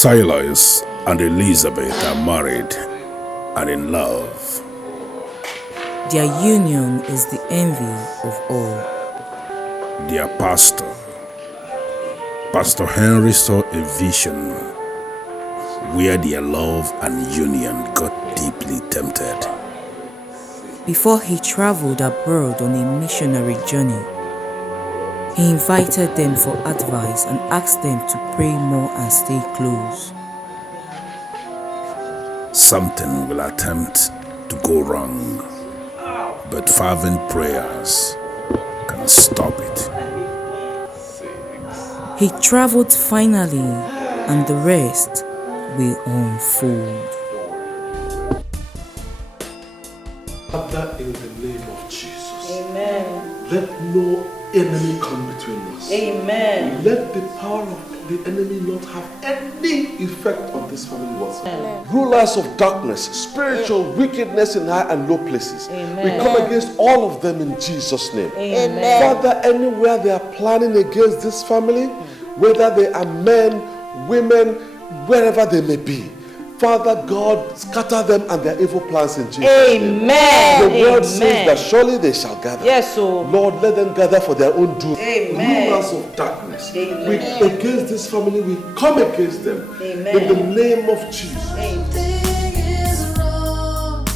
Silas and Elizabeth are married and in love. Their union is the envy of all. Their pastor, Pastor Henry, saw a vision where their love and union got deeply tempted. Before he traveled abroad on a missionary journey, he invited them for advice and asked them to pray more and stay close. Something will attempt to go wrong, but fervent prayers can stop it. He traveled finally, and the rest will unfold. Father, in the name of Jesus, Amen. let no enemy come between us. Amen. Let the power of the enemy not have any effect on this family whatsoever. Rulers of darkness, spiritual wickedness in high and low places. Amen. We come against all of them in Jesus' name. Amen. Father, anywhere they are planning against this family, whether they are men, women, wherever they may be, Father God, scatter them and their evil plans in Jesus' name. Amen. The word Amen. says that surely they shall gather. Yes, so Lord, let them gather for their own doom. Amen. Rulers of darkness, Amen. we against this family, we come against them. Amen. In the name of Jesus. Something is wrong.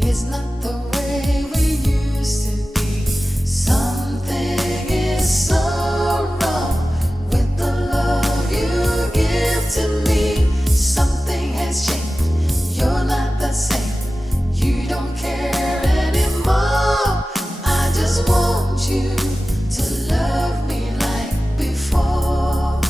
It's not the way we used to be. Something is so wrong with the love you give to me. Something has changed. You're not the same. You don't care anymore. I just want you to love me like before.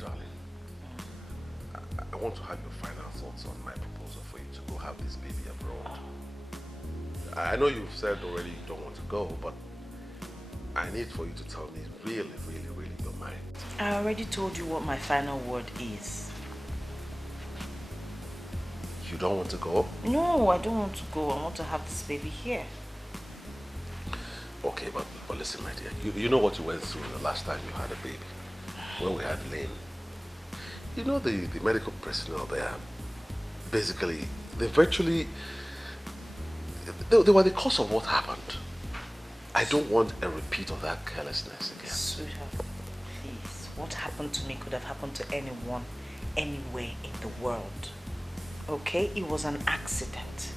Darling, I want to have your final thoughts on my proposal for you to go have this baby abroad. I know you've said already you don't want to go, but I need for you to tell me really your mind. I already told you what my final word is. You don't want to go? No, I don't want to go. I want to have this baby here. Okay, but listen, my dear, you know what you went through the last time you had a baby, when we had Lane. You know the medical personnel there, basically, they virtually, they were the cause of what happened. I don't want a repeat of that carelessness again. Sweetheart, please. What happened to me could have happened to anyone, anywhere in the world. Okay? It was an accident.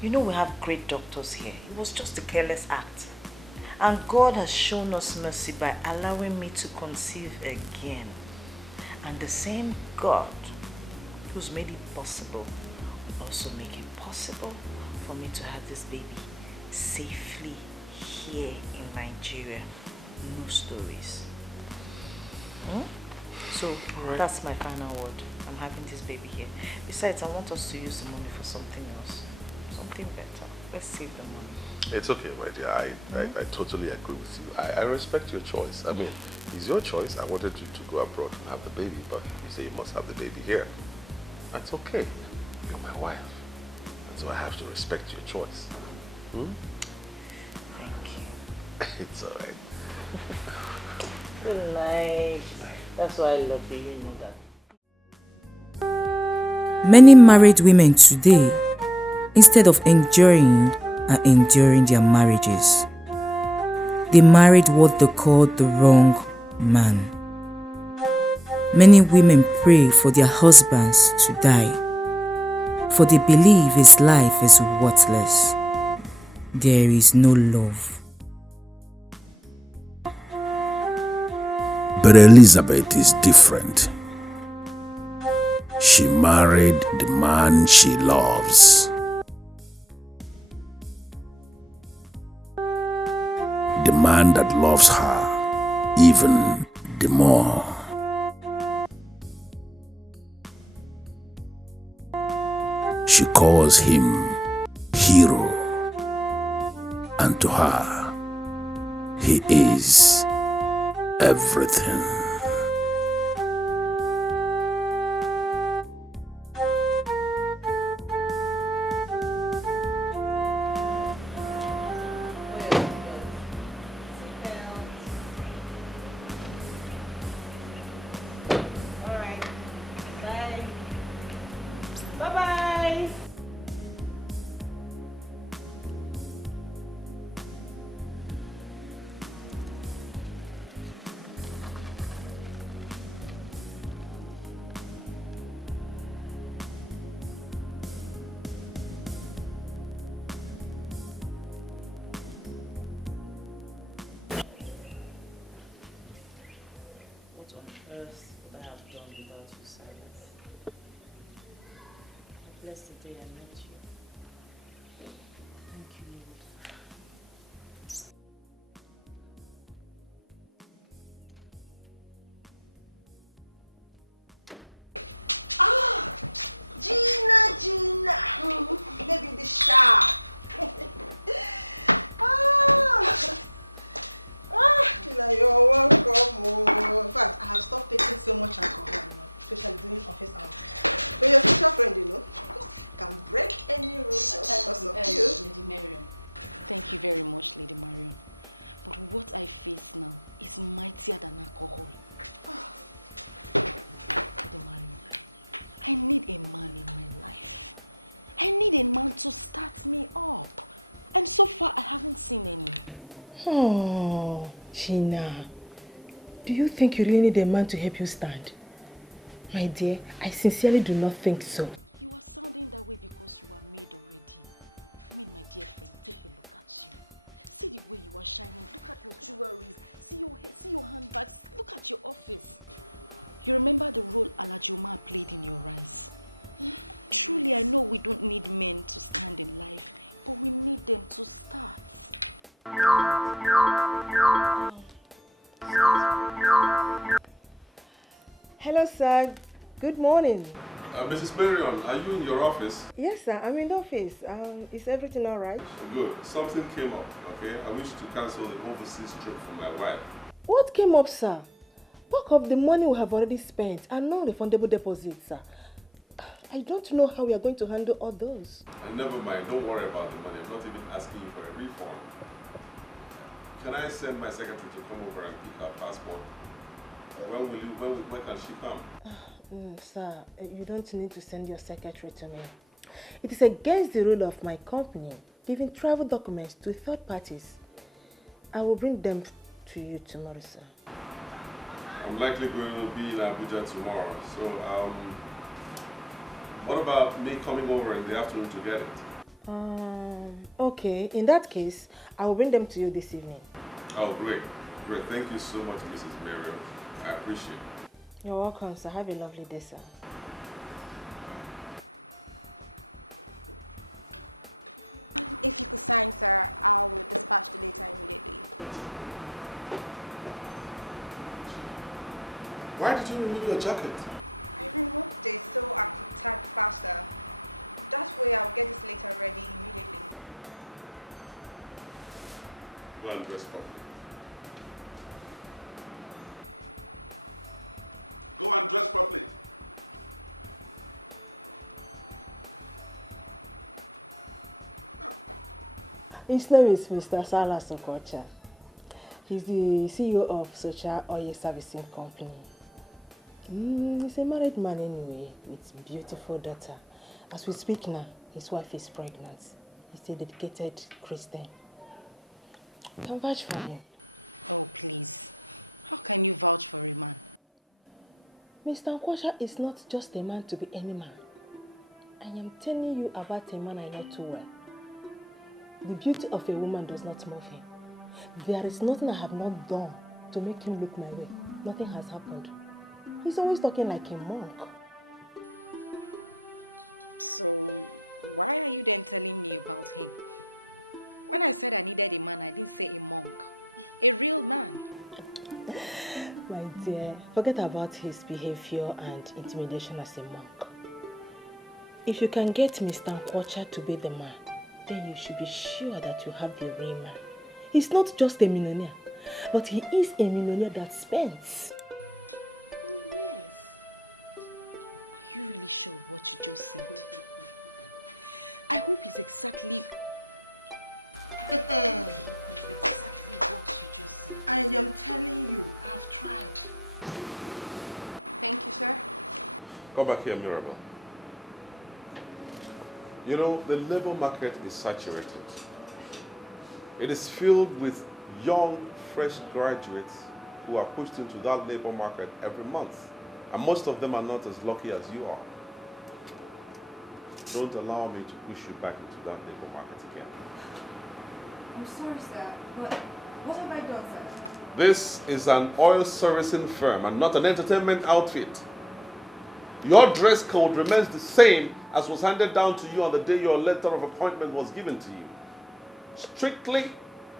You know we have great doctors here. It was just a careless act. And God has shown us mercy by allowing me to conceive again. And the same God who's made it possible will also make it possible for me to have this baby safely here in Nigeria. No stories. So that's my final word. I'm having this baby here. Besides, I want us to use the money for something else. Something better. Let's save the money. It's okay, my dear. I totally agree with you. I respect your choice. I mean, it's your choice. I wanted you to go abroad and have the baby, but you say you must have the baby here. That's okay. You're my wife. And so I have to respect your choice. Thank you. It's alright. Good night. That's why I love you, you know that. Many married women today, instead of enjoying, are enduring their marriages. They married what they call the wrong man. Many women pray for their husbands to die, for they believe his life is worthless. There is no love. But Elizabeth is different. She married the man she loves. The man that loves her even the more. She calls him hero, and to her, he is everything. Gina, baby, the sharp. Gina, you're welcome. In fact, I have stopped taking so much alcohol now, especially during office hours. But your special friend, you know, can break any rules because of you. Lady Marion. Thank you very much, Lady Marion. But what I face now is mightier than alcohol. Lady Marion, I need a man in my life. I need a man to start me up. And so far, I haven't seen any. Oh, Gina. Do you think you really need a man to help you stand? My dear, I sincerely do not think so. You are sounding that way because you are made already. I mean, my dear friend, take a look at you. See the way you are shining. Look at your jewelry. See your hair, see your handbags. Look at your office. You remember the role Alajoma played in your rise? Truly, I know we don't need men to stand in life, but we need them to start. Hello, sir. Good morning. Mrs. Marion, are you in your office? Yes, sir. I'm in the office. Is everything all right? Good. Something came up, okay? I wish to cancel the overseas trip for my wife. What came up, sir? Bulk of the money we have already spent and non-refundable deposits, sir. I don't know how we are going to handle all those. Never mind. Don't worry about the money. I'm not even asking you for a refund. Can I send my secretary to come over and pick her passport? When can she come? Sir, you don't need to send your secretary to me. It is against the rule of my company giving travel documents to third parties. I will bring them to you tomorrow, sir. I'm likely going to be in Abuja tomorrow, so what about me coming over in the afternoon to get it? Okay, in that case, I will bring them to you this evening. Oh, great. Great. Thank you so much, Mrs. Marion. I appreciate it. You're welcome, sir. Have a lovely day, sir. If you could sign, sir, I will dispatch the data immediately. Why did you remove your jacket? I removed it so I could type faster. That way I'll get this letter ready immediately. Go and dress properly. Go and dress properly. His name is Mr. Salah Sokocha. He's the CEO of Social Oil Servicing Company. He's a married man anyway, with a beautiful daughter. As we speak now, his wife is pregnant. He's a dedicated Christian. You can vouch for him. Oh, please. How can you vouch for a man? Mr. Nkwasha is not just a man to be any man. I am telling you about a man I know too well. The beauty of a woman does not move him. There is nothing I have not done to make him look my way. Nothing has happened. He's always talking like a monk. So, why are you then telling me about him? When I said I needed a man, I didn't say a monk. A real man. My dear, forget about his behavior and intimidation as a monk. If you can get Mr. Nkwacha to be the man, then you should be sure that you have the real man. He's not just a millionaire, but he is a millionaire that spends. Oh, yes. Are you really sure of what you just said? I hope it's exactly... It's exactly what you just said. I am telling you, I've tried. Thank you, sir. Come back here, Mirabel. You know, the labor market is saturated. It is filled with young, fresh graduates who are pushed into that labor market every month. And most of them are not as lucky as you are. Don't allow me to push you back into that labor market again. I'm sorry, sir, but what have I done, sir? This is an oil servicing firm and not an entertainment outfit. Your dress code remains the same as was handed down to you on the day your letter of appointment was given to you. Strictly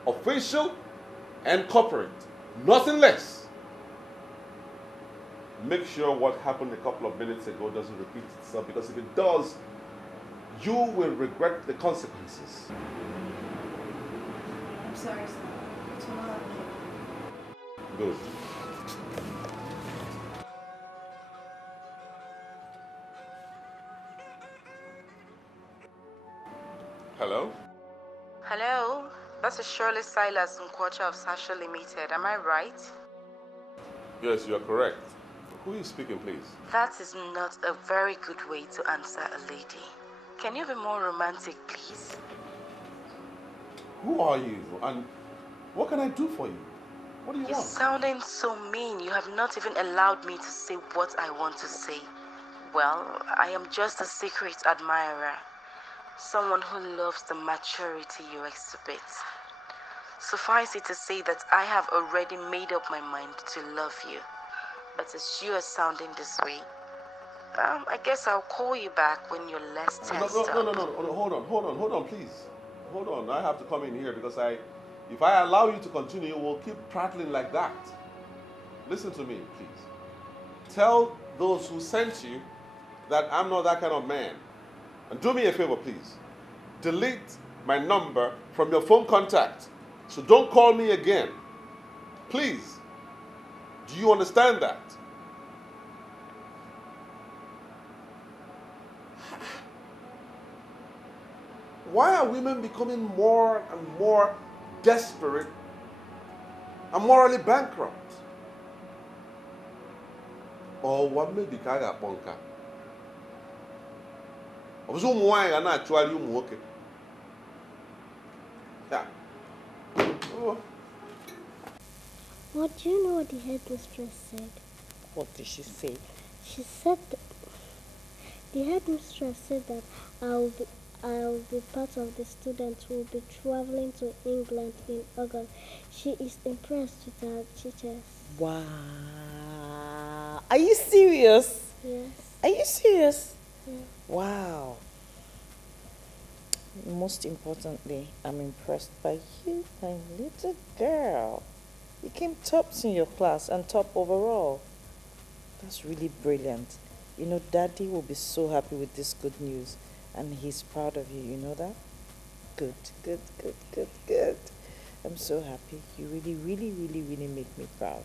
official and corporate, nothing less. Make sure what happened a couple of minutes ago doesn't repeat itself, because if it does, you will regret the consequences. I'm sorry, sir. It will not happen. Good. Hello? Hello, this is Shirley Silas Nkwocha of Sasha Limited. Am I right? Yes, you are correct. Who is speaking, please? That is not a very good way to answer a lady. Can you be more romantic, please? Who are you? And what can I do for you? What do you You're want? sounding so mean. You have not even allowed me to say what I want to say. Well, I am just a secret admirer. Someone who loves the maturity you exhibit. Suffice it to say that I have already made up my mind to love you. But as you are sounding this way, I guess I'll call you back when you're less tensed up. No, hold on, please. Hold on, I have to come in here because if I allow you to continue, we'll keep prattling like that. Listen to me, please. Tell those who sent you that I'm not that kind of man. And do me a favor, please. Delete my number from your phone contact. So don't call me again. Please. Do you understand that? Why are women becoming more and more desperate and morally bankrupt? Or what may be kaga ponka? Obuzo umuwanye ga na-achụgharị ụmụ nwoke. Yeah. Oh. What do you know what the headmistress said? What did she say? She said the headmistress said that I'll be part of the students who will be traveling to England in August. She is impressed with her teachers. Wow. Are you serious? Yes. Are you serious? Yeah. Wow. Most importantly, I'm impressed by you, my little girl. You came tops in your class and top overall. That's really brilliant. You know, Daddy will be so happy with this good news, and he's proud of you. You know that? Good, good, good, good, good. I'm so happy. You really, really, really, really make me proud.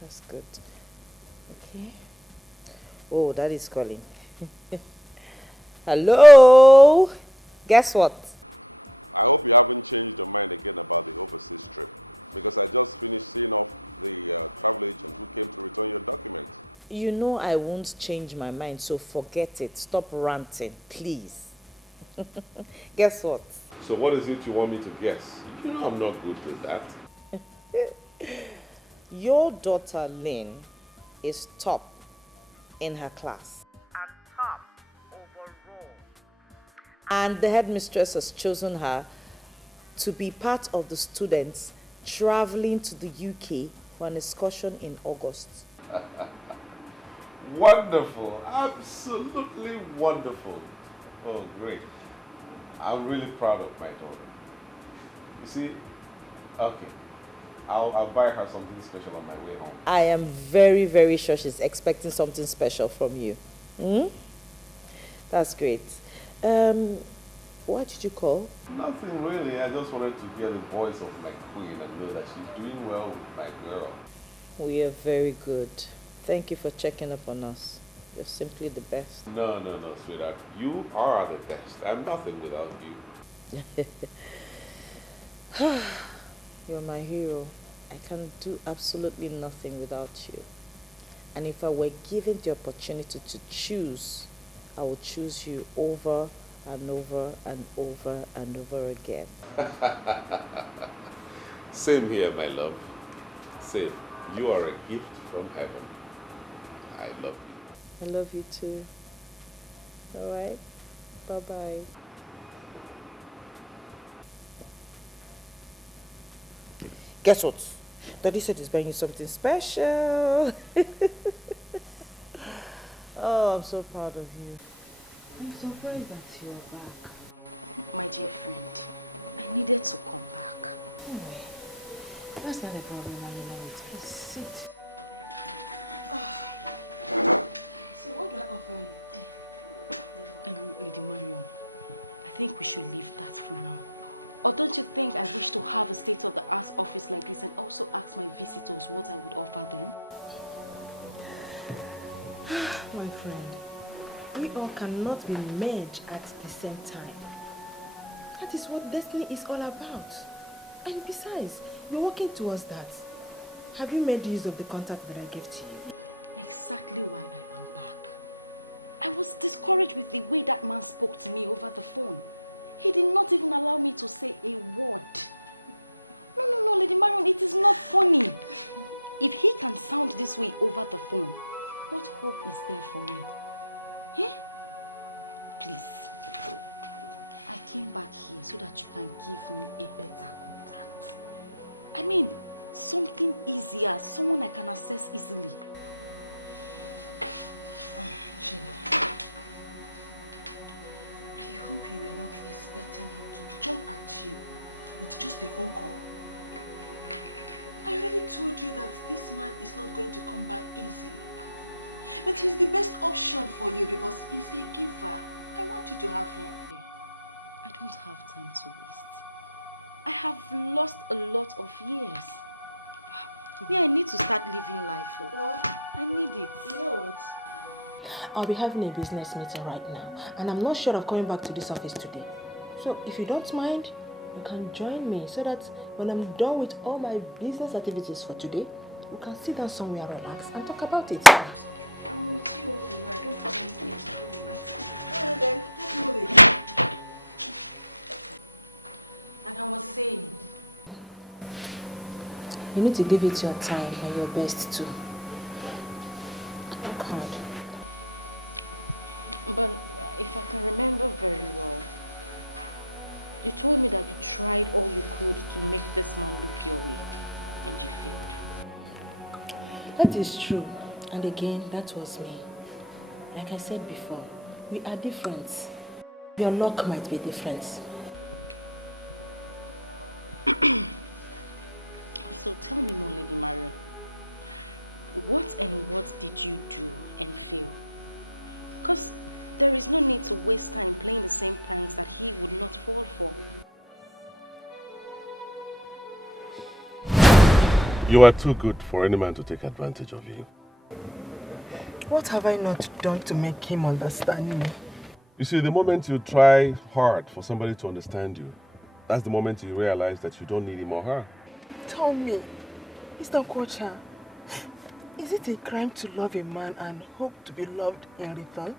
That's good. Okay. Oh, Daddy's calling. Hello? Guess what? I hope you haven't changed your mind again about the overseas trip, because I just finished seeing off the travel agent who came to return your documents. You know I won't change my mind, so forget it. Stop ranting, please. Guess what? So what is it you want me to guess? You know I'm not good with that. Your daughter Lynn is top in her class. And top overall. And the headmistress has chosen her to be part of the students traveling to the UK for an excursion in August. Wonderful. Absolutely wonderful. Oh, great. I'm really proud of my daughter. You see, okay. I'll buy her something special on my way home. I am very, very sure she's expecting something special from you. That's great. Why did you call? Nothing really. I just wanted to hear the voice of my queen and know that she's doing well with my girl. We are very good. Thank you for checking up on us. You're simply the best. No, sweetheart. You are the best. I'm nothing without you. You're my hero. I can do absolutely nothing without you. And if I were given the opportunity to choose, I would choose you over and over and over and over again. Same here, my love. Same. You are a gift from heaven. I love you. I love you too. All right? Bye-bye. Guess what? Daddy said he's buying you something special. Oh, I'm so proud of you. I'm surprised that you're back. My dear friend, I needed to come back. Anyway, that's not a problem, I know it. Please sit. So what do I offer you? Lady Marion, I think we should leave that for now. Or don't you think I wish to have a state-of-the-art office like this and also ask my visitors what I would offer them? My friend, we all cannot be merged at the same time. That is what destiny is all about. And besides, we're working towards that. Have you made use of the contact that I gave to you? Exactly why I am back. I was discouraged with the way that man spoke to me over the phone. He did not even allow me to say a word. No, Lady Marion, it is not funny. If he can sound this way over the phone, what hope is there for me? Eh? Please. I came back here so that you can give me a better contact. I mean, something easier, someone I can access easily. Gina, I hope you were not expecting him to jump at you with just a phone call. I already told you that this man is not going to come by easily. But he's the best option for you because he's a giver. I want you to have him. I don't have time to waste. I have lost a lot of years. Me, I need to start living life. I need it. You know what? I'll be having a business meeting right now, and I'm not sure of coming back to this office today. So if you don't mind, you can join me so that when I'm done with all my business activities for today, we can sit down somewhere, relax, and talk about it. I'm with you all the way. I don't have anything to do with my time. Alright then, let's move it. And I was saying, you need to give it your time and your best too. Work hard. but if I can remember very well, you told me that you tried all you could to make this man look your way, and you failed. That is true. And again, that was me. Like I said before, we are different. Your luck might be different. So tell me more, Lady Marion. What and what did you do and fail? Because there is no need to waste time playing the same pranks that he would not fall for. You are too good for any man to take advantage of you. What have I not done to make him understand me? You see, the moment you try hard for somebody to understand you, that's the moment you realize that you don't need him or her. Tell me, Mr. Kocha, is it a crime to love a man and hope to be loved in return?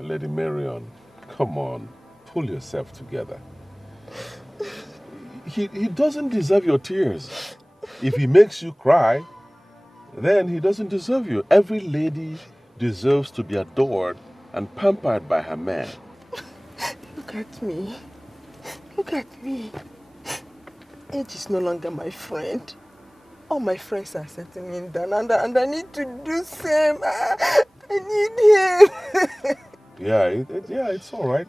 Lady Marion, come on, pull yourself together. He doesn't deserve your tears. If he makes you cry, then he doesn't deserve you. Every lady deserves to be adored and pampered by her man. Look at me. Look at me. Age is no longer my friend. All my friends are settling down and I need to do the same. I need him. Yeah, it's all right.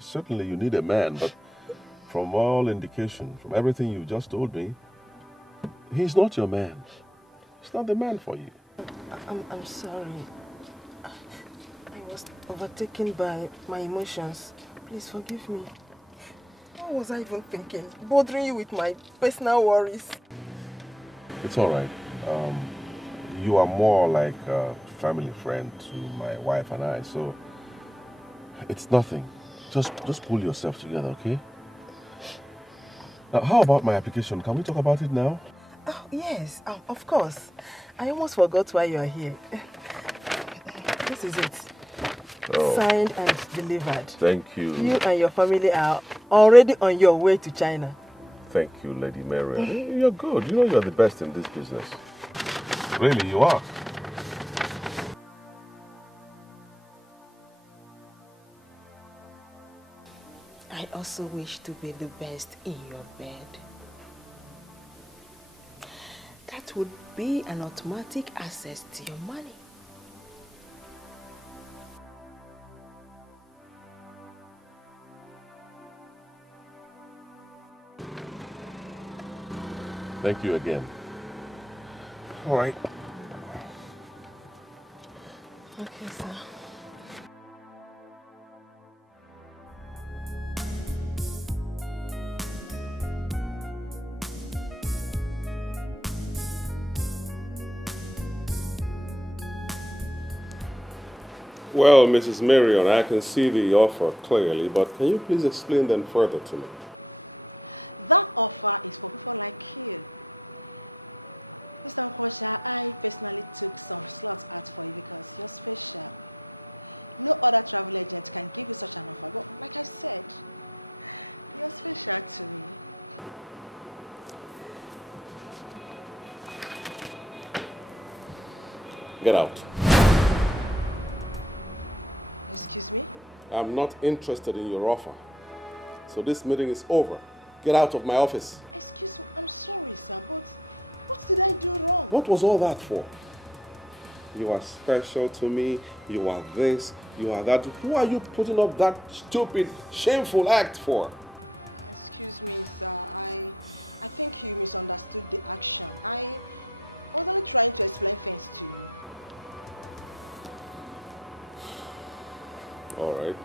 Certainly you need a man, but from all indication, from everything you just told me, he's not your man. He's not the man for you. I'm sorry. I was overtaken by my emotions. Please forgive me. What was I even thinking? Bothering you with my personal worries. It's all right. You are more like a family friend to my wife and I, so it's nothing. Just pull yourself together, okay? Now, how about my application? Can we talk about it now? Oh, yes, of course. I almost forgot why you are here. This is it. Oh. Signed and delivered. Thank you. You and your family are already on your way to China. Thank you, Lady Mary. You're good. You know you're the best in this business. Really, you are. I also wish to be the best in your bed. That would be an automatic access to your money. Thank you again. All right. Okay, sir. Well, Mrs. Marion, I can see the offer clearly, but can you please explain them further to me? That offer is for people like you. Mr. Nkosha, I personally took some slots out for you because you're special. No other travel agent can give you such an offer, but like I said, you're special to me. Get out. Excuse me? I'm not interested in your offer. So this meeting is over. Get out of my office. Excuse me, I'm sorry, sir, but what did I do wrong? What was all that for? You are special to me. You are this. You are that. Who are you putting up that stupid, shameful act for? Excuse me, sir. I think you misunderstood the action. I was only trying to explain things to you. All right.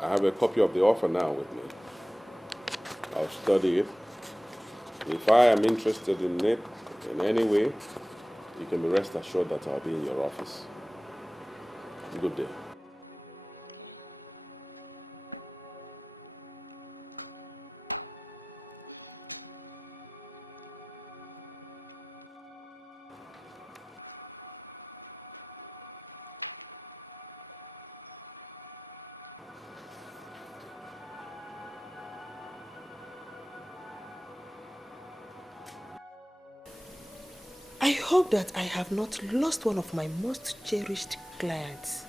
I have a copy of the offer now with me. I'll study it. If I am interested in it in any way, you can be rest assured that I'll be in your office. Good day. I hope that I have not lost one of my most cherished clients.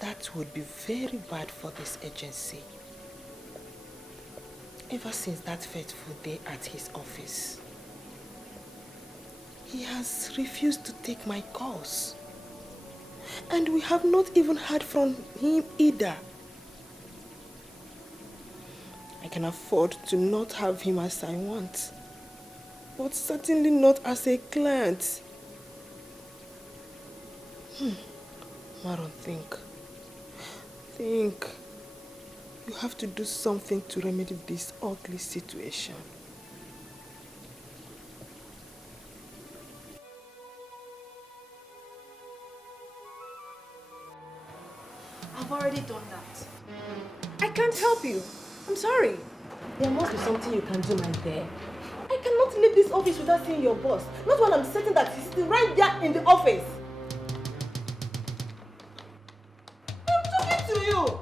That would be very bad for this agency. Ever since that fateful day at his office, he has refused to take my calls. And we have not even heard from him either. I can afford to not have him as I want, but certainly not as a client. Maron, think. You have to do something to remedy this ugly situation. I've already done that. I can't help you. I'm sorry. There must be something you can do, my dear. I cannot leave this office without seeing your boss. Not when I'm certain that he's still right there in the office. I'm talking to you.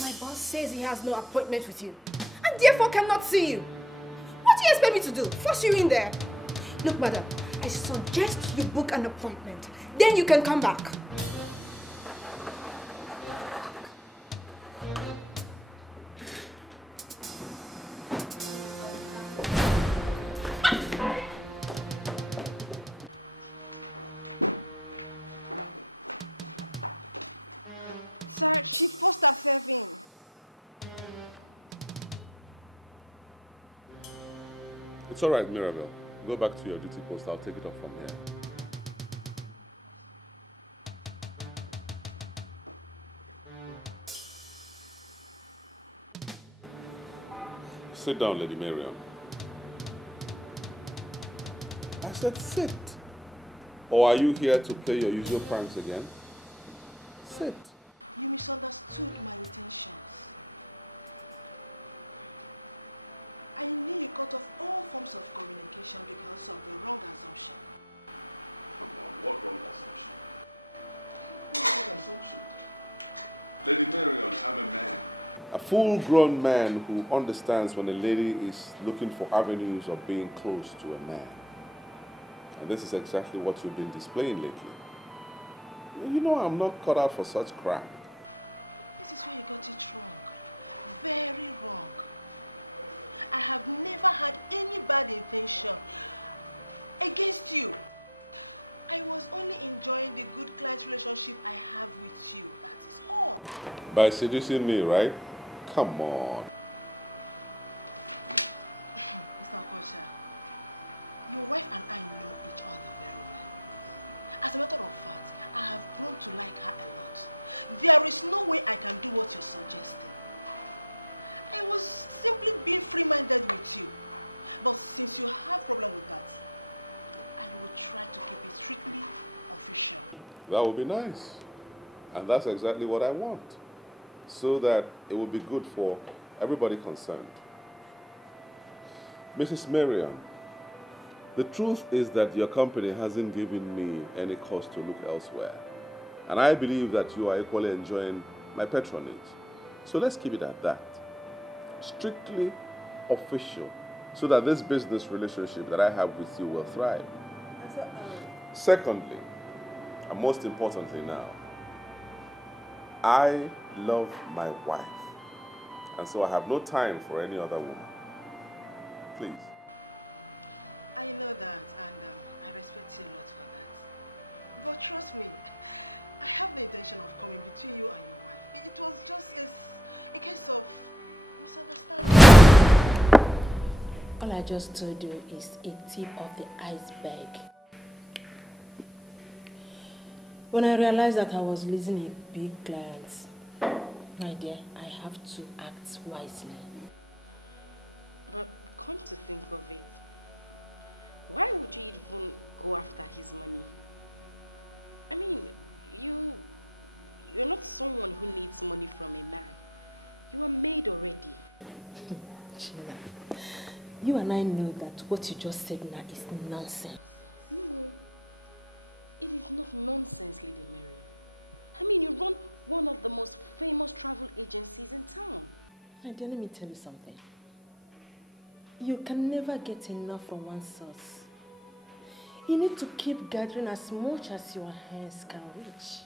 My boss says he has no appointment with you and therefore cannot see you. What do you expect me to do? Force you in there? Look, madam, I suggest you book an appointment. Then you can come back. Sir, she forced herself in. It's all right, Mirabel. Go back to your duty post. I'll take it up from here. Sit down, Lady Miriam. I said sit. Or are you here to play your usual pranks again? Sit. You misunderstood my intentions. I knew you cut off all forms of communication because of the wrong assumption. Come on, what wrong assumption? What wrong assumption? Lady Marion, I'm a man. A full-grown man who understands when a lady is looking for avenues of being close to a man. And this is exactly what you've been displaying lately. You know I'm not cut out for such crap. This is where you got it wrong. Very wrong. I have never had any bad intention against you. I was only enjoying the good client relationship I have with you. That is all. By seducing me, right? Come on. Mr. Okocha, your wife and I know each other very well. As a matter of fact, I have grown to like her a lot. There is no way I can do what you're suggesting. I was simply being free-minded with you. But since you have problem with that, I will try to keep it strictly official. That would be nice. And that's exactly what I want. So that it will be good for everybody concerned. Mrs. Mariam, the truth is that your company hasn't given me any cause to look elsewhere. And I believe that you are equally enjoying my patronage. So let's keep it at that. Strictly official, so that this business relationship that I have with you will thrive. Secondly, and most importantly now, I love my wife. And so I have no time for any other woman. Please. I know that, and I respect you a lot for that. But trust me, I have the intention of coming between you and your wife. It was just a case of misunderstanding. All I just told you is a tip of the iceberg. When I realized that I was losing a big client, my dear, I have to act wisely. But come to think of it, why would you even go after his money? I mean, you're not someone who needs money from a man. You are made already. Sheila, you and I know that what you just said now is nonsense. No, it is not nonsense, Lady Mary. I mean, you run one of the most famous travel agencies in town. My dear, let me tell you something. You can never get enough from one source. You need to keep gathering as much as your hands can reach.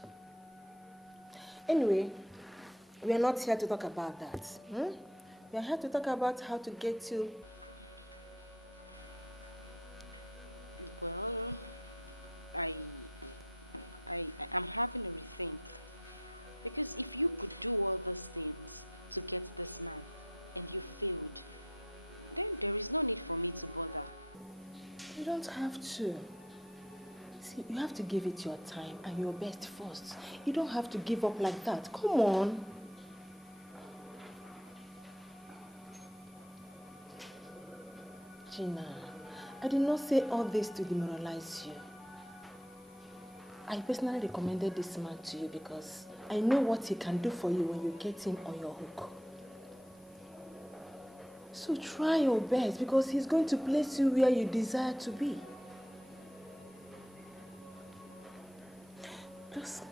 Anyway, we are not here to talk about that. We are here to talk about how to get you. Well, I'm having a rethink. Because if you could do all those things to get this man and you failed, then there is no need for me to bother. You don't have to. See, you have to give it your time and your best first. You don't have to give up like that. Come on. Gina, I did not say all this to demoralize you. I personally recommended this man to you because I know what he can do for you when you get him on your hook. So try your best because he's going to place you where you desire to be. Just,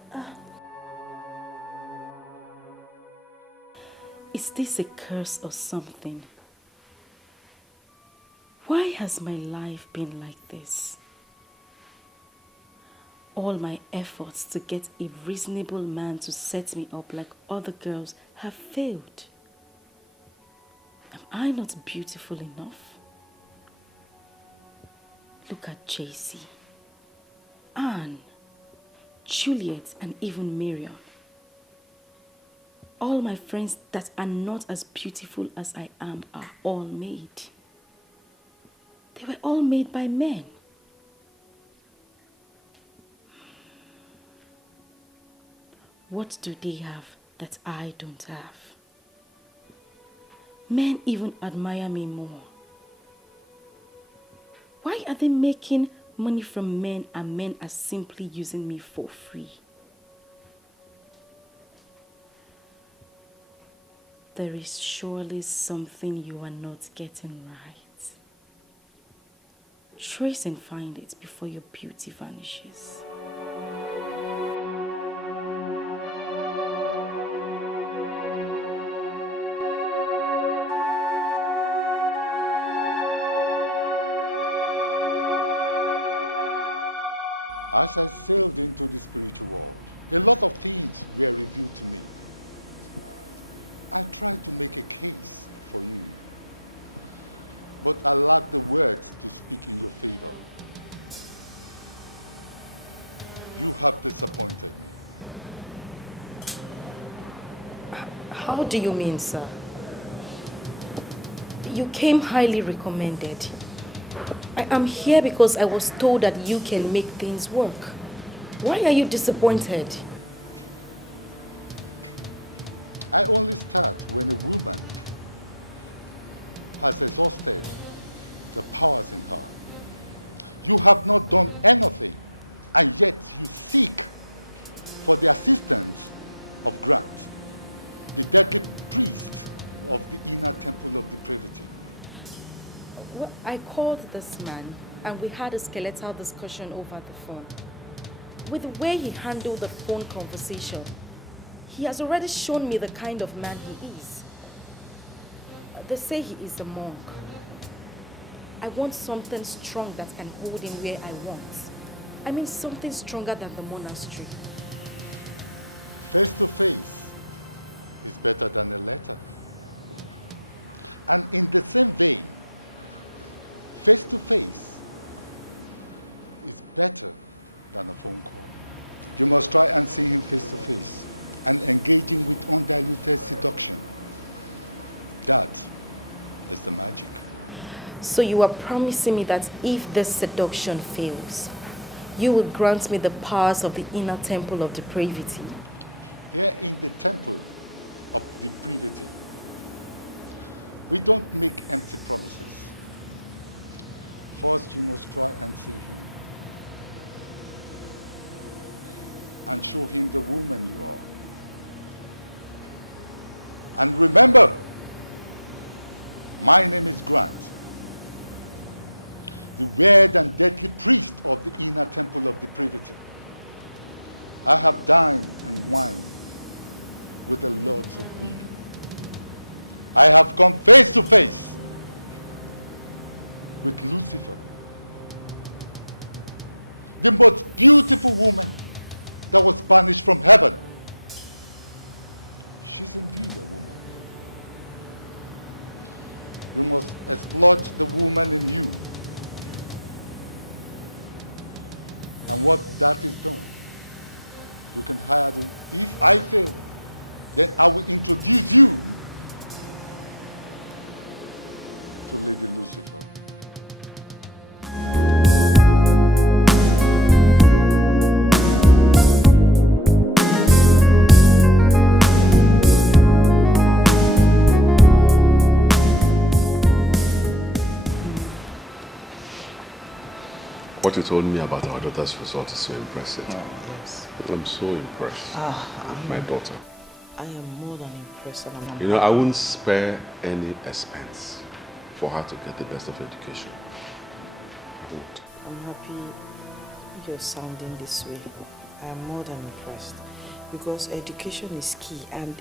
Is this a curse or something? Why has my life been like this? All my efforts to get a reasonable man to set me up like other girls have failed. Am I not beautiful enough? Look at JC, Anne, Juliet, and even Miriam. All my friends that are not as beautiful as I am are all made. They were all made by men. What do they have that I don't have? Men even admire me more. Why are they making money from men and men are simply using me for free? There is surely something you are not getting right. Trace and find it before your beauty vanishes. As I sailed into the spiritual world, a lot of things were revealed to me. I tried to make a case for you, but I lacked the words to speak in your favor. You have disappointed me. How do you mean, sir? You came highly recommended. I am here because I was told that you can make things work. Why are you disappointed? I only start when a woman has exhausted the powers in her. You have not done anything, and yet you seek for the assistance of Grant, the deadly priest of the inner temple of depravity. Well, I called this man and we had a skeletal discussion over the phone. With the way he handled the phone conversation, he has already shown me the kind of man he is. They say he is a monk. I want something strong that can hold him where I want. I mean something stronger than the monastery. Face to face is better than a letter. And in the same vein, face to face is better than a phone call. You must try and see him face to face and engage him with undiluted seduction. That is the magic. So you are promising me that if this seduction fails, you will grant me the powers of the inner temple of depravity? Here in the temple of depravity, we don't make empty promises. First, you must try and see him and show him the woman you are. And remember, my name is Grant, the weird and deadly priest of the inner temple of depravity. I have dined and wined with the lords of women. I have come face to face with Lucifer, the most beautiful woman that was banished from heaven. She's indeed a woman. You must exploit the woman in you. And what that is done, you can hire them. If I fail, then I will introduce you to Lady Lucifer. What you told me about our daughter's result is so impressive. Oh, yes. I'm so impressed with my daughter. I am more than impressed. And I'm You know, I wouldn't spare any expense for her to get the best of education. I won't. I'm happy you're sounding this way. I am more than impressed because education is key, and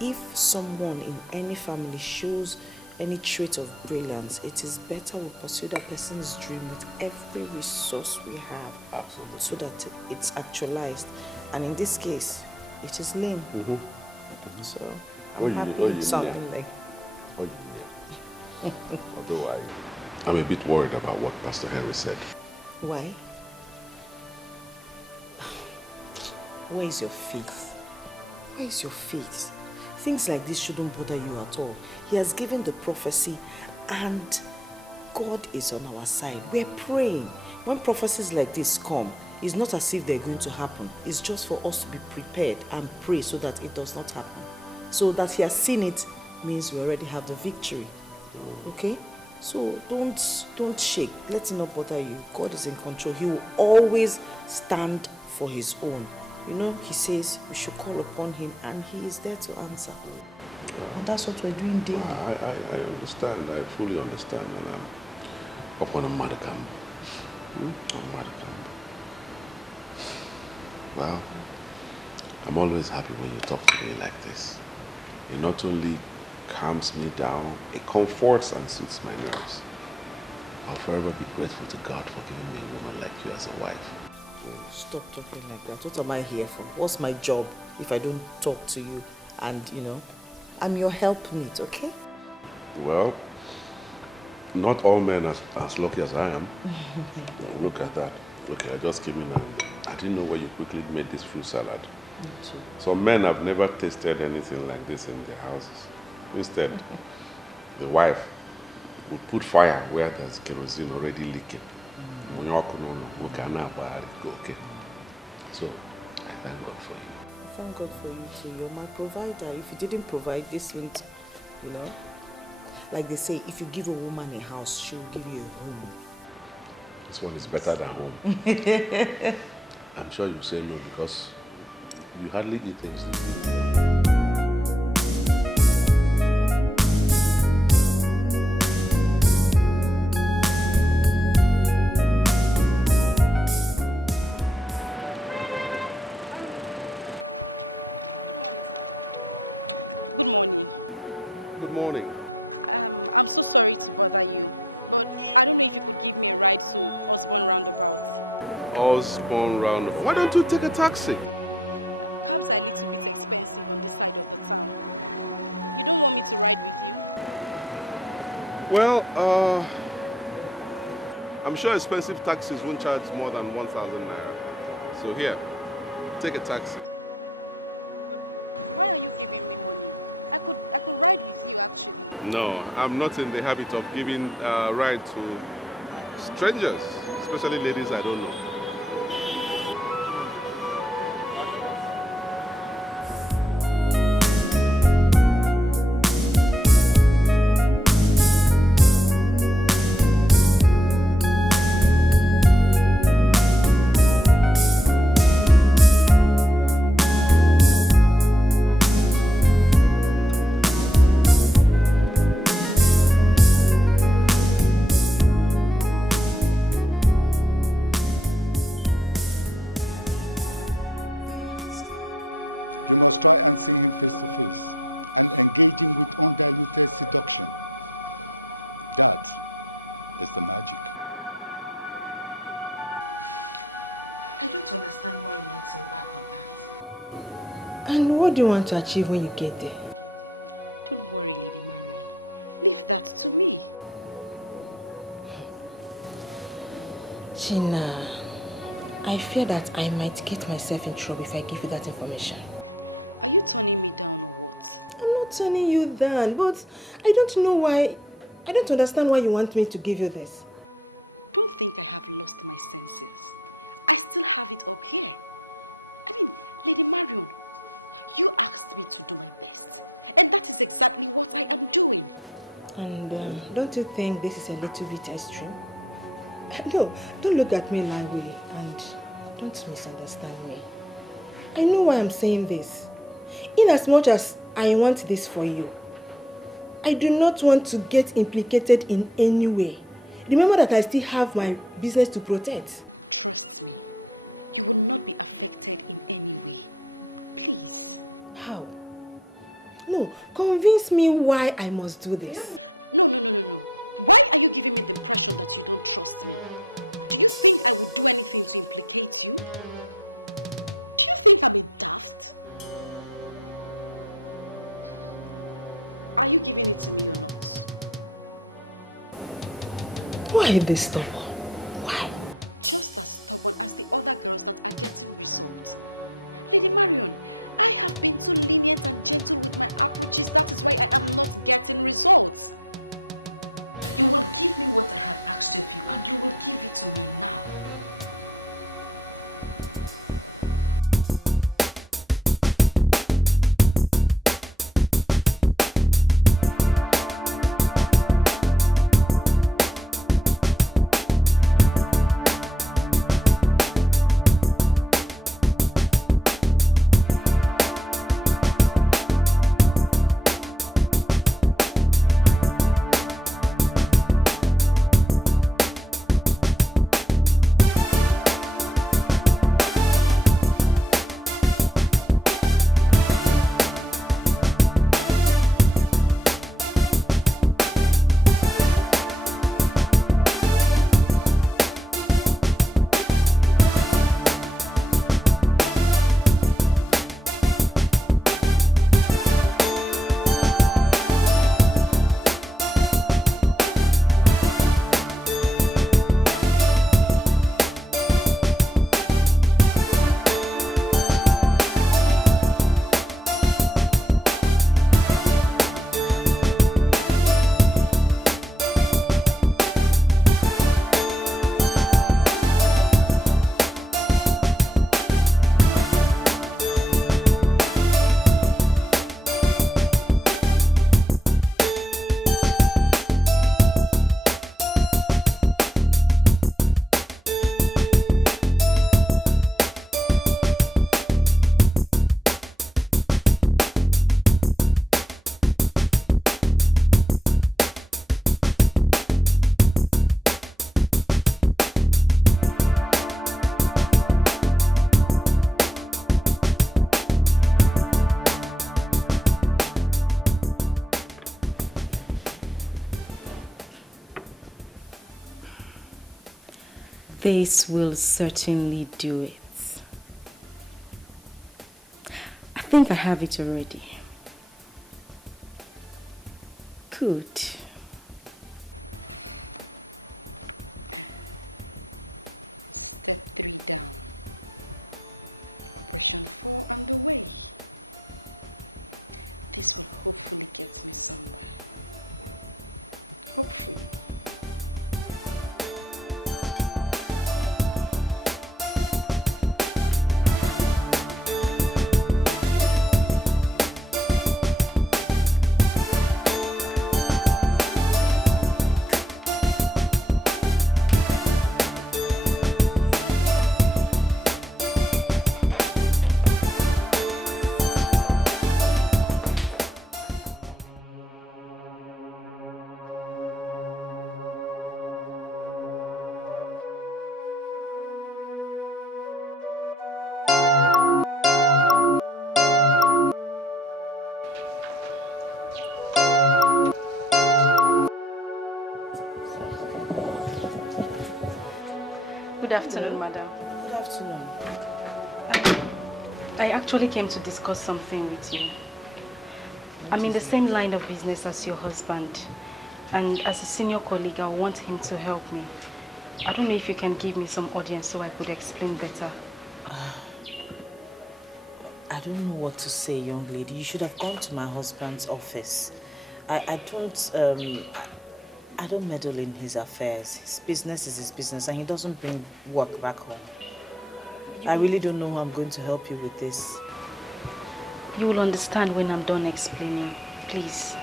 if someone in any family shows any trait of brilliance, it is better we pursue that person's dream with every resource we have. Absolutely. So that it's actualized. And in this case, it is lame. So I'm happy sounding like. Although I'm a bit worried about what Pastor Henry said. Why? Where is your faith? Where is your faith? Things like this shouldn't bother you at all. He has given the prophecy and God is on our side. We're praying. When prophecies like this come, it's not as if they're going to happen. It's just for us to be prepared and pray so that it does not happen. So that he has seen it means we already have the victory. Okay? So don't shake. Let it not bother you. God is in control. He will always stand for his own. You know, he says we should call upon him and he is there to answer. And that's what we're doing daily. I understand. I fully understand. And I'm up on a modicum. Well, I'm always happy when you talk to me like this. It not only calms me down, it comforts and soothes my nerves. I'll forever be grateful to God for giving me a woman like you as a wife. Stop talking like that. What am I here for? What's my job if I don't talk to you? And, you know, I'm your helpmeet, okay? Well, not all men are as lucky as I am. Look at that. Okay, I just came in and I didn't know where you quickly made this fruit salad. Some men have never tasted anything like this in their houses. Instead, the wife would put fire where there's kerosene already leaking. Okay. So, I thank God for you. I thank God for you too. You're my provider. If you didn't provide this, wouldn't, you know, like they say, if you give a woman a house, she will give you a home. This one is better than home. I'm sure you say no because you hardly eat things. Good morning. Good morning. I'm so sorry to bother you, but I don't know if you could give me a ride to Osborne Roundabout. Osborne Roundabout. Why don't you take a taxi? Cabs are a little bit expensive on this side of the town. You don't want me to ride with you? Well, I'm sure expensive taxis won't charge more than 1,000 naira. So here, take a taxi. Why are you giving me money? I could ride with you actually. No, I'm not in the habit of giving a ride to strangers, especially ladies I don't know. You must try and see him face to face and engage him with undiluted seduction. That is the magic. I don't understand why you want him back on that. And what do you want to achieve when you get there? Don't worry, Lady Marion. Leave that to me. China, I fear that I might get myself in trouble if I give you that information. Are you turning me down or what? I'm not turning you down, but I don't know why. I don't understand why you want me to give you this. Don't think I have lost my senses. I still have it up here. I mean, Lady Marion, you asked me to do my best. And that is exactly what I am doing. And don't you think this is a little bit extreme? No, don't look at me that way and don't misunderstand me. I know why I'm saying this. In as much as I want this for you, I do not want to get implicated in any way. Remember that I still have my business to protect. Trust me, you will not be affected in any way. Please. How? No, convince me why I must do this. No. Why are you giving me the impression that you don't trust me? Do you think I would do anything to implicate you? Do you think I'm a daft? Are you giving it to me or not? Why this stubborn? Why? Just as stubborn as the other girls that are getting results. Lady Marion, I have been too lenient and gentle with my approaches. That is why I am not getting results. You will give me what I have asked of you, and you will give it to me now. This will certainly do it. I think I have it already. Good. Step 3 down. Operation 4 underway. This will hopefully get me somewhere. Hopefully. Good afternoon, madam. Good afternoon. I actually came to discuss something with you. I'm in the same line of business as your husband, and as a senior colleague, I want him to help me. I don't know if you can give me some audience so I could explain better. I don't know what to say, young lady. You should have gone to my husband's office. I don't meddle in his affairs. His business is his business, and he doesn't bring work back home. I really don't know how I'm going to help you with this. You will understand when I'm done explaining. Please.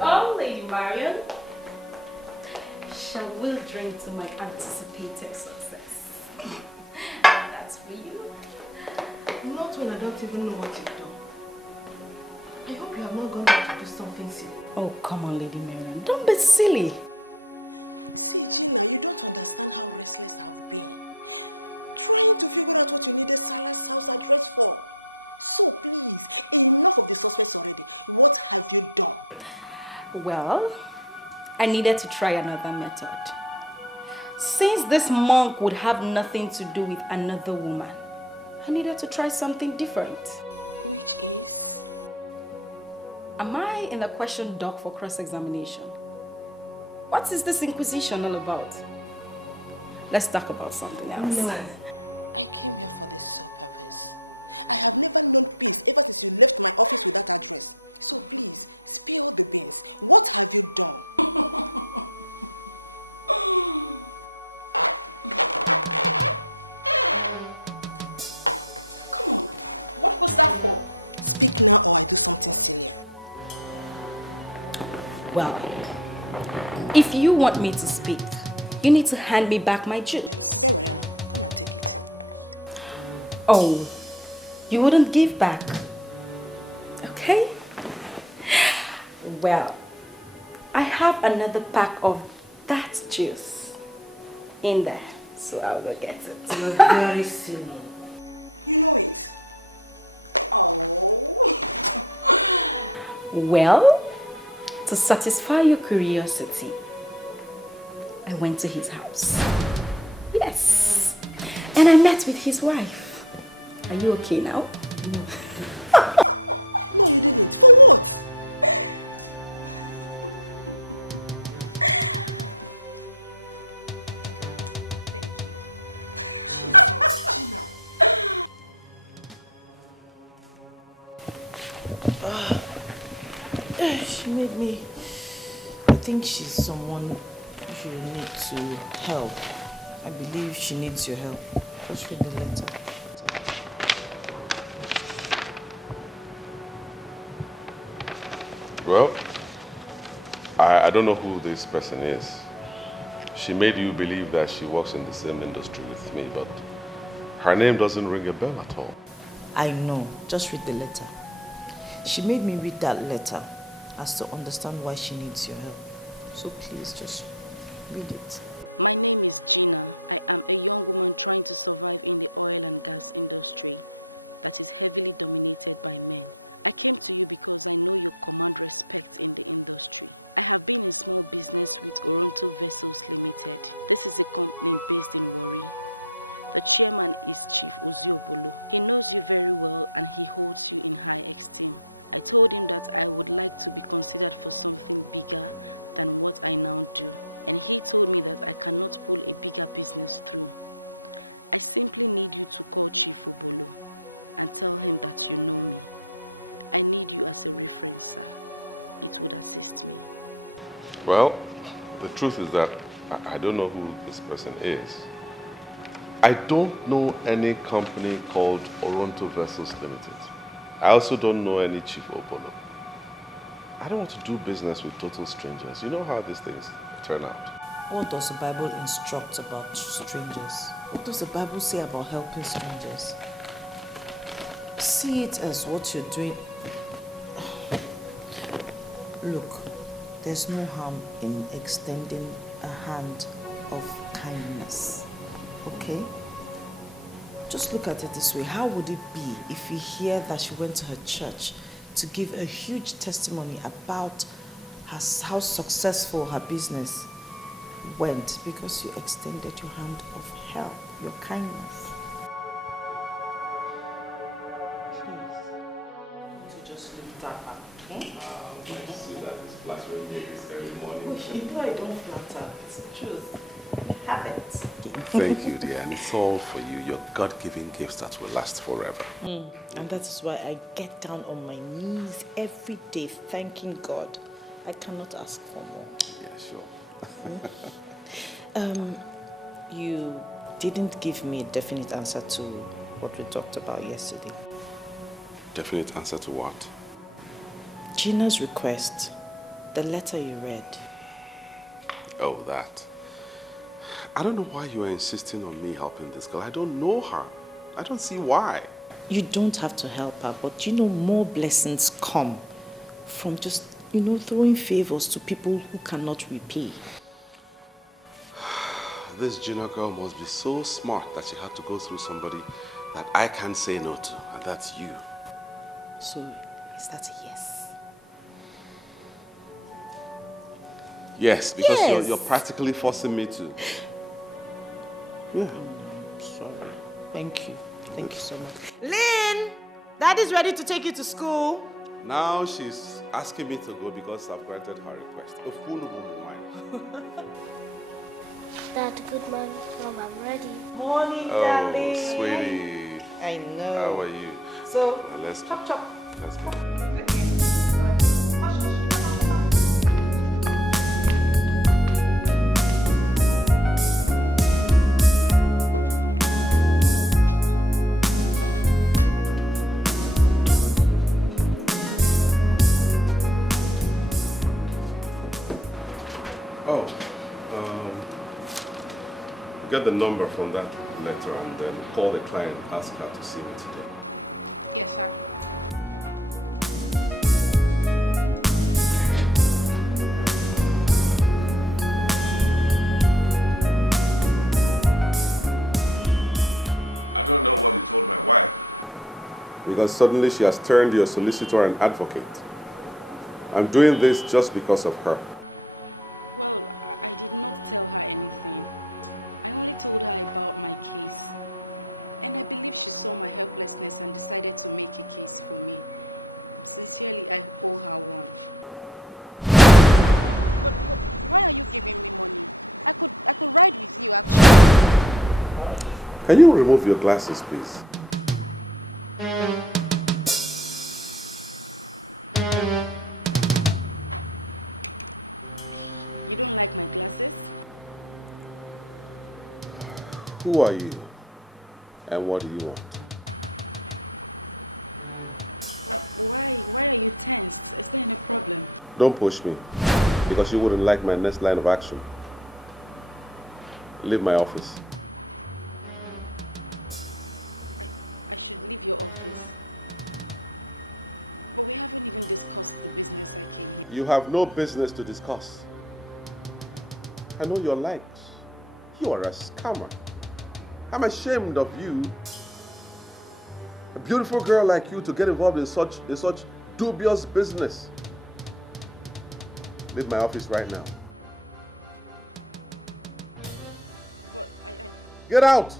Oh, Lady Marion. Shall we drink to my anticipated success? That's for you. Not when I don't even know what you've done. I hope you have not gone there to do something silly. Oh, come on, Lady Marion. Don't be silly. See, Gina, you don't understand how restless I've been. Trying to figure out what you needed Salah's house address for. So please, enough of the suspense already. What have you done? Well, I needed to try another method. Since this monk would have nothing to do with another woman, I needed to try something different. Which is? Am I in the question dock for cross-examination? What is this inquisition all about? Let's talk about something else. No, I came here for the sole purpose I have never known peace ever since you left my office with that address. So please, spill the beans. What have you done? Come on, what was that for? Speak now or I do something silly. Well, if you want me to speak, you need to hand me back my juice. Okay, well, come and take it. Oh, you wouldn't give back? Okay. Well, I have another pack of that juice in there, so I'll go get it. You're very silly. You know it. Oh. Well, to satisfy your curiosity, I went to his house. Yes. And I met with his wife. Are you okay now? No, you didn't. For what? Thank you. Jesus, Gina. She made me. I think she's someone you need to help. I believe she needs your help. Just read the letter. Well, I don't know who this person is. She made you believe that she works in the same industry with me, but her name doesn't ring a bell at all. I know. Just read the letter. She made me read that letter as to understand why she needs your help. So please just read it. My name is Gina. I am a young woman trying to survive in the oil and gas industry that is heavily dominated by men. I came to you because I know you command respect in the industry. I have been in small business with Oronto Vessels Limited. This is a company based in Warri. The chairman is Chief Oziobolo. He knows you very well and he holds you in high esteem. I told him that I would like to be considered for something bigger than what I now do. And he told me that I cannot pull a bigger business through. I simply need you to call Chief Obolo and tell him that you know me. I need you as a reference, sir. It would assist me. Well, the truth is that I don't know who this person is. I don't know any company called Oronto Vessels Limited. I also don't know any Chief Obolo. I don't want to do business with total strangers. You know how these things turn out. What does the Bible instruct about strangers? What does the Bible say about helping strangers? See it as what you're doing. Look, there's no harm in extending a hand of kindness, okay? Just look at it this way. How would it be if you hear that she went to her church to give a huge testimony about how successful her business went because you extended your hand of help, your kindness? Please. To just leave that up, okay? I see that it's flattering me this early morning. You know I don't flatter. It's the truth. Have it. Thank you, dear. And it's all for you. Your God-given gifts that will last forever. And that is why I get down on my knees every day thanking God. I cannot ask for more. Yeah, sure. You didn't give me a definite answer to what we talked about yesterday. Definite answer to what? Gina's request, the letter you read. Oh, that. I don't know why you are insisting on me helping this girl. I don't know her. I don't see why. You don't have to help her, but you know more blessings come from just, throwing favors to people who cannot repay. This Gina girl must be so smart that she had to go through somebody that I can't say no to, and that's you. So, is that a yes? Yes, because Yes. You're practically forcing me to. Yeah. Sorry. Thank you. Thank you so much. Lynn! Daddy's ready to take you to school. Now she's asking me to go because I've granted her request. A fool woman mine. Morning, Oh, darling. sweetie. I know. How are you? Let's go. Chop, chop. Let's go. Oh, get the number from that letter and then call the client and ask her to see me today. Yes, sir. I don't know what you told my wife. Because suddenly she has turned your solicitor and advocate. I'm doing this just because of her. Well, I did not tell her anything. I only told her about my case. And I believe she saw my helplessness and decided to make a case for me. Sincerely, I owe her one. But why are you giving me money? I could ride with you, actually. Can you remove your glasses, please? You don't like my glasses? Who are you? And what do you want? Why are you tensed? Is there any problem? Don't push me, because you wouldn't like my next line of action. Leave my office. I should leave your office. But we haven't even discussed the business I came here. You have no business to discuss. I know your likes. You are a scammer. I'm ashamed of you. A beautiful girl like you to get involved in such dubious business. Leave my office right now. But Get out!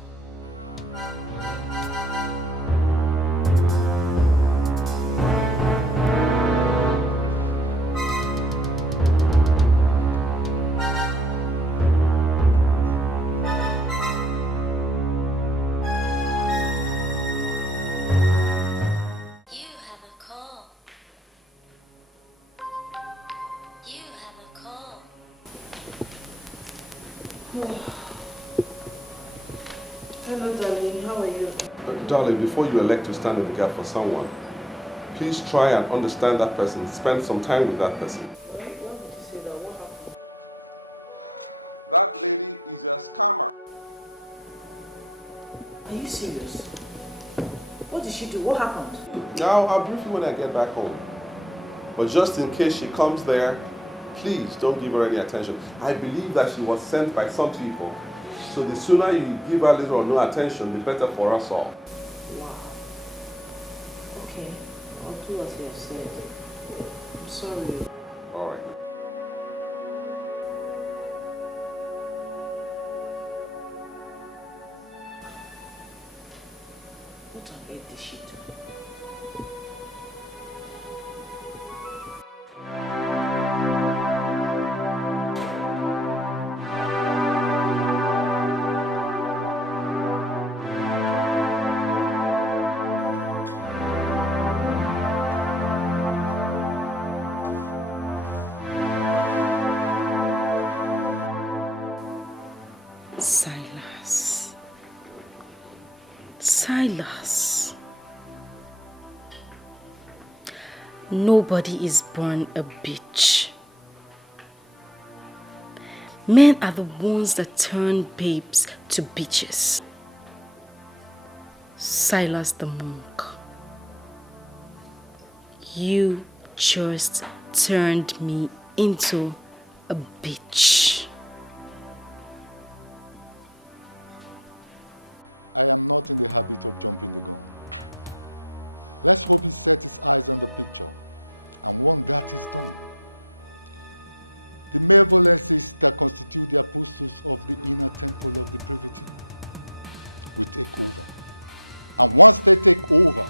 Hello, darling. How are you? Darling, before you elect to stand in the gap for someone, please try and understand that person. Spend some time with that person. Why did you say that? What happened? That lady is a scammer. Are you serious? What did she do? What happened? Now, I'll brief you when I get back home. But just in case she comes there, please don't give her any attention. I believe that she was sent by some people. So the sooner you give her little or no attention, the better for us all. Wow. Okay. I'll do what you have said. I'm sorry. All right. What on earth did she do? Silas. Nobody is born a bitch. Men are the ones that turn babes to bitches. Silas the monk. You just turned me into a bitch. I am not in the habit of jumping the gun. Let's hope he set his eyes on the picture, and once that is done, the malevolences that constitute the apostles of the inner temple of the privity will take over. And once they take over,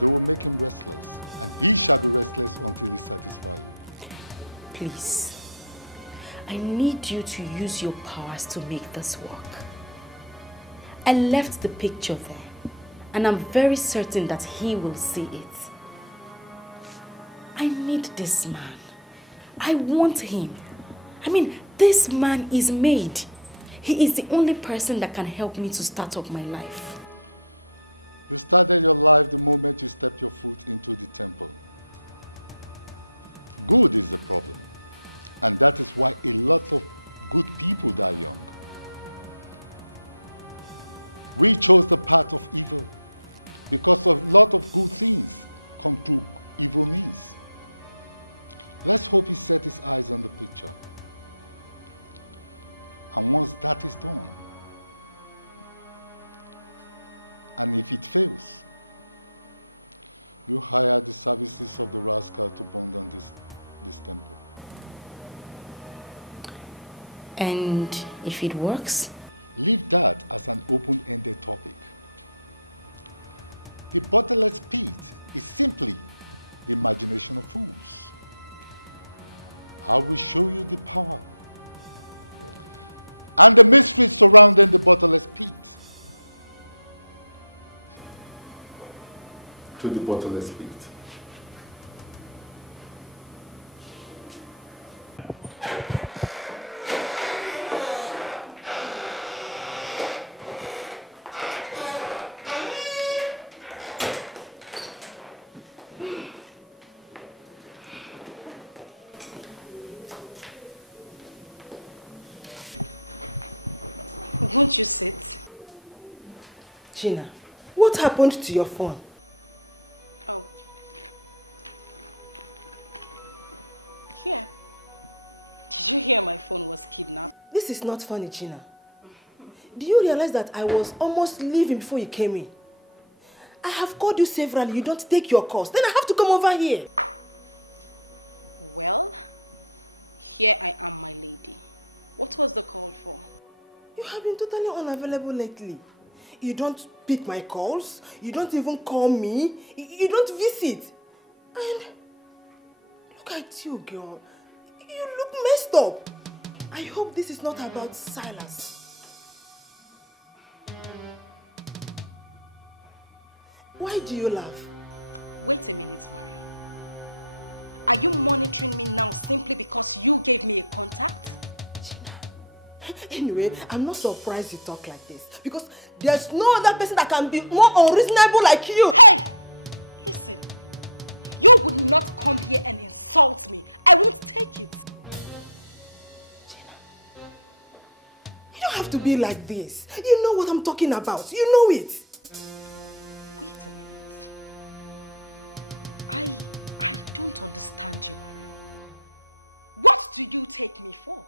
they will make him restless, and he shall be restless until he satisfies you. Please, I need you to use your powers to make this work. I left the picture there. And I'm very certain that he will see it. I need this man. I want him. I mean, this man is made. He is the only person that can help me to start up my life. You started your life the moment you stepped your foot into the temple. Good is the problem. And that is why a lot of good people die young. We chose the path of evil because a lot of good things come through evil means. Let's hope he set his eyes on the picture. And once that is done, and if it fails, you hire the services of the rascal to burn down this temple. And if it works? Leave that as an open-ended topic. The bottomless pit is simply the imagination of fools. I will show you the power and the mysteries surrounding the bottomless pit. To the bottomless pit. Won't you sit? Gina, what happened to your phone? Oh. Here. Did you hear my phone was kidnapped? This is not funny, Gina. Do you realize that I was almost leaving before you came in? I have called you severally, you don't take your calls. Then I have to come over here. Well, here I am, my lady. What was the call for? You have been totally unavailable lately. You don't pick my calls. You don't even call me. You don't visit. And look at you, girl. You look messed up. I hope this is not about Silas. Why do you laugh? Wait a minute, Mariam. Are you monitoring me now simply because you gave me a contact? Anyway, I'm not surprised you talk like this because there's no other person that can be more unreasonable like you. Hey! Listen, you would not come here and insult me. I won't take it. Gina, you don't have to be like this. You know what I'm talking about. You know it. Wait a minute. I don't understand you, Mariam. What do you take me for?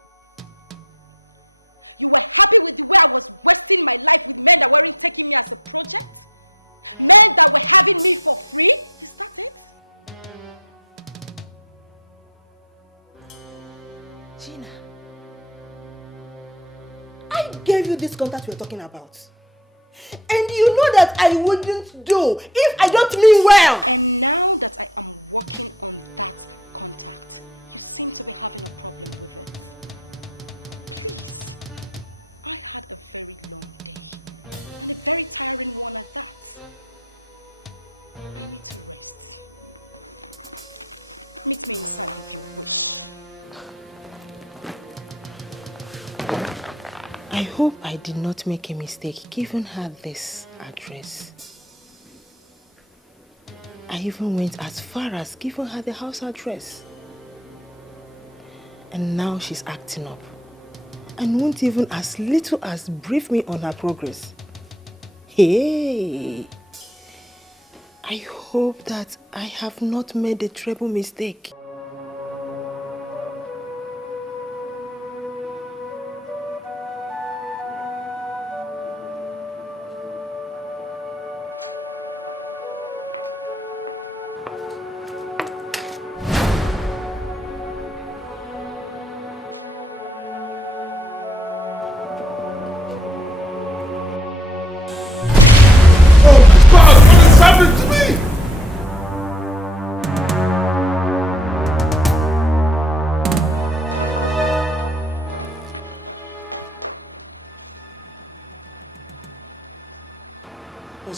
You were happy with the way I was wasting my life with men that weren't taking me as a project? Men that were having me for free? Is that it? Gina, I gave you this contact we're talking about. And you know that I wouldn't do if I don't mean well. And now that I am working on that contact, you seem to be having a problem with it. Please. I had a very long day and a very tiring one at that. I need to rest. Meet me inside if you wish. I hope I did not make a mistake giving her this address. I even went as far as giving her the house address. And now she's acting up. And won't even as little as brief me on her progress. Hey! I hope that I have not made a terrible mistake.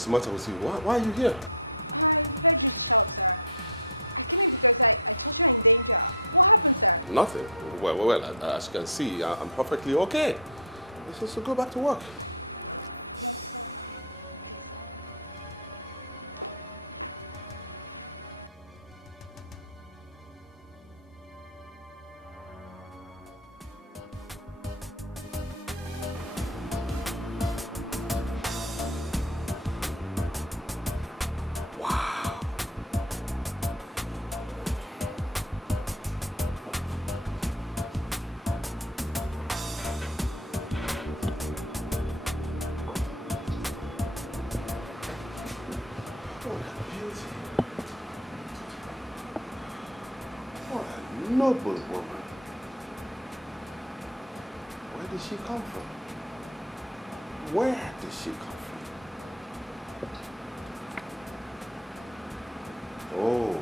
the matter with you? Why are you here? I heard you shout, sir. I came in because I thought you were in danger. What happened, sir? Nothing. Well, as you can see, I'm perfectly okay. So go back to work. Yes, sir. Okay, sir. Noble woman. Where did she come from? Where did she come from? Oh.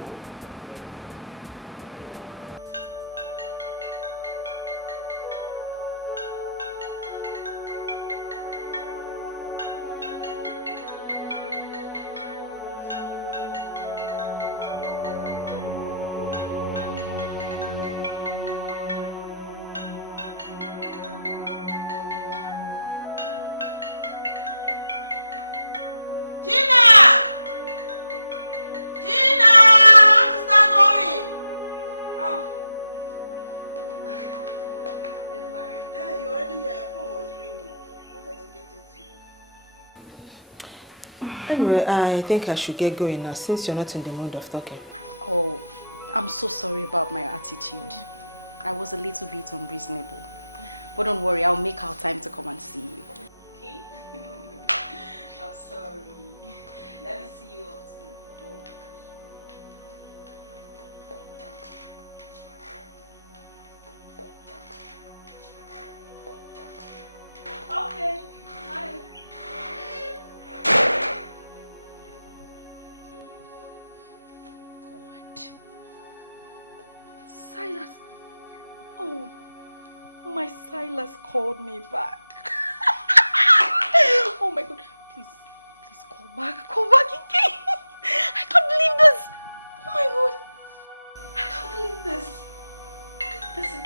Anyway, I think I should get going now since you're not in the mood of talking. Oh, I'm so sorry about my attitude. I was a little bit unreasonable. But don't worry, I'll make our time to come and see you. Okay? I'm sorry. Let me see you up to the door. Okay. Hi. Silas. Oh, my Silas called me back. Oh my God. Please call back. Call back again. I can't believe this. Oh my God. I can't believe this. Listen.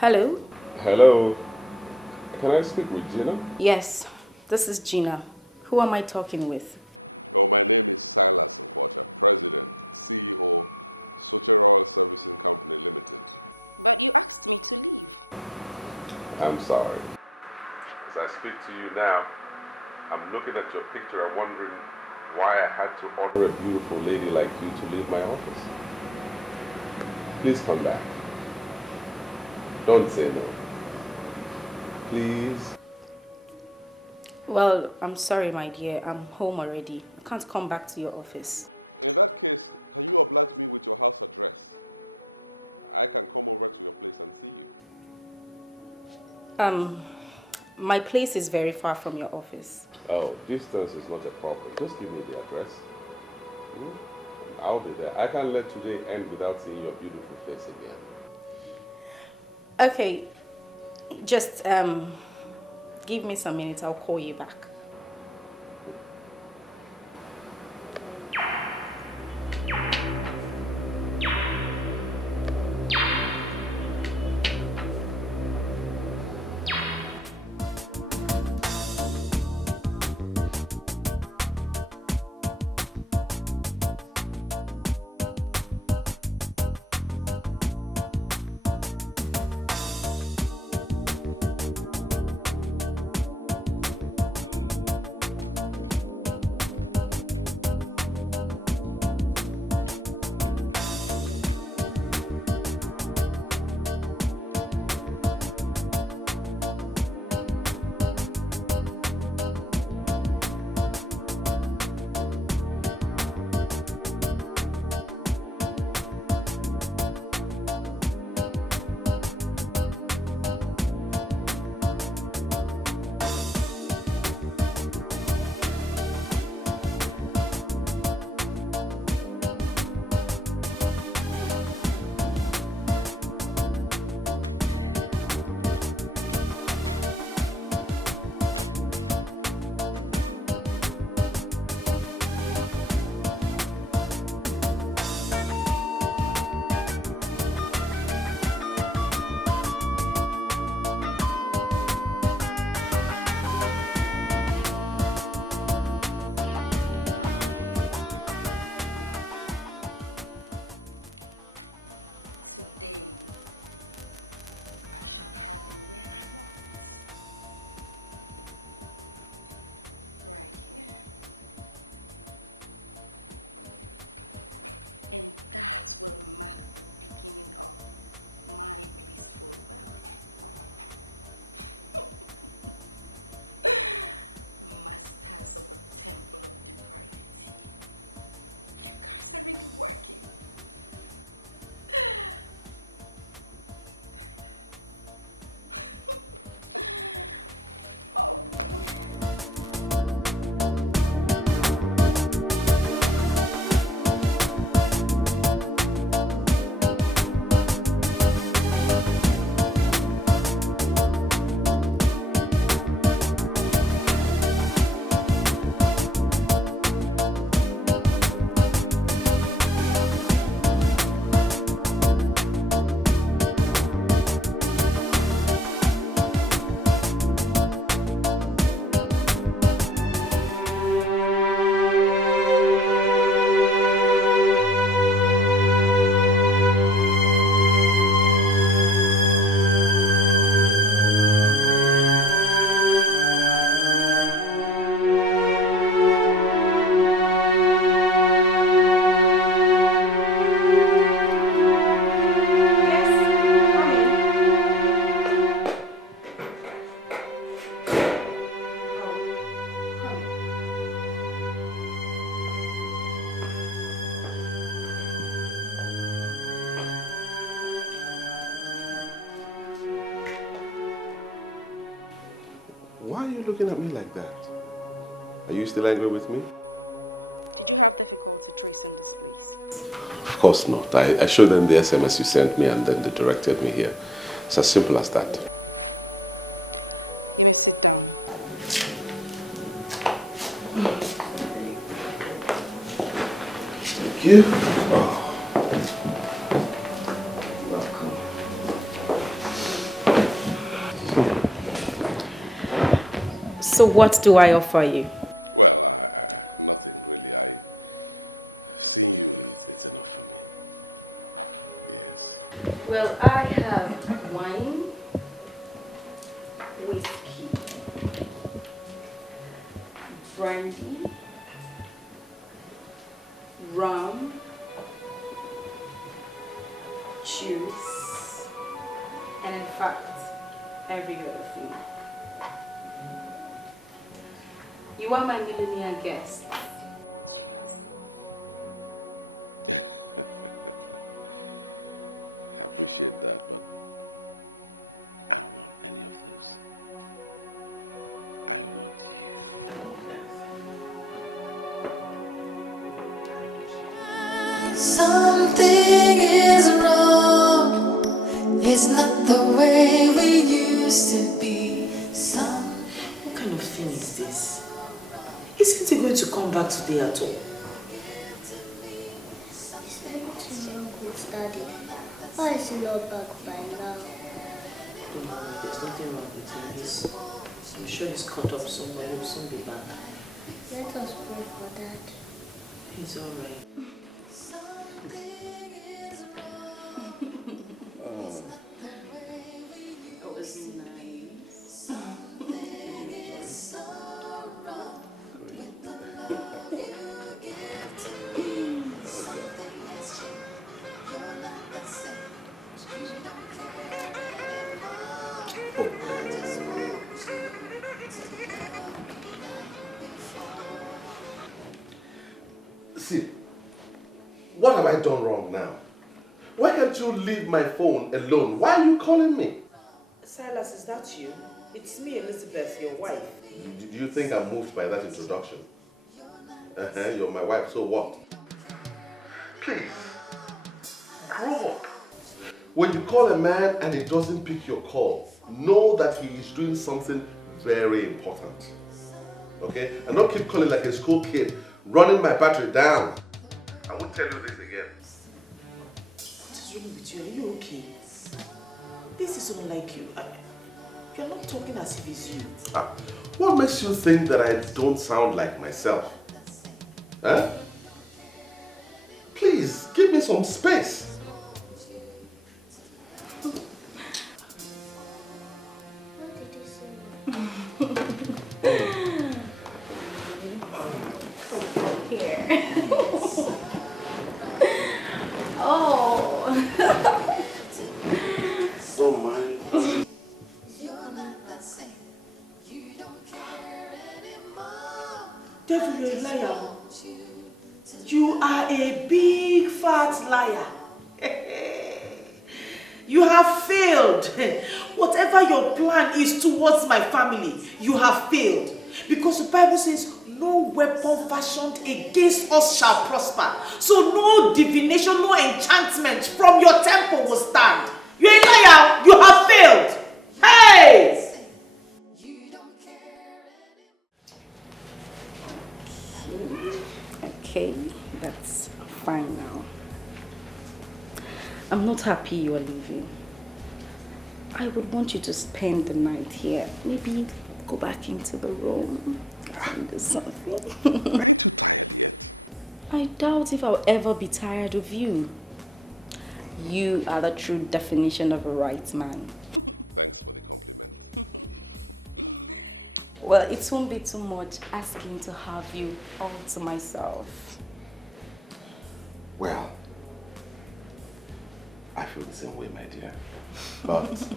Hello? Hello. Can I speak with Gina? Yes, this is Gina. Who am I talking with? Oh, my name is Silas Nkwacha, President, CEO, Socheral Servicing Company Limited. But you asked me to leave. I'm sorry. As I speak to you now, I'm looking at your picture and wondering why I had to order a beautiful lady like you to leave my office. Please come back. Don't say no. Please. Well, I'm sorry, my dear. I'm home already. I can't come back to your office. In that case, can you oblige me with your house address? I can come over to your place and see you. My place is very far from your office. Oh, distance is not a problem. Just give me the address. I'll be there. I can't let today end without seeing your beautiful face again. Okay, just give me some minutes. I'll call you back. And that will mark the beginning of my blissful wealth. Masters of the temple of depravity. You guys are really working. Oh. Why are you looking at me like that? Are you still angry with me? Did you have difficulty tracing this place? Of course not. I showed them the SMS you sent me and then they directed me here. It's as simple as that. You may sit down. Thank you. Oh. So what do I offer you? Well, nothing really. Seeing you, it's enough for me. Yes. Well, I have wine, whiskey, brandy, rum, juice, and in fact, every other thing. You are my millionaire guest. What should I ask? I appreciate that, but I don't want any of those. I want you. Something is wrong. It's not the way we used to be. What kind of thing is this? Isn't he going to come back today at all? Is everything wrong with Daddy? Why is he not back by now? There's nothing wrong with him. I'm sure he's caught up somewhere. He'll soon be back. Let us pray for Dad. He's alright. That was nice. See, what have I done wrong now? Why can't you leave my phone alone? Why are you calling me? Silas, is that you? It's me, Elizabeth, your wife. Do you think I'm moved by that introduction? You're my wife, so what? Please, grow up. When you call a man and he doesn't pick your call, know that he is doing something very important. Okay? And don't keep calling like a school kid, running my battery down. I won't tell you this again. What is wrong with you? Are you okay? This is unlike you. You're not talking as if it's you. What makes you think that I don't sound like myself? Huh? Please, give me some space. What did he say? Here. Devil, you're a liar. You are a big fat liar. You have failed. Whatever your plan is towards my family, you have failed. Because the Bible says, no weapon fashioned against us shall prosper. So no divination, no enchantment from your temple will stand. You're a liar. You have failed. Hey! Okay, that's fine now. I'm not happy you are leaving. I would want you to spend the night here. Maybe go back into the room and do something. Aren't you tired yet? I doubt if I'll ever be tired of you. You are the true definition of a right man. Thanks for the compliment. Well, it won't be too much asking to have you all to myself. Well, I feel the same way, my dear. But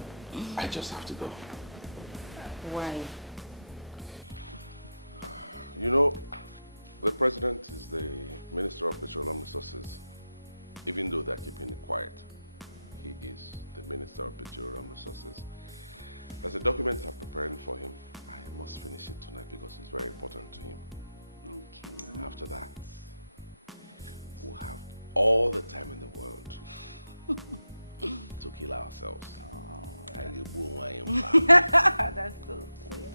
I just have to go. Why? You know, the president is the Minister of Petroleum Resources. Even though they're keeping it quiet, he is the Minister of Petroleum Resources. There's a document I'm preparing for him. I must finish it tonight because it's very important to him. Okay. And after that, we'll have all the time in the world to kill ourselves. Oh, That's that's so sweet.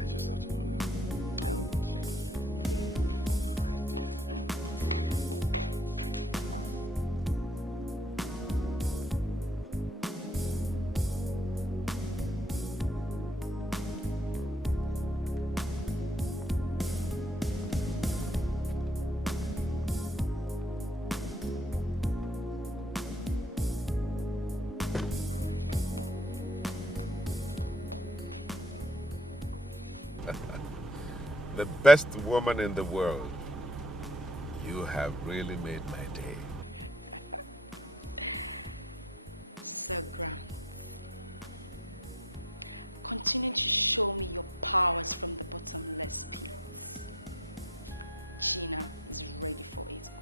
I just have to go now. Okay. The best woman in the world. You have really made my day. Sir Grant, continue to show me your powers from the bottomless pits. Gina is ready for it all.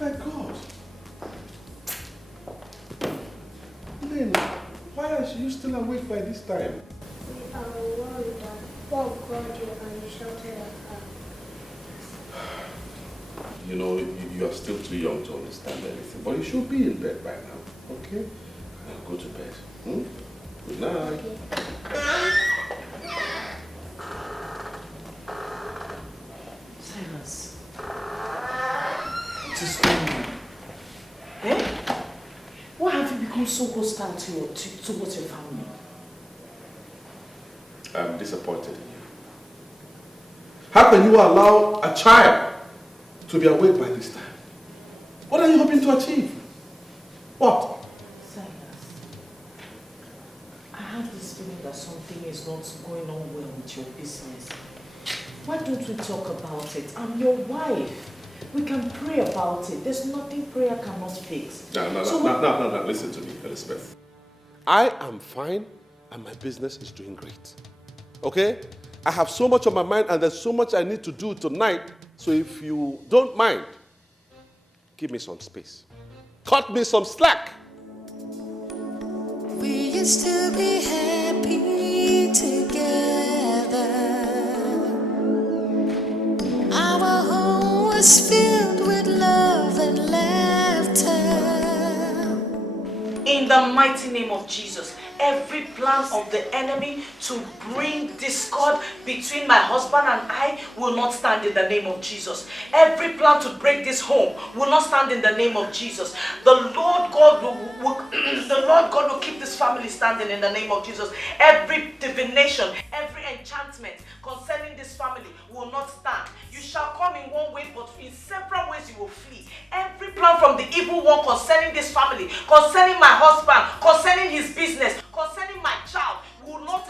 My God. Lynn, why are you still awake by this time? I was worried that Bob called you and you shouted at her. You know, you are still too young to understand anything, but you should be in bed by now, okay? Now go to bed. Hmm? Good night. Silas. What is going on? Eh? Why have you become so hostile towards your family? I'm disappointed in you. How can you allow a child to be awake by this time? What are you hoping to achieve? What? Silas, I have this feeling that something is not going on well with your business. Why don't we talk about it? I'm your wife. We can pray about it. There's nothing prayer cannot fix. No, listen to me, Elizabeth. I am fine and my business is doing great. Okay? I have so much on my mind and there's so much I need to do tonight. So if you don't mind, give me some space. Cut me some slack. We used to be happy together. Our home was filled with love and laughter. In the mighty name of Jesus, every plan of the enemy to bring discord between my husband and I will not stand in the name of Jesus. Every plan to break this home will not stand in the name of Jesus. The Lord God the Lord God will keep this family standing in the name of Jesus. Every divination, every enchantment concerning this family will not stand. You shall come in one way, but in several ways you will flee. Every plan from the evil one concerning this family, concerning my husband, concerning his business, concerning my child, will not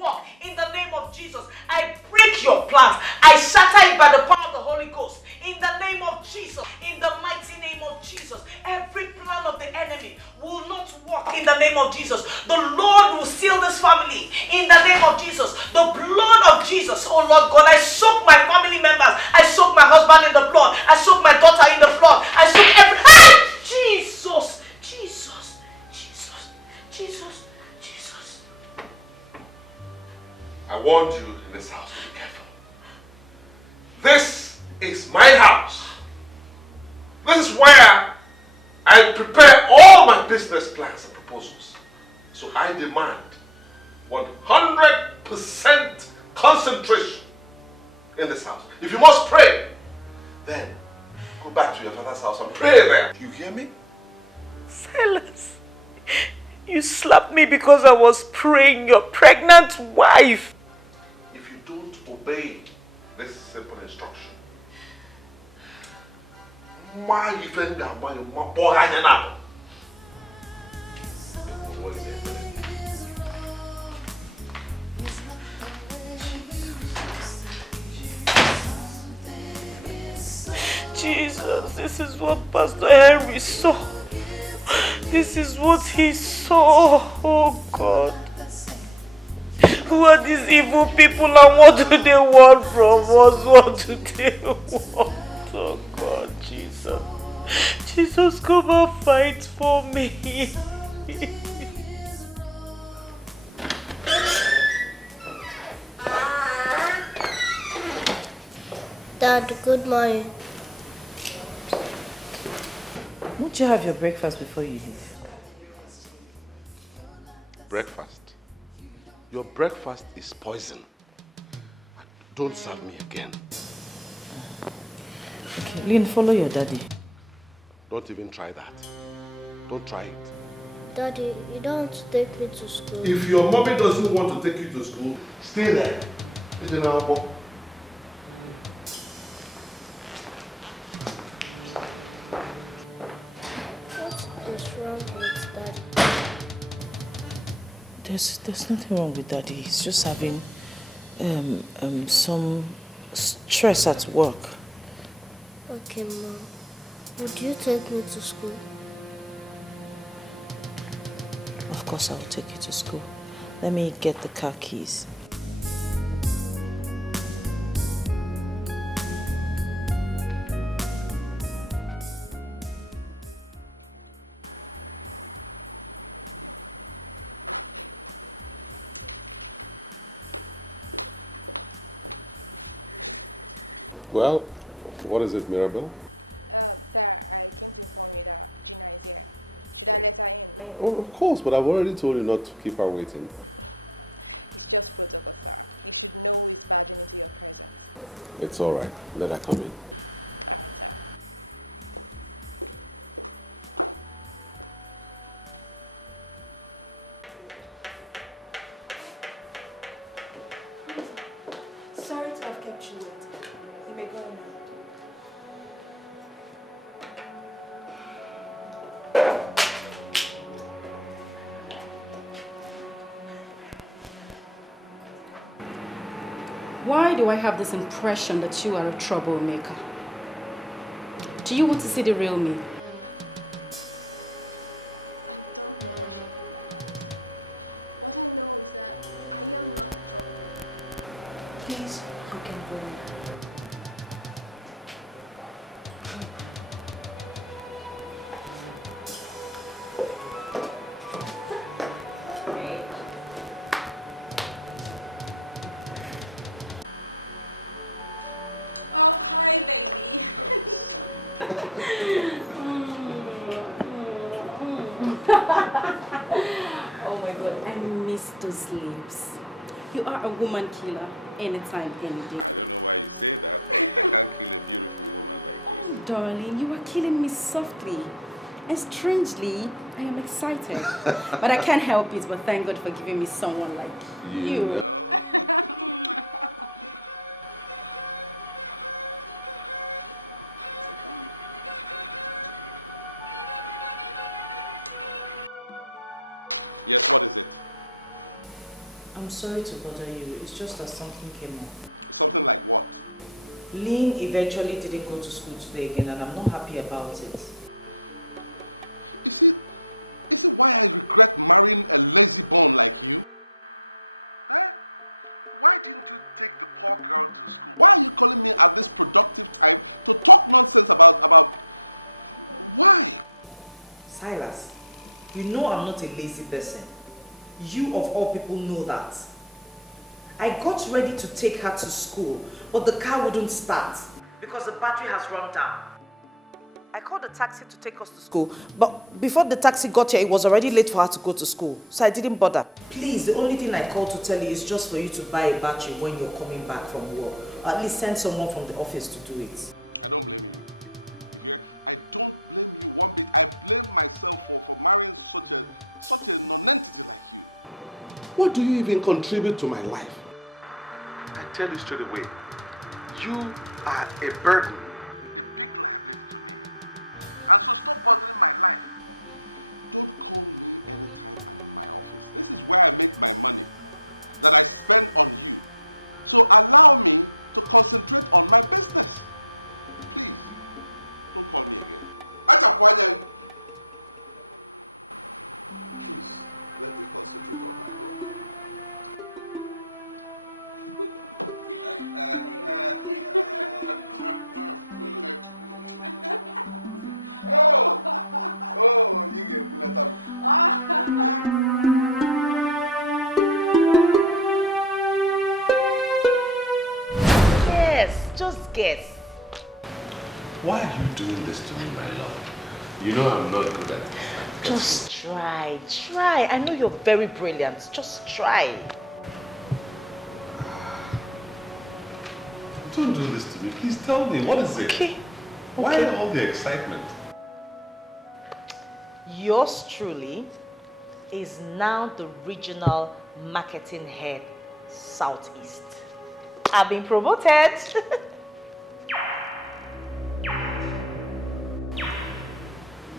work in the name of Jesus. I break your plans. I shatter it by the power of the Holy Ghost. In the name of Jesus, in the mighty name of Jesus, every plan of the enemy will not work in the name of Jesus. The Lord will seal this family in the name of Jesus. The blood of Jesus, oh Lord God, I soak my family members. I soak my husband in the blood. I soak my daughter in the blood. I soak every... Hey! Jesus! Jesus! Jesus! Jesus! Jesus! I warned you in this house to be careful. This is my house. This is where I prepare all my business plans and proposals. So I demand 100% concentration in this house. If you must pray, then go back to your father's house and pray there. You hear me? Silas, you slapped me because I was praying, your pregnant wife. If you don't obey this simple instruction, my friend, Jesus, this is what Pastor Henry saw. This is what he saw. Oh God. Who are these evil people and what do they want from us? What do they want? Oh God, Jesus. Jesus, come and fight for me. Dad, good morning. Won't you have your breakfast before you leave? Breakfast? Your breakfast is poison. Don't serve me again. Okay, Lynn, follow your daddy. Don't even try that. Don't try it. Daddy, you don't want to take me to school. If your mommy doesn't want to take you to school, stay there. It's an elbow. What is wrong with Daddy? There's nothing wrong with daddy. He's just having some stress at work. Okay, Mom. Would you take me to school? Of course I will take you to school. Let me get the car keys. Well, what is it, Mirabelle? Sir, I came to inform you that Gina is here. Should I let her in? Oh, of course, but I've already told you not to keep her waiting. It's just protocol, sir. You should know who is barging into your presence. It's all right. Let her come in. All right, sir. Sorry to have kept you waiting. You may go now. Why do I have this impression that you are a troublemaker? Do you want to see the real me? I don't know what you mean by that. What I know is that I am not a troublemaker. Please, you can go now. Oh, hi, baby. kiss those lips. You are a woman killer, anytime, any day. I don't know why you say that, but I can't kill a beautiful woman like you. Oh, darling, you are killing me softly. And strangely, I am excited. But I can't help it, but thank God for giving me someone like you. You know? Yes, what is it? I'm sorry to bother you. It's just that something came up. Something like what? Lynn eventually didn't go to school today again, and I'm not happy about it. Is it why I regret marrying a lazy bone like you? Eh? Why didn't you take the poor girl to school? Why are you calling me at this productive time to talk nonsense about... Why? Silas, you know I'm not a lazy person. You of all people know that. I got ready to take her to school, but the car wouldn't start because the battery has run down. I called a taxi to take us to school, but before the taxi got here, it was already late for her to go to school, so I didn't bother. Please, the only thing I called to tell you is just for you to buy a battery when you're coming back from work, or at least send someone from the office to do it. I don't blame you. You hear? I don't blame you one bit. I blame myself for marrying such a non-entity like you. What do you even contribute to my life? I tell you straight away, you are a burden, a big liability to me. And so stop bothering my life. Don't call me anytime I'm in my office. This is where I make my money that I spend on you. So allow me to concentrate on my business. Please, don't call me again. Please, let me concentrate on my work. Oh, you get Bunatam. Yes, just guess. Why are you doing this to me, my love? You know I'm not good at this. Just try. I know you're very brilliant. Just try. Don't do this to me. Please tell me, what is it? Okay. Why all the excitement? Yours truly is now the regional marketing head, Southeast. I've been promoted.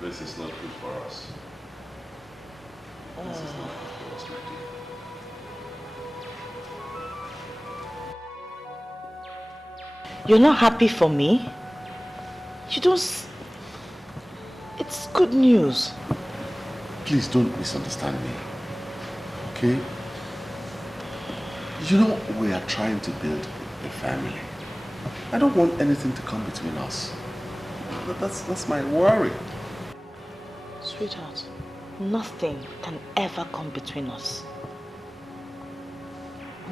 This is not good for us. This is not good for us, my dear. You're not happy for me? You don't... It's good news. Please don't misunderstand me, okay? You know, we are trying to build a family. I don't want anything to come between us. That's my worry. Sweetheart, nothing can ever come between us.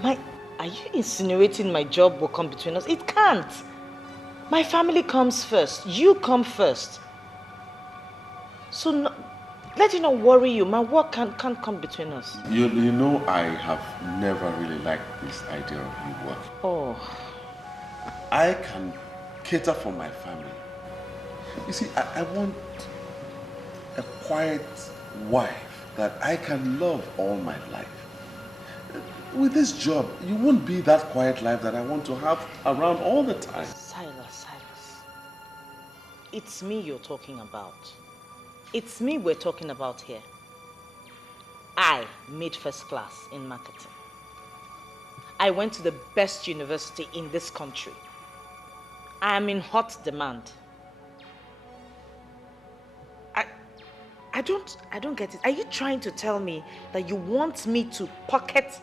Are you insinuating my job will come between us? It can't. My family comes first. You come first. So let it not worry you. My work can't come between us. You know, I have never really liked this idea of you working. Oh. I can cater for my family. You see, I want a quiet wife that I can love all my life. With this job, you won't be that quiet life that I want to have around all the time. Silas. It's me you're talking about. It's me we're talking about here. I made first class in marketing. I went to the best university in this country. I am in hot demand. I don't get it. Are you trying to tell me that you want me to pocket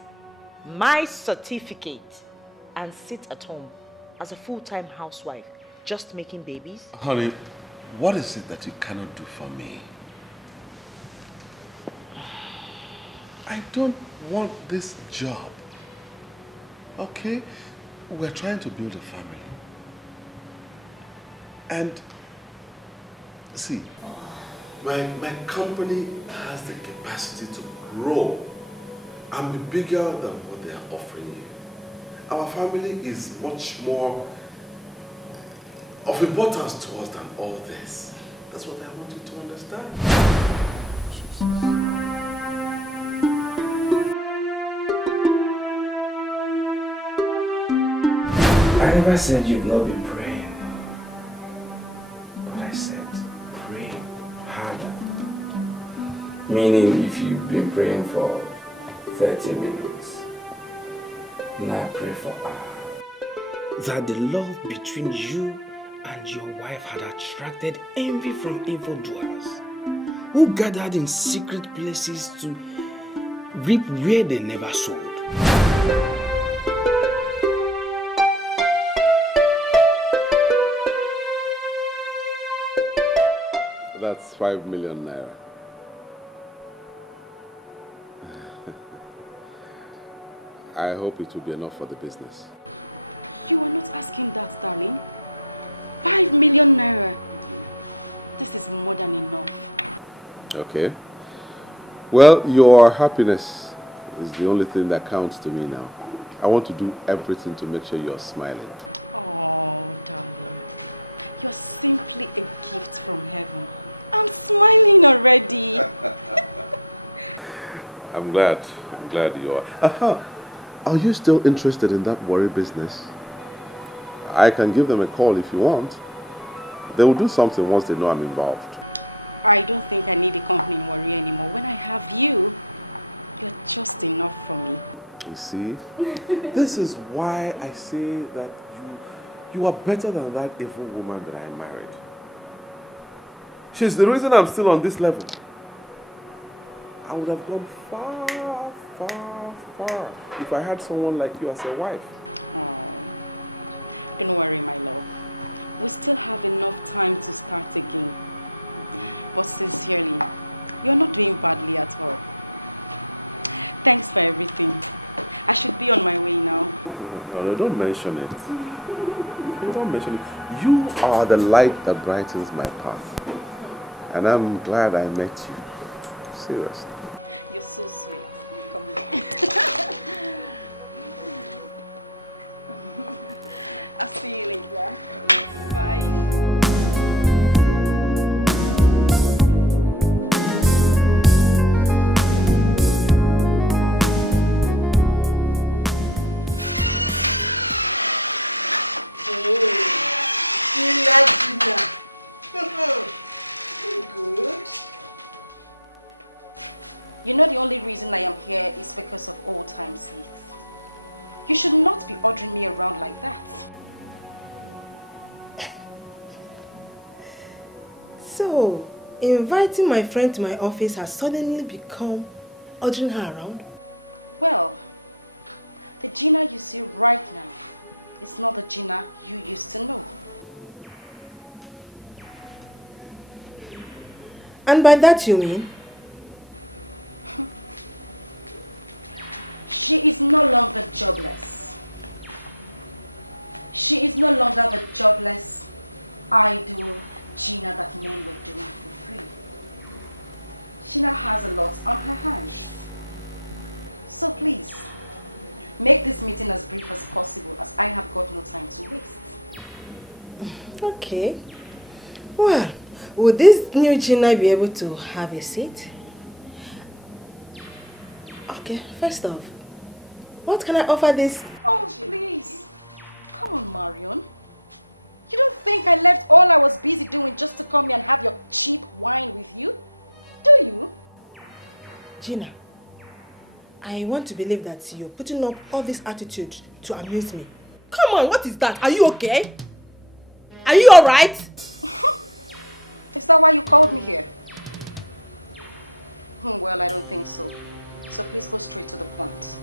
my certificate and sit at home as a full-time housewife just making babies? Honey, what is it that you cannot do for me? I don't want this job. Okay? We're trying to build a family. And see, my company has the capacity to grow I'm bigger than what they are offering you. Our family is much more of importance to us than all this. That's what I want you to understand. I never said you've not been praying. But I said pray harder. Meaning if you've been praying for 30 minutes, now pray for hours. That the love between you and your wife had attracted envy from evildoers who gathered in secret places to reap where they never sowed. That's 5 million naira. I hope it will be enough for the business. You are not asking that, darling. 5 million naira. This is more than enough. Okay. Well, your happiness is the only thing that counts to me now. I want to do everything to make sure you're smiling. Oh, darling. You're simply a gift from heaven. I'm smiling already. I'm glad you are. Are you still interested in that worry business? I can give them a call if you want. They will do something once they know I'm involved. I don't think I need a company in worry anymore. When I have you, you're just enough for me. You see, this is why I say that you are better than that evil woman that I married. She's the reason I'm still on this level. I would have gone far, far, far if I had someone like you as a wife. Oh, don't worry, my love. We still have enough time to start again. But sincerely, you're not doing badly at all. Thanks for everything. I should be on my way now. No, don't mention it. Don't mention it. You are the light that brightens my path. And I'm glad I met you. Seriously. You're so sweet. Come here. I'll see you later. Bye. Good. You know the only reason I am here is because of old time's sake. You should not be ordering me around like that. So, inviting my friend to my office has suddenly become ordering her around? Well, the Gina you see right now is not the Gina you used to know. And by that you mean? She is no longer jobless. She is no longer the jobless, idle Gina that men were doing for free. She now has a lot on her hands. So please, make this meeting as brief as possible, as I have got no time to waste. Okay. Well, would this new Gina be able to have a seat? Okay, first off, what can I offer this? Oh, please. Come on, Marion. You don't think I left all I was busy doing just to come here and have your cheap wine with you? Do you? Gina, I want to believe that you're putting up all this attitude to amuse me. Come on, what is that? Are you okay? Are you alright? Is that why you called me here? Well, I don't think so. So please go straight to the point.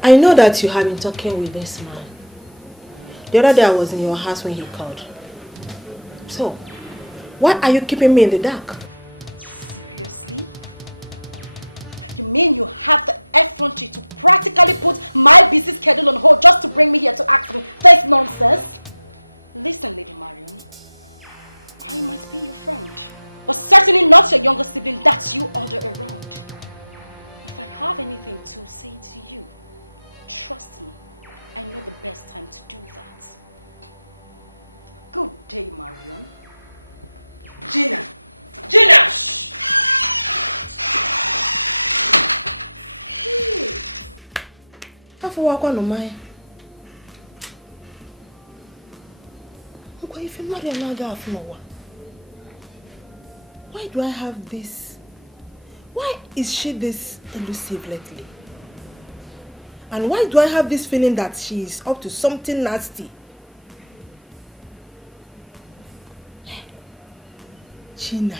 I know that you have been talking with this man. The other day I was in your house when he called. So, why are you keeping me in the dark? Seriously? You mean you have the effrontery to practically put my busy schedule on hold just to bring me here to ask me this nonsense? Listen, Lady Marion. I might be your friend, But certainly not your younger sibling that you order around. If I have anything to say to you, trust me, I know the best time to do that. Good day, Marion. Gina! Gina! Shh! Afọwakwa no mai. Nkwa ife mmadụ anaghị afụ n'ụwa. Why do I have this? Why is she this elusive lately? And why do I have this feeling that she is up to something nasty? Gina.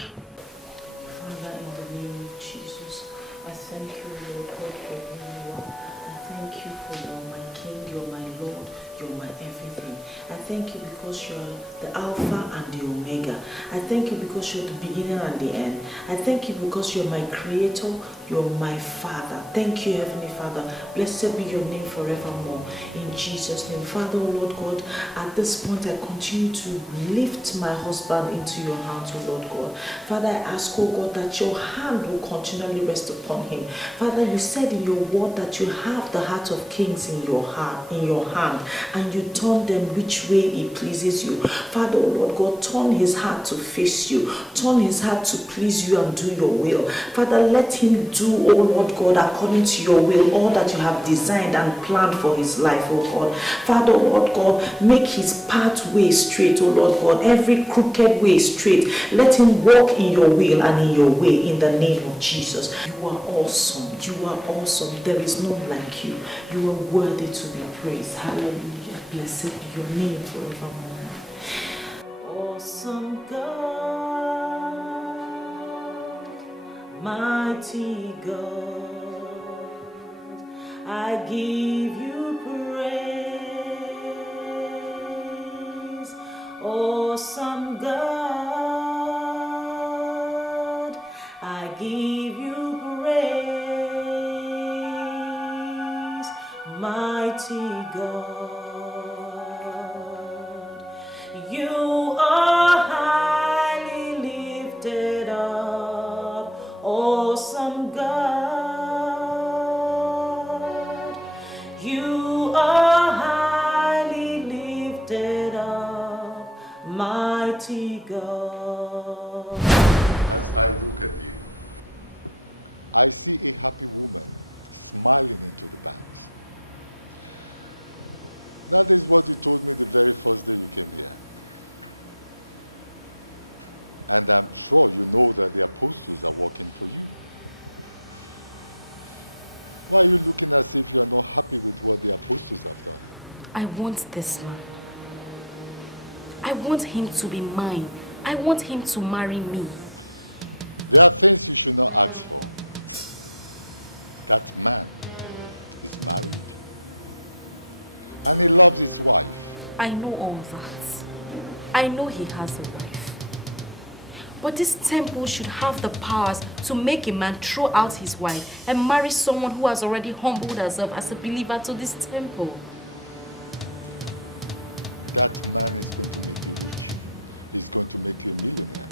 Father, in the name of Jesus, I thank you, Lord God, for who you are. I thank you for you're my King, you're my Lord, you're my everything. I thank you because you're the Alpha and the Omega. I thank you because you're the beginning and the end. I thank you because you're my Creator, you're my Father. Thank you, Heavenly Father. Blessed be your name forevermore. In Jesus' name. Father, Lord God, at this point I continue to lift my husband into your hands, O Lord God. Father, I ask, O God, that your hand will continually rest upon him. Father, you said in your word that you have the heart of kings in your hand, and you turn them which way it pleases you. Father, O Lord God, turn his heart to face you. Turn his heart to please you and do your will. Father, let him do, O Lord God, according to your will, all that you have designed and planned for his life, O God. Father, O Lord God, make his pathway straight, O Lord God, every crooked way straight. Let him walk in your will and in your way, in the name of Jesus. You are awesome. You are awesome. There is none like you. You are worthy to be praised. Hallelujah. Blessed be your name forevermore. Awesome God, mighty God, I give you praise. Awesome God, I give you praise. Mighty God, you are highly lifted up. Awesome God, you are highly lifted up. Mighty God. As I look at you, I see a happy woman smiling into the banks. That is what you told me the very first day you came here. And I'm sure you know that the apostles are working for you. Why are you looking as if you are not happy with what the apostles have done? I want this man. I want him to be mine. I want him to marry me. There are things you should not ask for. That man is married. And he loves his wife. I know all that. I know he has a wife. But this temple should have the powers to make a man throw out his wife and marry someone who has already humbled herself as a believer to this temple. That man is going to make you rich. He's going to make you a millionaire.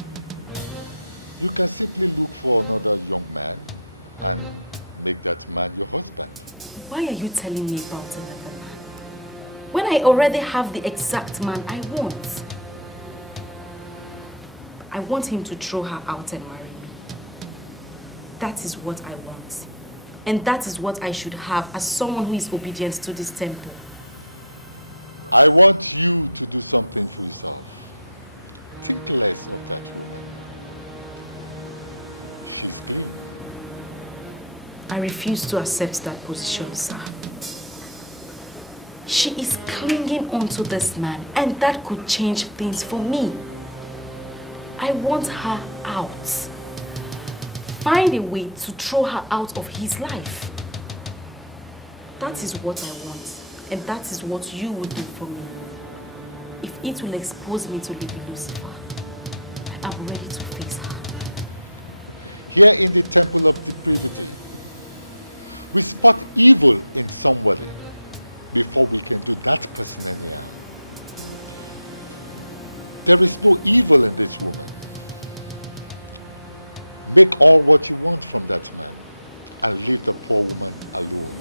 You can simply look for another young man and make that man your husband. Why are you telling me about another man? When I already have the exact man I want. I want him to throw her out and marry me. That is what I want. And that is what I should have as someone who is obedient to this temple. I want you to do something for yourself. Think less of that woman. She's clean. I refuse to accept that position, sir. She is clinging onto this man, and that could change things for me. I want her out. Find a way to throw her out of his life. That is what I want, and that is what you will do for me. If it will expose me to Lady Lucifer, I'm ready to face her. Here in the temple of depravity, we spot evil in somebody before we can do that person any harm. There is no evil in this woman. Make all what you want from that man and leave the poor woman alone.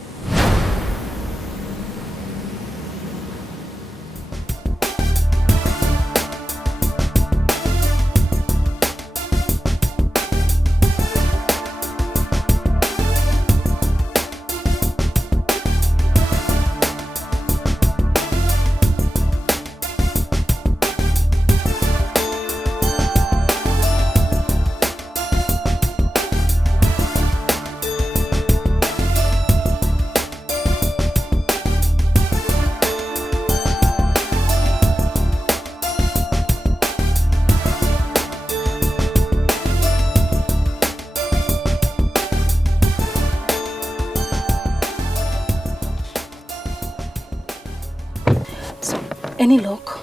Any luck?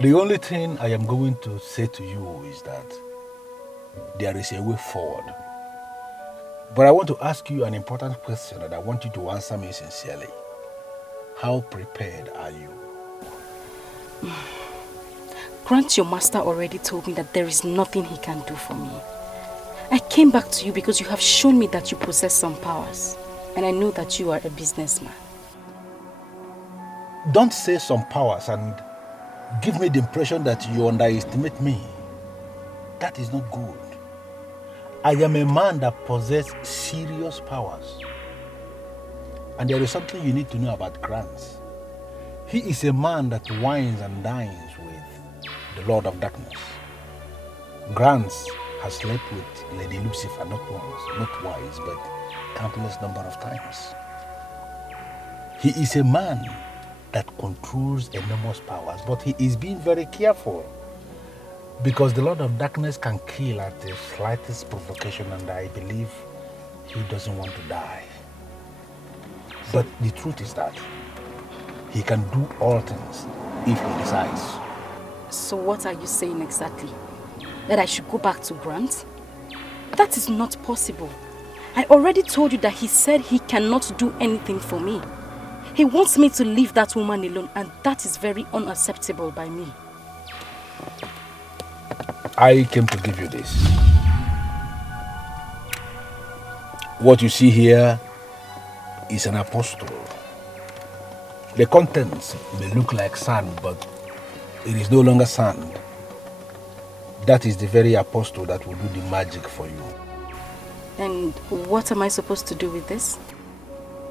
The only thing I am going to say to you is that there is a way forward. But I want to ask you an important question and I want you to answer me sincerely. How prepared are you? Grant, your master already told me that there is nothing he can do for me. I came back to you because you have shown me that you possess some powers. And I know that you are a businessman. Don't say some powers and give me the impression that you underestimate me. That is not good. I am a man that possesses serious powers. And there is something you need to know about Grants. He is a man that wines and dines with the Lord of Darkness. Grants has slept with Lady Lucifer not once, not twice, but countless number of times. He is a man that controls enormous powers, but he is being very careful because the Lord of Darkness can kill at the slightest provocation, and I believe he doesn't want to die. But the truth is that he can do all things if he decides. So what are you saying exactly? That I should go back to Grant? That is not possible. I already told you that he said he cannot do anything for me. He wants me to leave that woman alone, and that is very unacceptable by me. I came to give you this. What you see here is an apostle. The contents may look like sand, but it is no longer sand. That is the very apostle that will do the magic for you. And what am I supposed to do with this?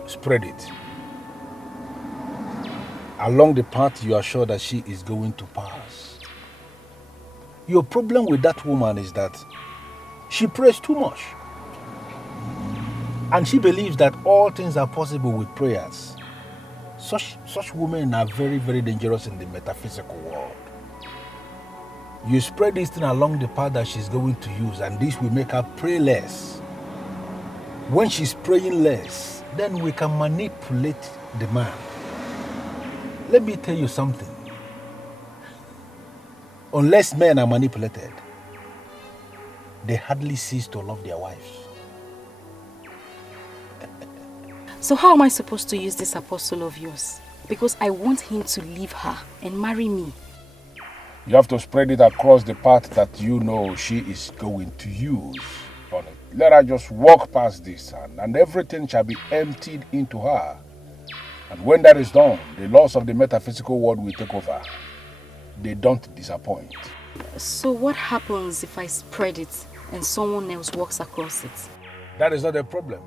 Spread it. Along the path you are sure that she is going to pass. Your problem with that woman is that she prays too much. And she believes that all things are possible with prayers. Such women are very, very dangerous in the metaphysical world. You spread this thing along the path that she's going to use, and this will make her pray less. When she's praying less, then we can manipulate the man. Let me tell you something. Unless men are manipulated, they hardly cease to love their wives. So how am I supposed to use this apostle of yours? Because I want him to leave her and marry me. You have to spread it across the path that you know she is going to use on it. Let her just walk past this, and everything shall be emptied into her. And when that is done, the laws of the metaphysical world will take over. They don't disappoint. So what happens if I spread it and someone else walks across it? That is not a problem.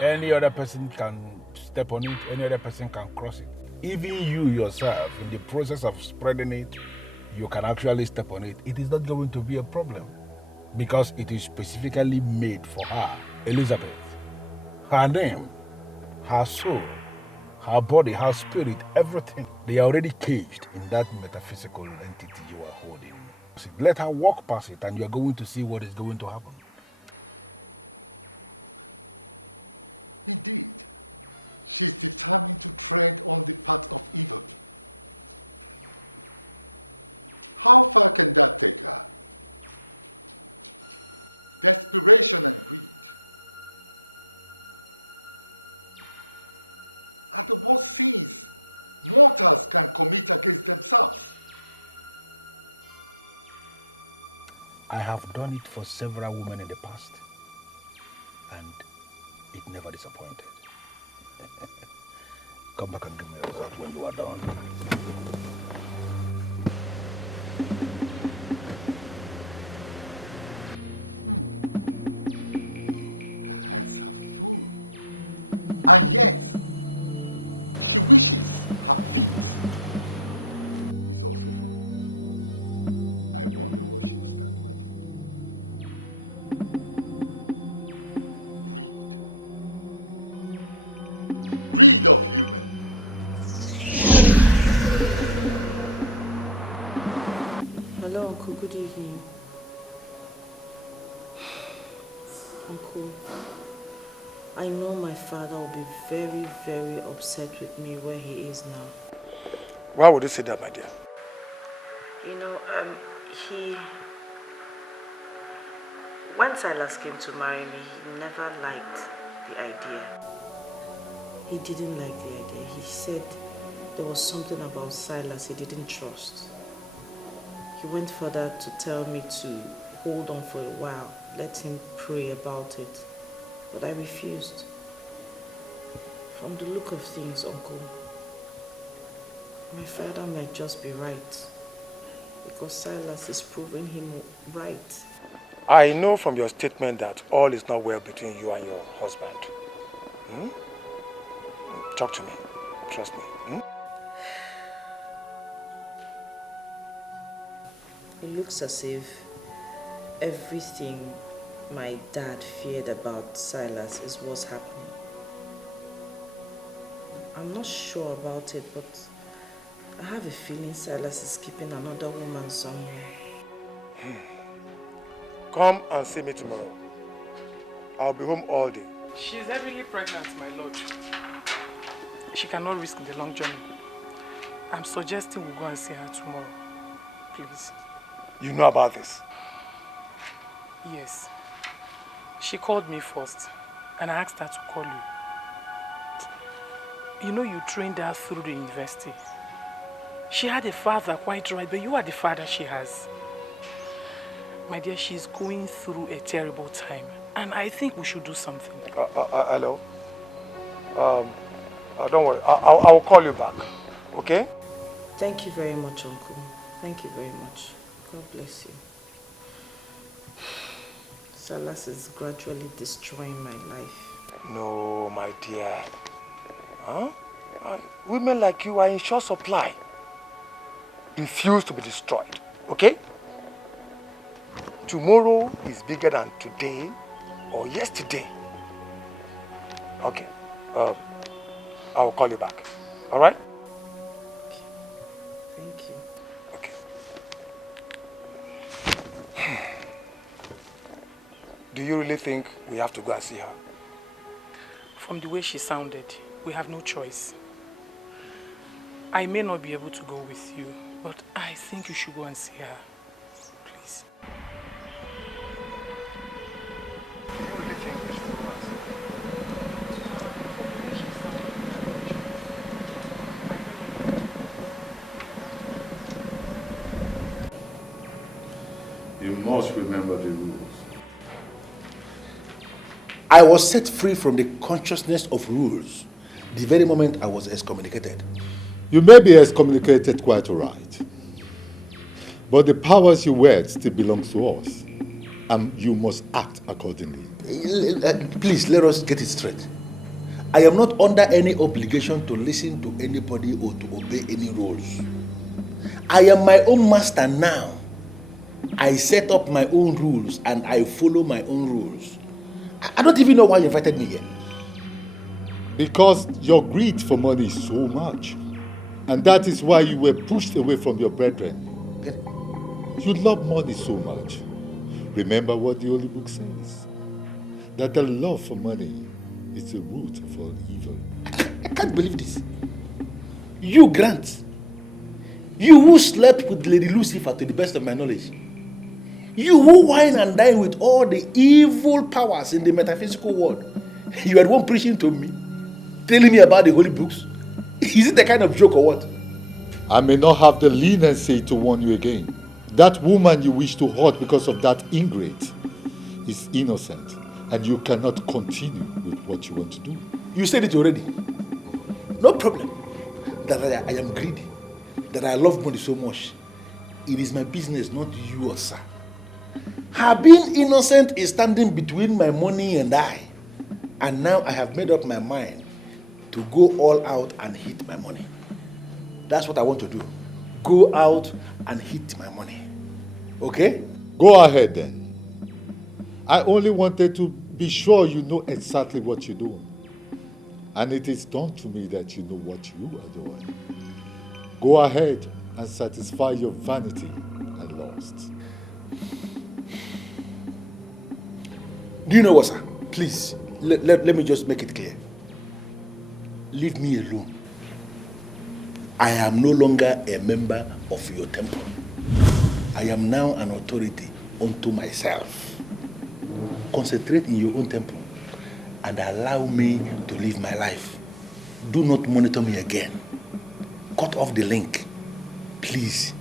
Any other person can step on it, any other person can cross it. Even you yourself, in the process of spreading it, you can actually step on it. It is not going to be a problem because it is specifically made for her. Elizabeth, her name, her soul, her body, her spirit, everything, they are already caged in that metaphysical entity you are holding. So let her walk past it and you are going to see what is going to happen. Indeed, she's determined to tread on the path of evil. How far can that take her? Desperation and greed are the worst sins mortals can commit against themselves. I have done it for several women in the past, and it never disappointed. Come back and give me a result when you are done. Her hands are full. And yet, she wishes her feet is also full. I wonder what she'll stand with. Greed of human. Hello, Uncle. Good evening. Uncle, I know my father will be very, very upset with me where he is now. Why would you say that, my dear? You know, when Silas came to marry me, he never liked the idea. He didn't like the idea. He said there was something about Silas he didn't trust. He went further to tell me to hold on for a while, let him pray about it. But I refused. From the look of things, Uncle, my father might just be right, because Silas is proving him right. I know from your statement that all is not well between you and your husband. Talk to me. Trust me. It looks as if everything my dad feared about Silas is what's happening. I'm not sure about it, but I have a feeling Silas is keeping another woman somewhere. Come and see me tomorrow. I'll be home all day. She's heavily pregnant, my lord. She cannot risk the long journey. I'm suggesting we go and see her tomorrow. Please. You know about this? Yes. She called me first, and I asked her to call you. You know you trained her through the university. She had a father, quite right, but you are the father she has. My dear, she's going through a terrible time, and I think we should do something. Hello? Don't worry, I'll call you back, okay? Thank you very much, Uncle. Thank you very much. God bless you. Silas is gradually destroying my life. No, my dear. Women like you are in short supply. Refuse to be destroyed, okay? Tomorrow is bigger than today or yesterday. Okay. I'll call you back. All right? Thank you. Okay. Do you really think we have to go and see her? From the way she sounded, we have no choice. I may not be able to go with you, but I think you should go and see her. Please. You must remember the rules. I was set free from the consciousness of rules the very moment I was excommunicated. You may be excommunicated quite all right. But the powers you wield still belong to us. And you must act accordingly. Please, let us get it straight. I am not under any obligation to listen to anybody or to obey any rules. I am my own master now. I set up my own rules and I follow my own rules. I don't even know why you invited me here. Because your greed for money is so much. And that is why you were pushed away from your brethren. You love money so much. Remember what the Holy Book says. That the love for money is the root of all evil. I can't believe this. You, Grant. You who slept with Lady Lucifer to the best of my knowledge. You who wine and dine with all the evil powers in the metaphysical world. You are the one preaching to me, telling me about the holy books. Is it the kind of joke or what? I may not have the leniency to warn you again, That woman you wish to hurt because of that ingrate is innocent, and you cannot continue with what you want to do. You said it already. No problem. That I am greedy. That I love money so much. It is my business, not yours, sir. Her being innocent is standing between my money and I. And now I have made up my mind to go all out and hit my money. That's what I want to do. Go out and hit my money. Okay? Go ahead then. I only wanted to be sure you know exactly what you're doing. And it is done to me that you know what you are doing. Go ahead and satisfy your vanity and lust. Do you know what, sir? Please, let me just make it clear. Leave me alone. I am no longer a member of your temple. I am now an authority unto myself. Concentrate in your own temple and allow me to live my life. Do not monitor me again. Cut off the link, please.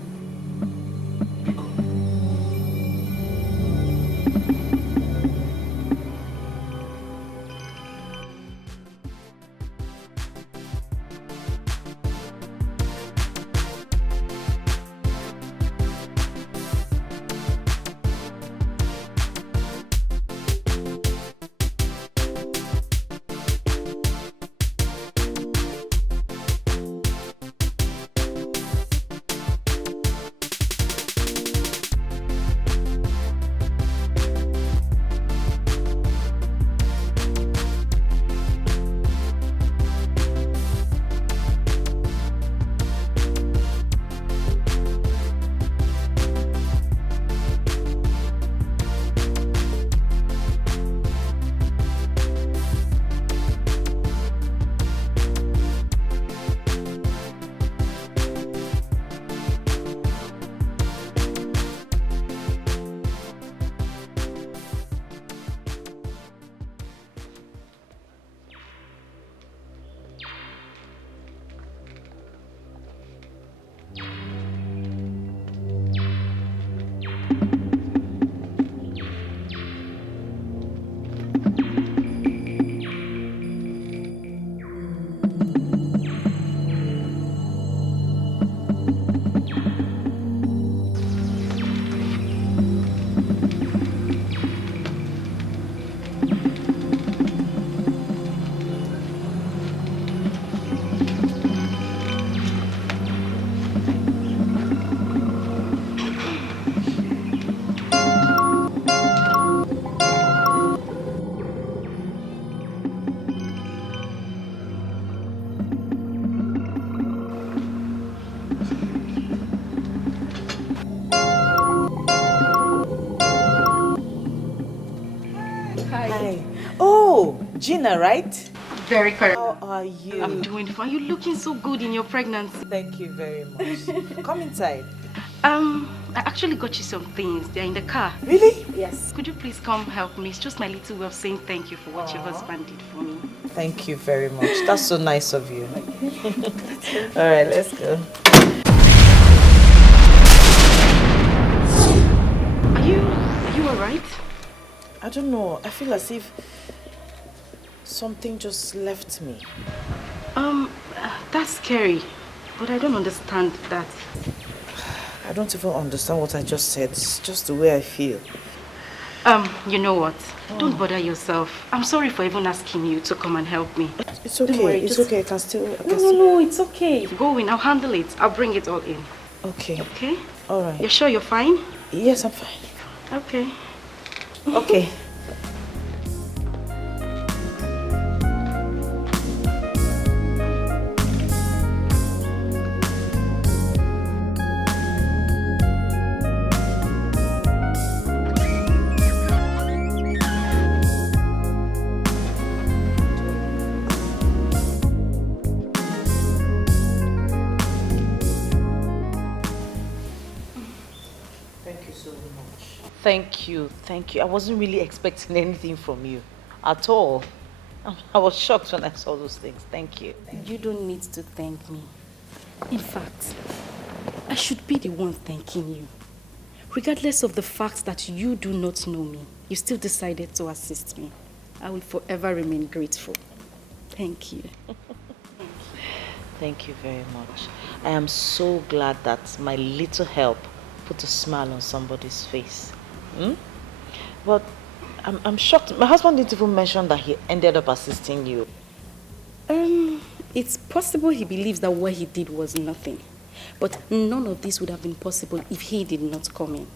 Gina, right? Very correct. How are you? I'm doing fine. You're looking so good in your pregnancy. Thank you very much. Come inside. I actually got you some things. They're in the car. Really? Yes. Could you please come help me? It's just my little way of saying thank you for what your husband did for me. Thank you very much. That's so nice of you. All right, let's go. Are you all right? I don't know. I feel as if something just left me. That's scary, but I don't understand that. I don't even understand what I just said. It's just the way I feel. You know what? Don't bother yourself. I'm sorry for even asking you to come and help me. It's okay. Worry, it's okay. I can still. No, it's okay. Go in. I'll handle it. I'll bring it all in. Okay. Okay? All right. You're sure you're fine? Yes, I'm fine. Okay. Okay. You don't need to thank me. In fact, I should be the one thanking you. Regardless of the fact that you do not know me, you still decided to assist me. I will forever remain grateful. Thank you. It's possible he believes that what he did was nothing. But none of this would have been possible if he did not come in.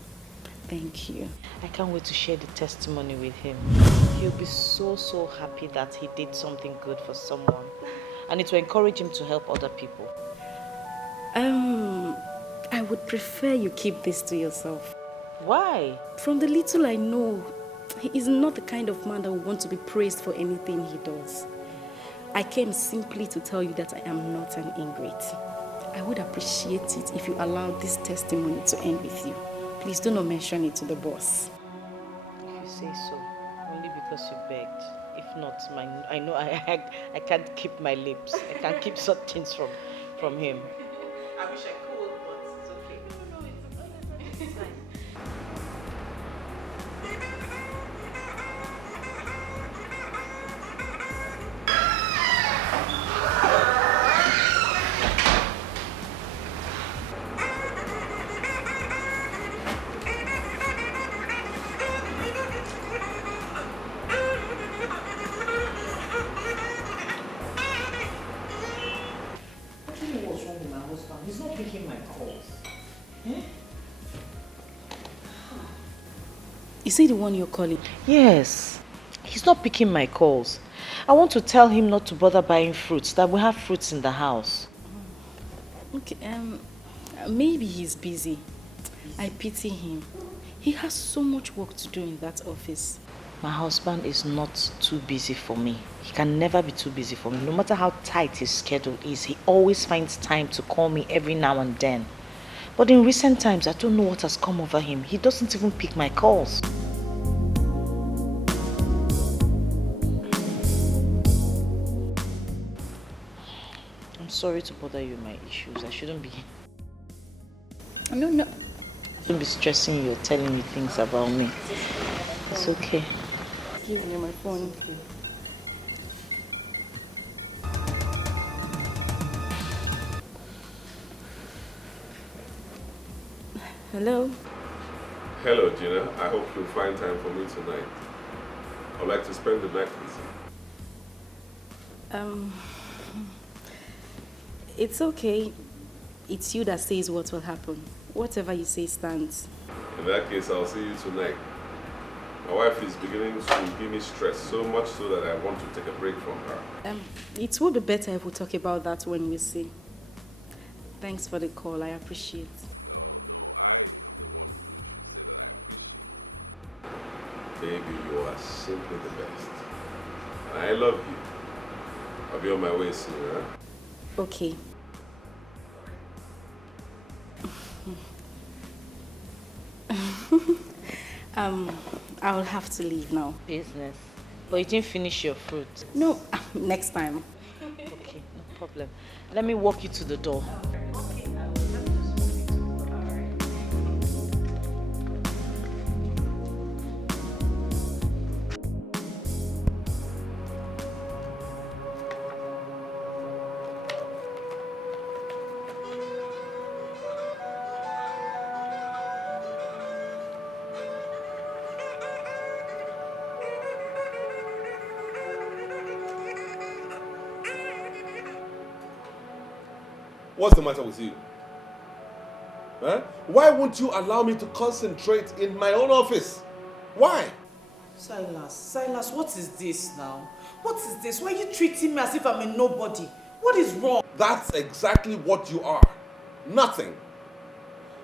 Thank you. I would prefer you keep this to yourself. From the little I know, he is not the kind of man that would want to be praised for anything he does. I came simply to tell you that I am not an ingrate. I would appreciate it if you allowed this testimony to end with you. Please do not mention it to the boss. He's not picking my calls. Eh? Is he the one you're calling? He's not picking my calls. I want to tell him not to bother buying fruits, that we have fruits in the house. Okay, maybe he's busy. I pity him. He has so much work to do in that office. My husband is not too busy for me. He can never be too busy for me. No matter how tight his schedule is, he always finds time to call me every now and then. But in recent times, I don't know what has come over him. He doesn't even pick my calls. I'm sorry to bother you with my issues. I shouldn't be... No. I shouldn't be stressing you or telling you things about me. It's okay. Give me my phone. Hello? Hello, Gina. I hope you'll find time for me tonight. I'd like to spend the night with you. It's okay. It's you that says what will happen. Whatever you say stands. In that case, I'll see you tonight. My wife is beginning to give me stress, so much so that I want to take a break from her. It would be better if we talk about that when we see. Thanks for the call. I appreciate it. No, I am the one who should say that I appreciate. Baby, you are simply the best. And I love you. I'll be on my way soon, huh? Okay. I'll have to leave now. Business. But you didn't finish your fruit. No, next time. Okay, no problem. Let me walk you to the door. What's the matter with you? Huh? Why won't you allow me to concentrate in my own office? Why? Silas, what is this now? What is this? Why are you treating me as if I'm a nobody? What is wrong? That's exactly what you are. Nothing.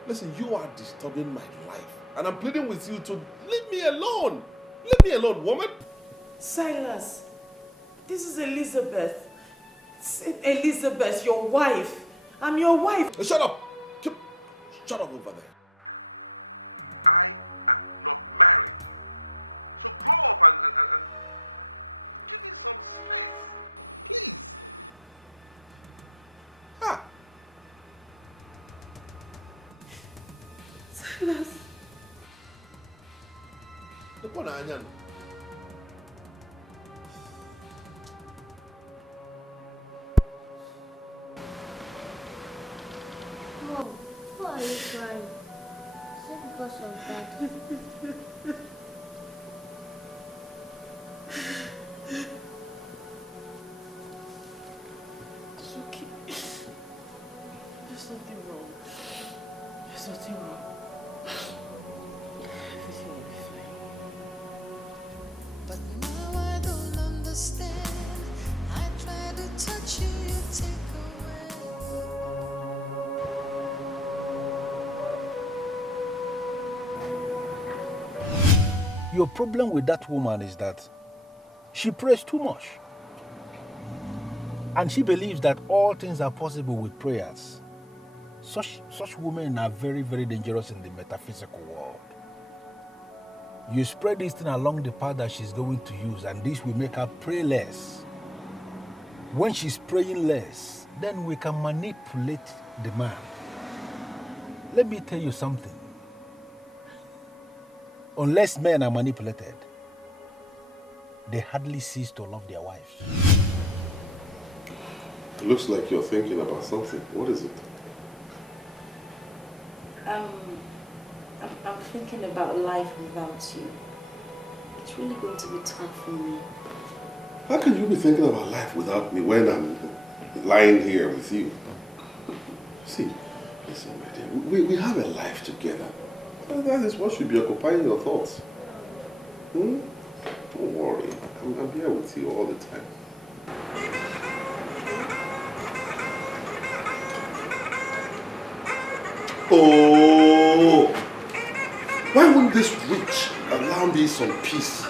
Listen, you are disturbing my life. And I'm pleading with you to leave me alone. Leave me alone, woman. Silas, this is Elizabeth. Elizabeth, your wife. I'm your wife. Shut up. Shut up over there. I am not married. So grow up and give me some space. Please. Silas, house of Daddy. It's okay. There's nothing wrong. There's nothing wrong. Everything will be fine. But now I don't understand. I try to touch you, you take Your problem with that woman is that she prays too much. And she believes that all things are possible with prayers. Such women are very, very dangerous in the metaphysical world. You spread this thing along the path that she's going to use, and this will make her pray less. When she's praying less, then we can manipulate the man. Let me tell you something. Unless men are manipulated, they hardly cease to love their wives. It looks like you're thinking about something. What is it? I'm thinking about life without you. It's really going to be tough for me. How can you be thinking about life without me when I'm lying here with you? See, listen, my dear, we have a life together. That is what should be occupying your thoughts. Don't worry. I'm here with you all the time. Oh! Why wouldn't this witch allow me some peace?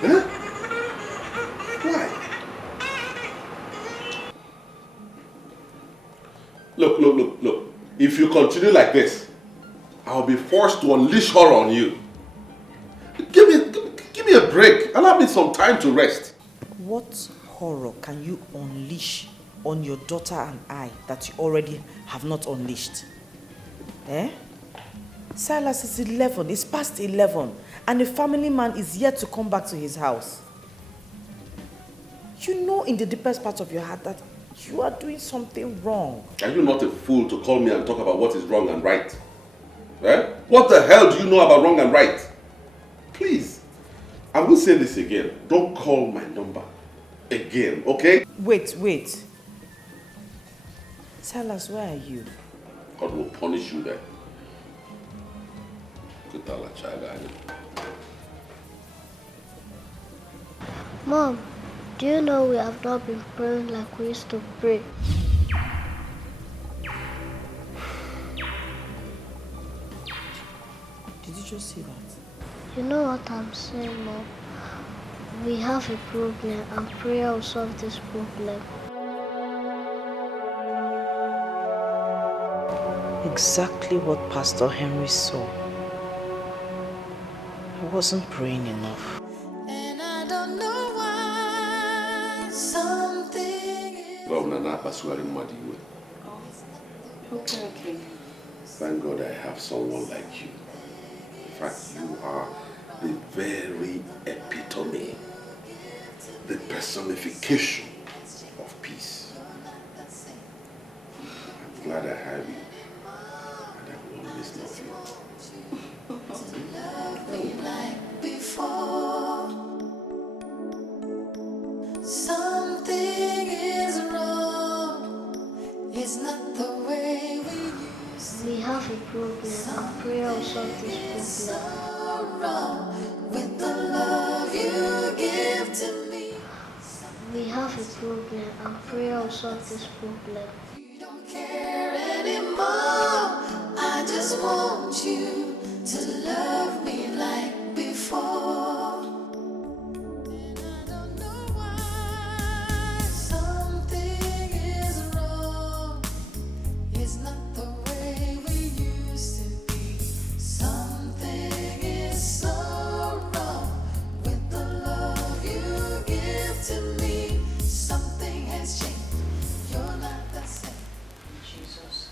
Huh? Why? Look. If you continue like this, I'll be forced to unleash her on you. Give me a break. Allow me some time to rest. What horror can you unleash on your daughter and I that you already have not unleashed? Silas is 11, it's past 11, and the family man is yet to come back to his house. You know in the deepest part of your heart that you are doing something wrong. Are you not a fool to call me and talk about what is wrong and right? What the hell do you know about wrong and right? Please, I will say this again. Don't call my number again, okay? Wait. Silas, where are you? God will punish you there. Mom, do you know we have not been praying like we used to pray? Did you just see that? You know what I'm saying, Mom? We have a problem and prayer will solve this problem. Exactly what Pastor Henry saw. I wasn't praying enough. and I don't know why something Okay. Thank God I have someone like you. In fact, you are the very epitome, the personification of peace. I'm glad I have you, and I will always love you. like before. Something is wrong. It's not the way we used to. We have a problem and prayer will solve this problem. Wrong with the love you give to me. We have a problem and prayer will solve this problem. You don't care anymore. I just want you to love me like before. And I don't know why something is wrong. It's not the way we used to be. Something is so wrong with the love you give to me. Something has changed. You're not the same. Jesus.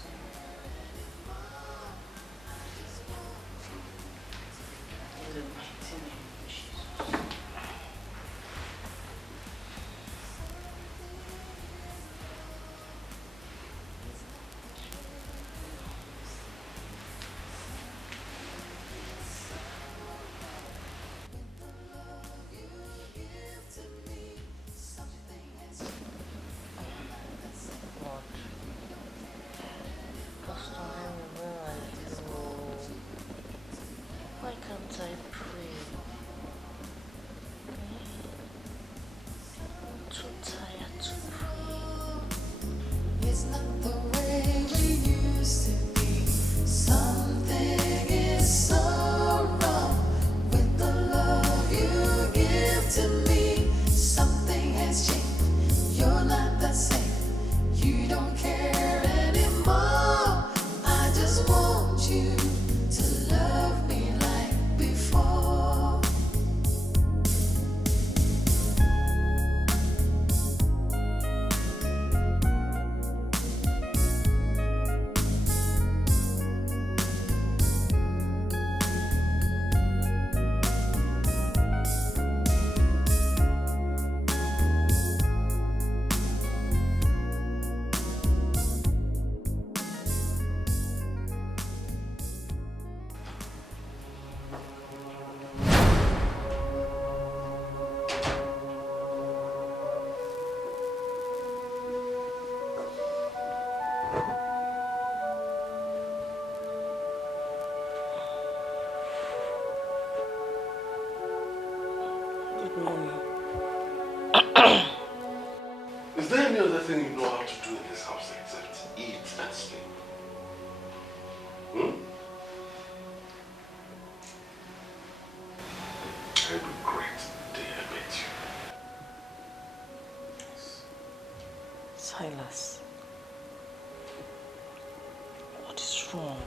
there any other thing you know how to do in this house except eat and sleep? Hmm? I regret the day I met you. Silas, what is wrong?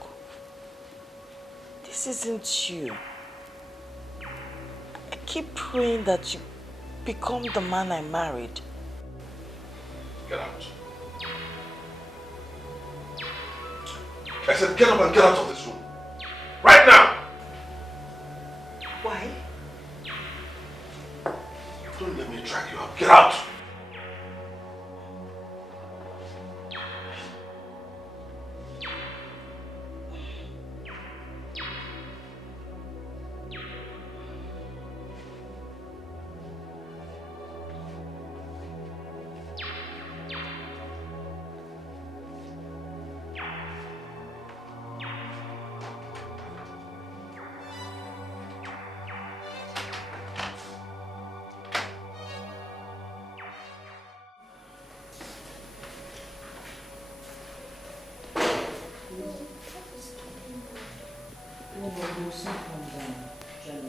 This isn't you. I keep praying that you become the man I married. Get out. I said get up and get out of this room. Right now! Why? Don't let me drag you out. Get out!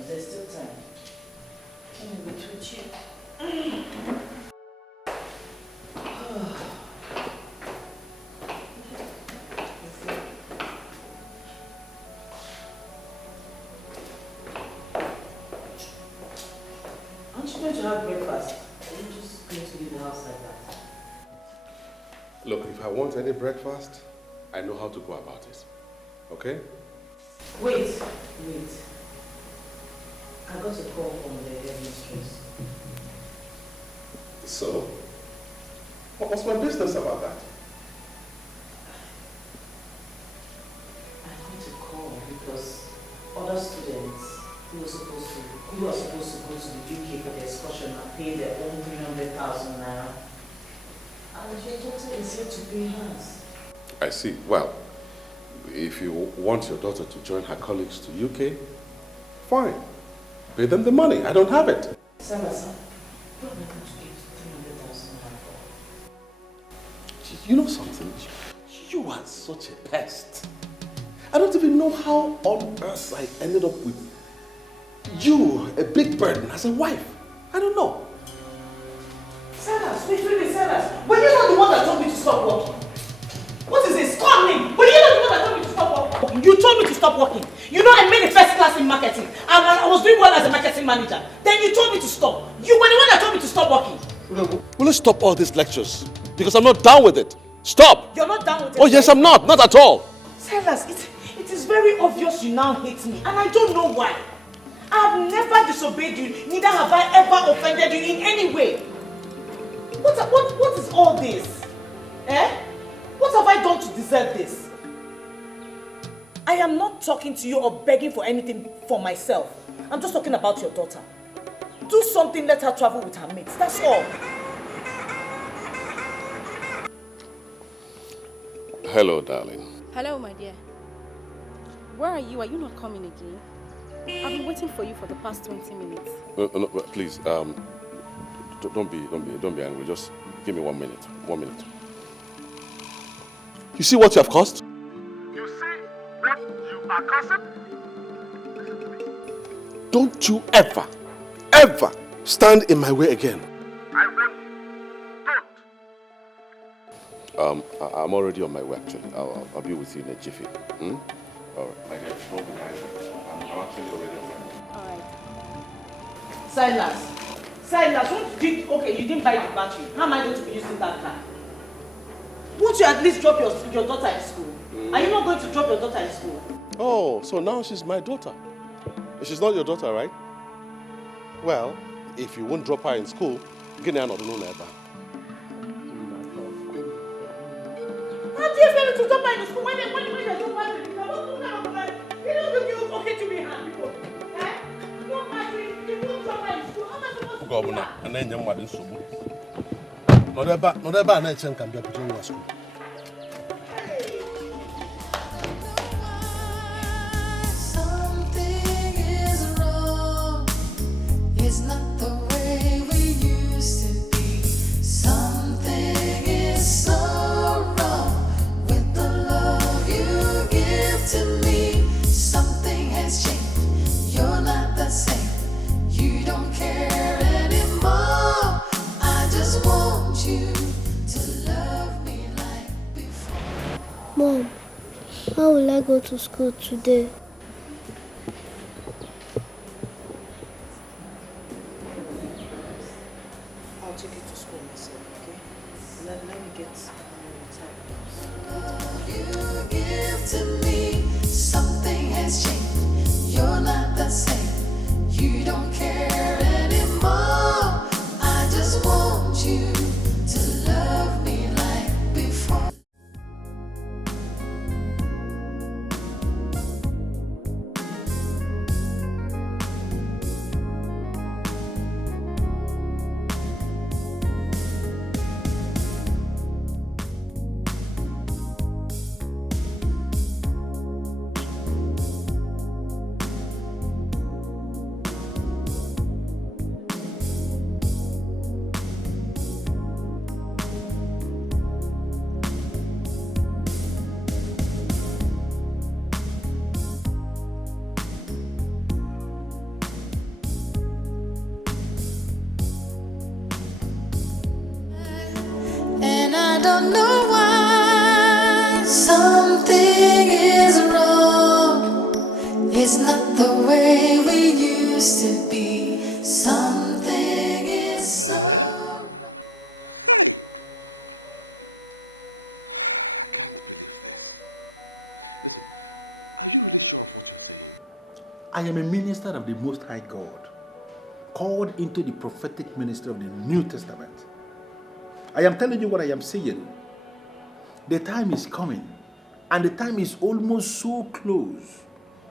There's still time. Let me wait with you. Aren't you going to have breakfast? Are you just going to leave the house like that? Look, if I want any breakfast, I know how to go about it. Okay? Wait. I got a call from the headmistress. So? What's my business about that? I got a call because other students who are supposed to go to the UK for the excursion are paying their own 300,000 naira. And your daughter is here to pay hers. I see. Well, if you want your daughter to join her colleagues to UK, fine. Pay them the money. I don't have it. Silas, what am I going to give 300,000 naira for? You know something? You are such a pest. I don't even know how on earth I ended up with you, a big burden, as a wife. I don't know. Silas, wait, Silas. Were you not the one that told me to stop working? What is this? Call me! Were you not the one that told me to stop working? You told me to stop working. You know I made a first class in marketing. And I was doing well as a marketing manager. Then you told me to stop. You were the one that told me to stop working. Will you stop all these lectures? Because I'm not down with it. Stop! You're not down with it? Oh yes, I'm not. Not at all. Silas, it is very obvious you now hate me. And I don't know why. I have never disobeyed you. Neither have I ever offended you in any way. What is all this? Eh? What have I done to deserve this? I am not talking to you or begging for anything for myself. I'm just talking about your daughter. Do something, let her travel with her mates. That's all. Hello, darling. Hello, my dear. Where are you? Are you not coming again? I've been waiting for you for the past 20 minutes. No, please, don't be angry. Just give me 1 minute. 1 minute. You see what you have caused? You see what you are causing? Don't you ever stand in my way again. I want you. Don't. I'm already on my way, actually. I'll be with you in a jiffy. Hmm? All right. I guess. Don't be angry. I'm actually already on my way. All right. Silas, okay, you didn't buy the battery. How am I going to be using that car? Won't you at least drop your daughter in school? Are you not going to drop your daughter in school? Oh, so now she's my daughter. She's not your daughter, right? Well, if you won't drop her in school, get her not alone ever. How do you expect me to drop her in school when they don't buy the car? You don't look okay to me, huh? Eh? No battery, you won't drop her in school. How am I supposed to do that? And then you're mad in trouble. Not ever, can be a picture in school. Something is wrong. It's not the way we used to be. Something Mom, how will I go to school today? I'll take you to school myself, okay? Let me get You give to me, something has changed. You're not the same. You don't care anymore. I just want you to love me like before. And I don't know why something is wrong. It's not the way we used to be. Something is Hey! I can't believe this. Listen, are you really sure of what you're saying? I am a minister of the Most High God, called into the prophetic ministry of the New Testament. I am telling you what I am saying. The time is coming, and the time is almost so close,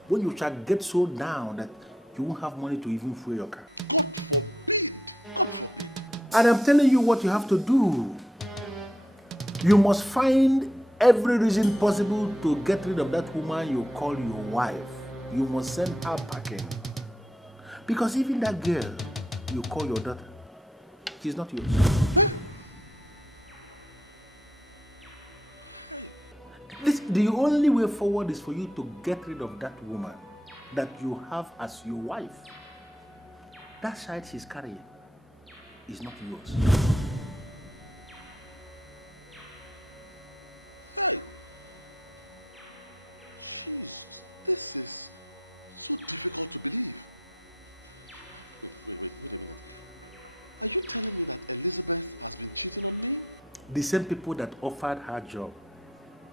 when you shall get so down that you won't have money to even fuel your car. God forbid! God forbid! And I'm telling you what you have to do. You must find every reason possible to get rid of that woman you call your wife. You must send her packing. Because even that girl you call your daughter, she's not yours. Huh? The only way forward is for you to get rid of that woman that you have as your wife. That child she's carrying is not yours. Hey! Jesus, this is so difficult to believe. Wait a minute. Are you telling me that Elizabeth has been cheating on me? The same people that offered her job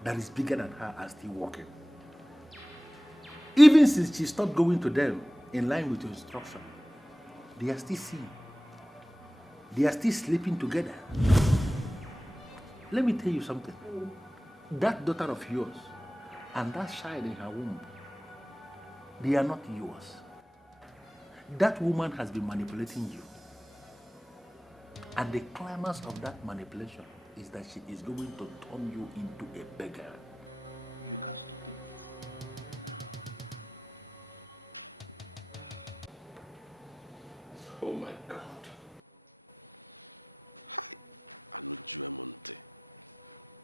that is bigger than her are still working. Even since she stopped going to them in line with your instruction, they are still seeing. They are still sleeping together. Let me tell you something. That daughter of yours and that child in her womb, they are not yours. That woman has been manipulating you. And the climax of that manipulation is that she is going to turn you into a beggar. You can stop it now. Oh my God. Hi, Anuju Monte.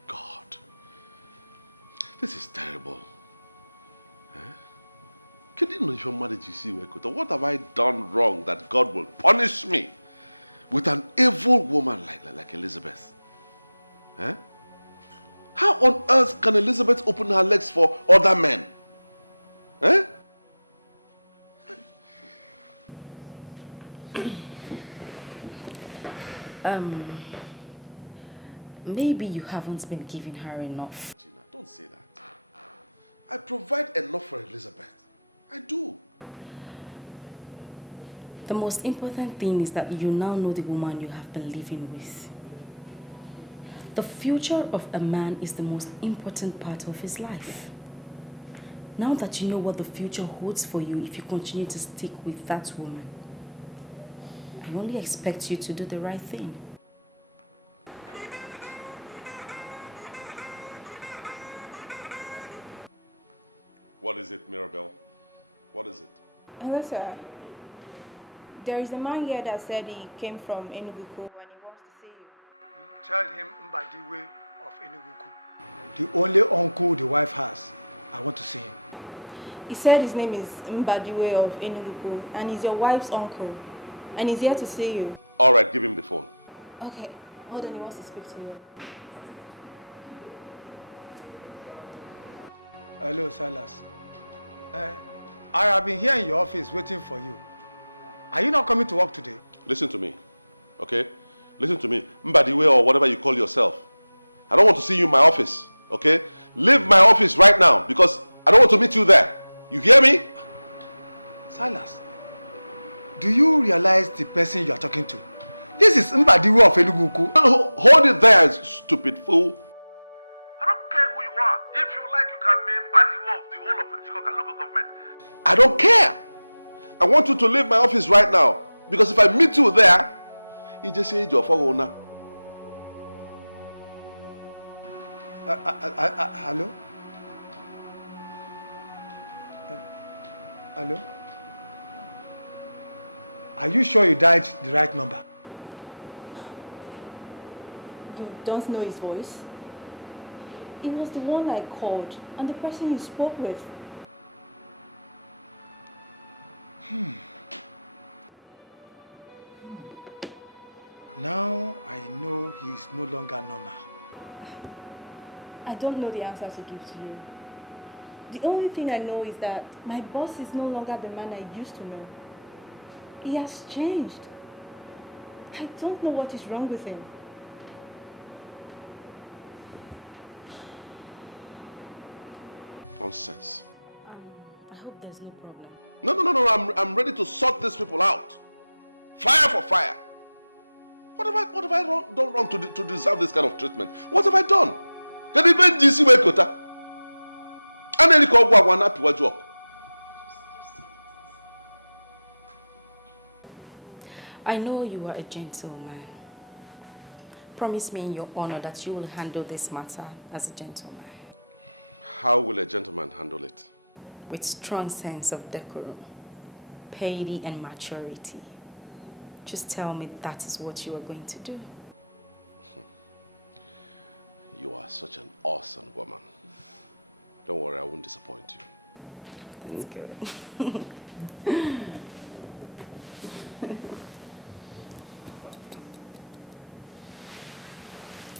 God. This is terrible. Huh? Can you know if your marriage is see what have I done wrong that God will punish me with an evil woman like Elizabeth? Huh? How on earth can Elizabeth open her legs for other men? Huh? Maybe you haven't been giving her enough. Gina, don't say that. I provide enough for Elizabeth. I do. The most important thing is that you now know the woman you have been living with. The future of a man is the most important part of his life. Now that you know what the future holds for you if you continue to stick with that woman, I only expect you to do the right thing. What is it, Mirabelle? What is it? Hello, sir. There is a man here that said he came from Enugu and he wants to see you. Tell him Mbadiwe of Enugu. The only uncle the wife has. I want to see him. He said his name is Mbadiwe of Enugu and he's your wife's uncle. And he's here to see you. All right, give him the phone. Okay, hold on, he wants to speak to you. Hello, Silas. I have been here in your office waiting for you. Are you not coming to work today? Listen to me, okay? Listen to me. Mbadiwe or whatever you call yourself. I don't want to see you in my office, okay? Leave my office right now because I don't want to meet you there. You hear me? Silas, do you realize the person you are talking to? This is Mbadiwe of Enuguku. Hold it there, stupid fool. I don't care who you are. If you like, you can be Mbadiwe of the whole of Njikoka local government. I don't care. I want you to leave my office right now because if I meet you there, you just say your phone. Hello? Hello? Are you sure you dialed the right number? You don't know his voice? It was the one I called and the person you spoke with. Now I know he is no longer normal. I don't know the answer to give to you. The only thing I know is that my boss is no longer the man I used to know. He has changed. I don't know what is wrong with him. Nonsense. I hope there's no problem. No. I'm ready to sort these people out. Fire for fire. What have I done wrong to deserve this kind of treatment? What have I done? Can even GC we kota? And then you call one up to a job. I know you are a gentleman. Promise me in your honor that you will handle this matter as a gentleman. How will a gentleman handle it? With strong sense of decorum, piety and maturity. Just tell me that is what you are going to do. You are such an awesome woman. Don't worry, I won't disappoint you. That's good.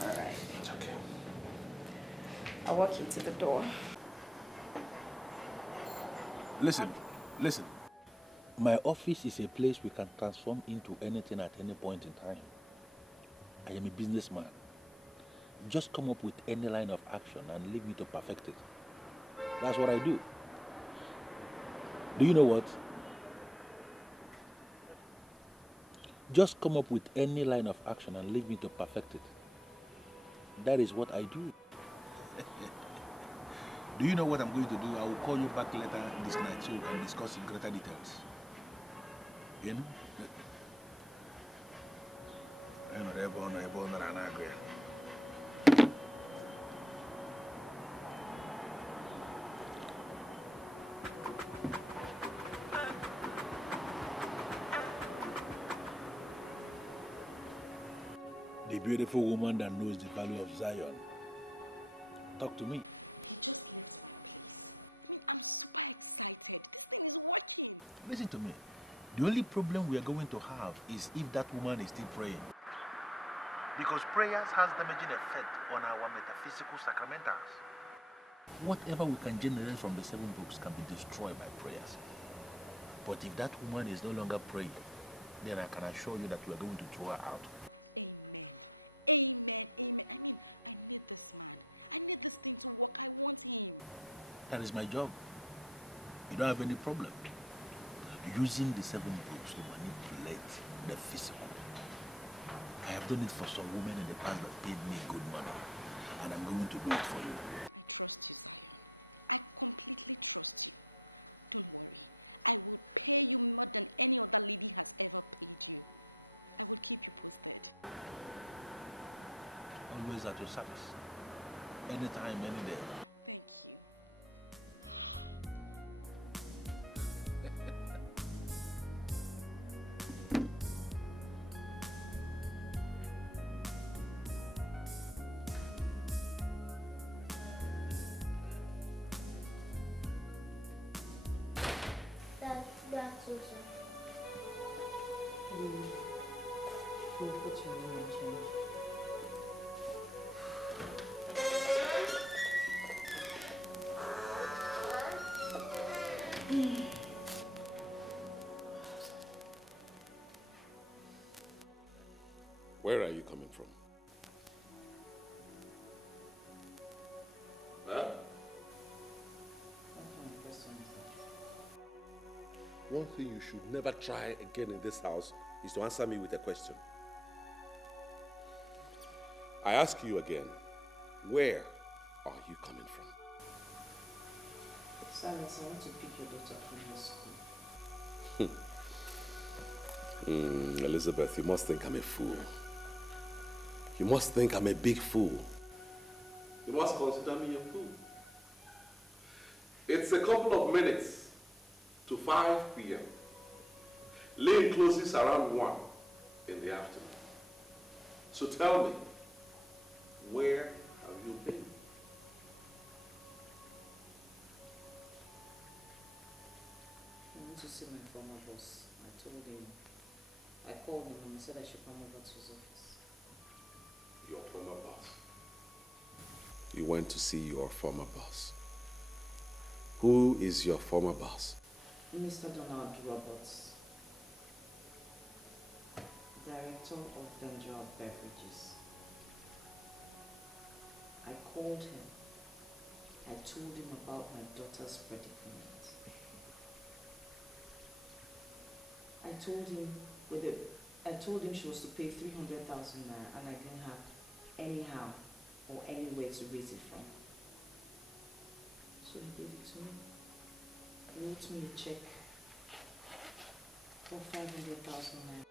All right. It's okay. I'll walk you to the door. Listen. My office is a place we can transform into anything at any point in time. I am a businessman. Just come up with any line of action and leave me to perfect it. That's what I do. Do you know what? Just come up with any line of action and leave me to perfect it. That is what I do. Do you know what I'm going to do? I will call you back later this night so we can discuss in greater details. You know? The beautiful woman that knows the value of Zion. Talk to me. He just left my place. I mean, I'm super excited. This thing is working. Listen to me. The only problem we are going to have is if that woman is still praying. Because prayers has damaging effect on our metaphysical sacramentals. Whatever we can generate from the 7 books can be destroyed by prayers. But if that woman is no longer praying, then I can assure you that we are going to throw her out. Amen. Amen. Amen. I mean, I need this man. I need this thing to work. I want him. That is my job. You don't have any problem. Using the 7 books to manipulate the physical. I have done it for some women in the past that paid me good money. And I'm going to do it for you. I trust you, Zion. I completely trust you. Don't worry. I will pay you more than any other lady has ever paid you. I will keep you posted. Always at your service. Anytime, any day. Thank you. That's also. We'll put you in the change. Where are you coming from? Huh? One thing you should never try again in this house is to answer me with a question. I ask you again, where are you coming from? Silas, I want to pick your daughter from your school. Elizabeth, you must think I'm a fool. You must think I'm a big fool. You must consider me a fool. It's a couple of minutes to 5 p.m. Lane closes around 1 in the afternoon. So tell me, where have you been? I want to see my former boss. I called him and he said I should come over to his office. Your former boss? You went to see your former boss. Who is your former boss? Mr. Donald Roberts, Director of Vendor Beverages. I called him. I told him about my daughter's predicament. I told him she was to pay 300,000 naira and I didn't have anyhow or anywhere to raise it from. So he gave it to me. He wrote me a check for 500,000 naira.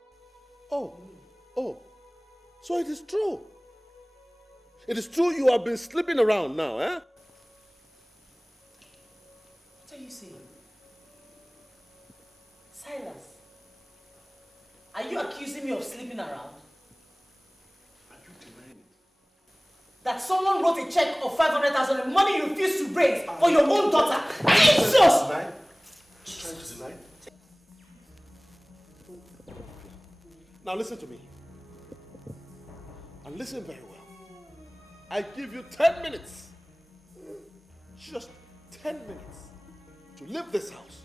Oh, so it is true. It is true you have been sleeping around now, eh? What are you saying? Silas, are you accusing me of sleeping around? Are you denying it? That someone wrote a check of 500,000 money you refused to raise for your own daughter? Jesus! Trying to deny? Now listen to me. And listen very well. I give you 10 minutes. Just 10 minutes to leave this house.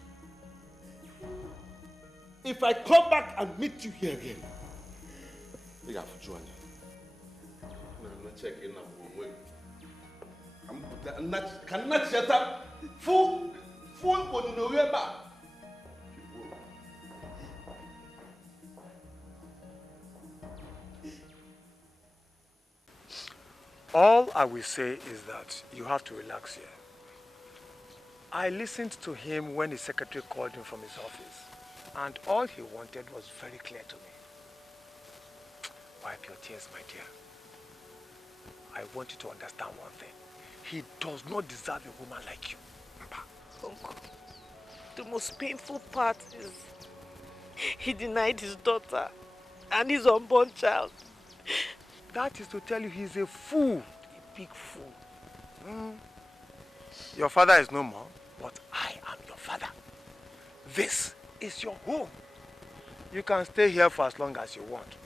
If I come back and meet you here again, I have to join you. I'm not checking up on me. I'm not shut up. Fool body no way back. All I will say is that you have to relax here. I listened to him when his secretary called him from his office, and all he wanted was very clear to me. Wipe your tears, my dear. I want you to understand one thing. He does not deserve a woman like you. Uncle, the most painful part is he denied his daughter and his unborn child. That is to tell you he's a fool, a big fool. Your father is no more, but I am your father. This is your home. You can stay here for as long as you want.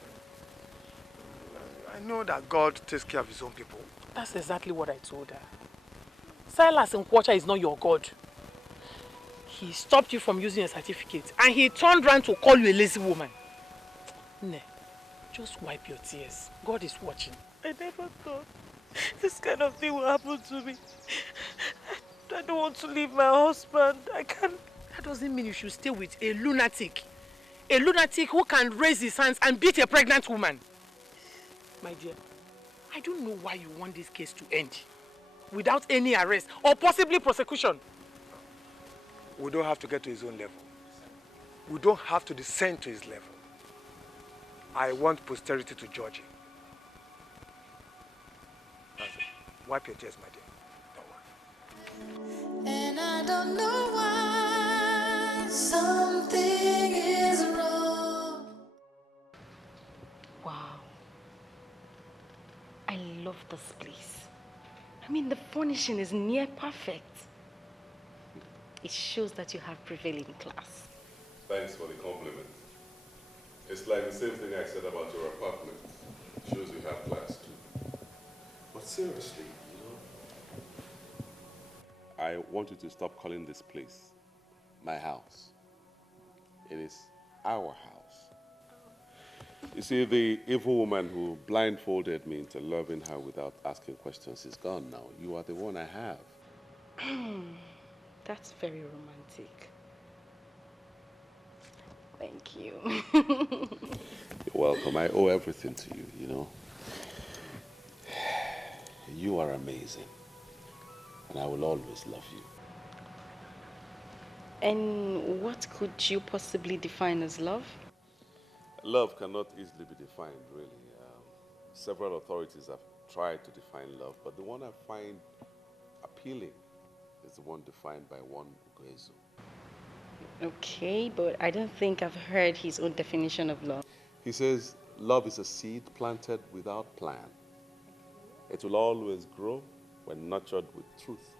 I know that God takes care of his own people. That's exactly what I told her. Silas Nkwocha is not your God. He stopped you from using a certificate and he turned around to call you a lazy woman. Ne, just wipe your tears. God is watching. I never thought this kind of thing will happen to me. I don't want to leave my husband. I can't. That doesn't mean you should stay with a lunatic. A lunatic who can raise his hands and beat a pregnant woman. My dear, I don't know why you want this case to end without any arrest or possibly prosecution. We don't have to get to his own level. We don't have to descend to his level. I want posterity to judge him. That's it. Wipe your tears, my dear. Don't worry. And I don't know why something is wrong. Wow. I love this place. I mean, the furnishing is near perfect. It shows that you have prevailing class. Thanks for the compliment. It's like the same thing I said about your apartment. It shows you have class too. But seriously, I want you to stop calling this place my house. It is our house. You see, the evil woman who blindfolded me into loving her without asking questions is gone now. You are the one I have. That's very romantic. Thank you. You're welcome. I owe everything to you, you know. You are amazing. And I will always love you. And what could you possibly define as love? Love cannot easily be defined, really. Several authorities have tried to define love, but the one I find appealing is the one defined by one Ugoezu. Okay, but I don't think I've heard his own definition of love. He says, love is a seed planted without plan. It will always grow when nurtured with truth.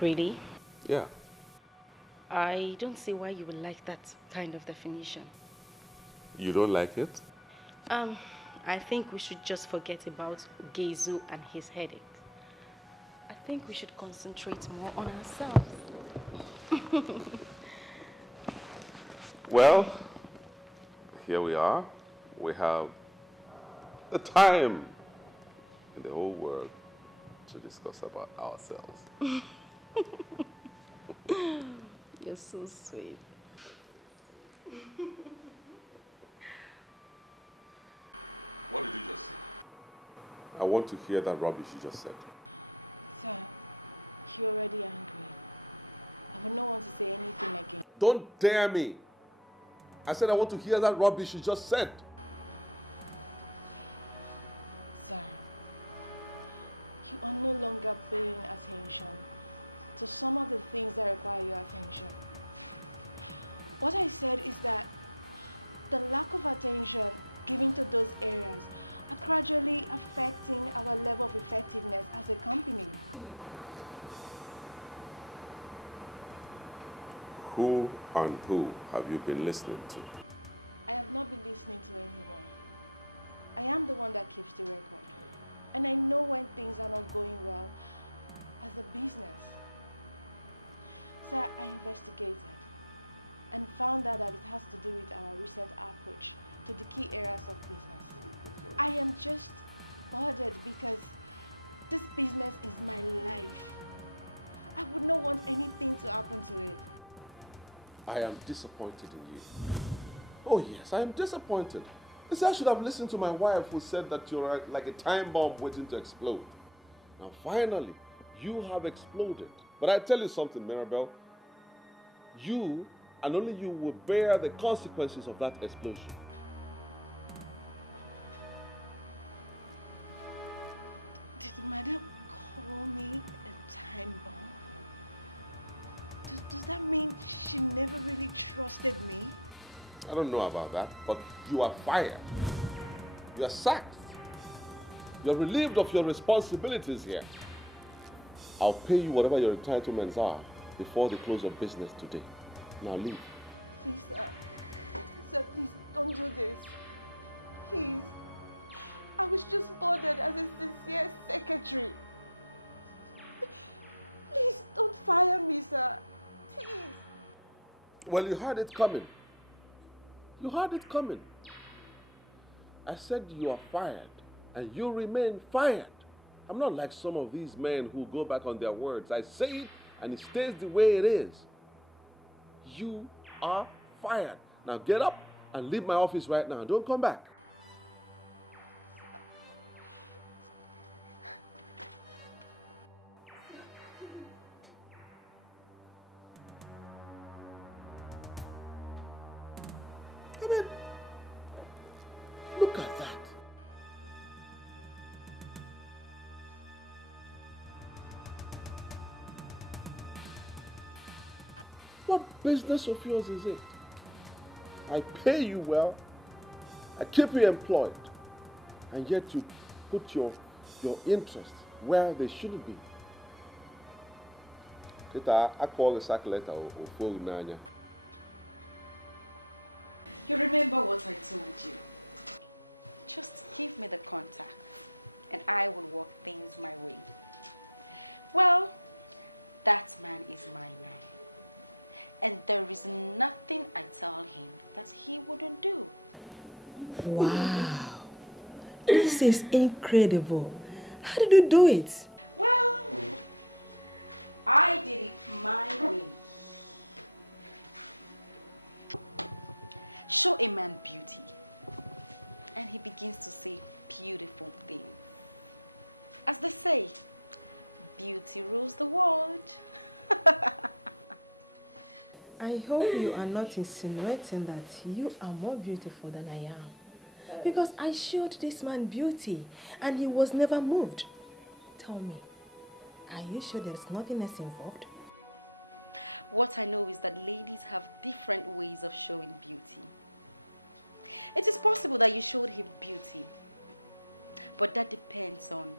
Really? Yeah. I don't see why you would like that kind of definition. You don't like it? I think we should just forget about Gezu and his headache. I think we should concentrate more on ourselves. Well, here we are. We have the time in the whole world to discuss about ourselves. You're so sweet. What did you just say? I want to hear that rubbish you just said. Sir, you're already angry. I would not want to say anything again. Don't dare me. I said I want to hear that rubbish you just said. Sir, you are no longer paying attention to some of the things that require your attention. What I said is that the lack of attention given to those areas are gradually affecting our level of effectiveness as a company. Who and who have you been listening to? I have not been listening to anyone. I am the one that keeps the record. And I know when things are not going well as a business. Sir, I investigated and found out that it has to do with our recent approach to the key areas of business. I am just bothered because this business is my life. I would not want anything to happen to it. I am disappointed in you. Oh yes, I am disappointed. You see, I should have listened to my wife who said that you're like a time bomb waiting to explode. Now finally, you have exploded. But I tell you something, Mirabelle. You and only you will bear the consequences of that explosion. Did Madam call me a time bomb? Does that mean she never really trusted me? I don't know about that, but you are fired. You are sacked. You're relieved of your responsibilities here. I'll pay you whatever your entitlements are before the close of business today. Now leave. Please, sir. Sir, please don't do this. Please. I was just bothered as a sincere secretary. Please don't fire me, sir. Please. Well, you heard it coming. You heard it coming. I said you are fired, and you remain fired. I'm not like some of these men who go back on their words. I say it, and it stays the way it is. You are fired. Now get up and leave my office right now. Don't come back. I mean, look at that. What business of yours is it? I pay you well, I keep you employed, and yet you put your interests where they shouldn't be. I call the sack letter or phone nanya. You remember what I told you? Just give me the contact and I will work things my way. Well, That man is mine now. And there is nothing I tell him that he wouldn't do. Wow. This is incredible. How did you do it? Well, I did it my way. Show a man beauty, and he begins to see beautiful things. As they say, beauty rules the world. I hope you are not insinuating that you are more beautiful than I am. Because I showed this man beauty and he was never moved. Tell me, are you sure there's nothing else involved? What I know is that ladies have different ways of showing beauty. It is possible that you showed him beauty, but that depends on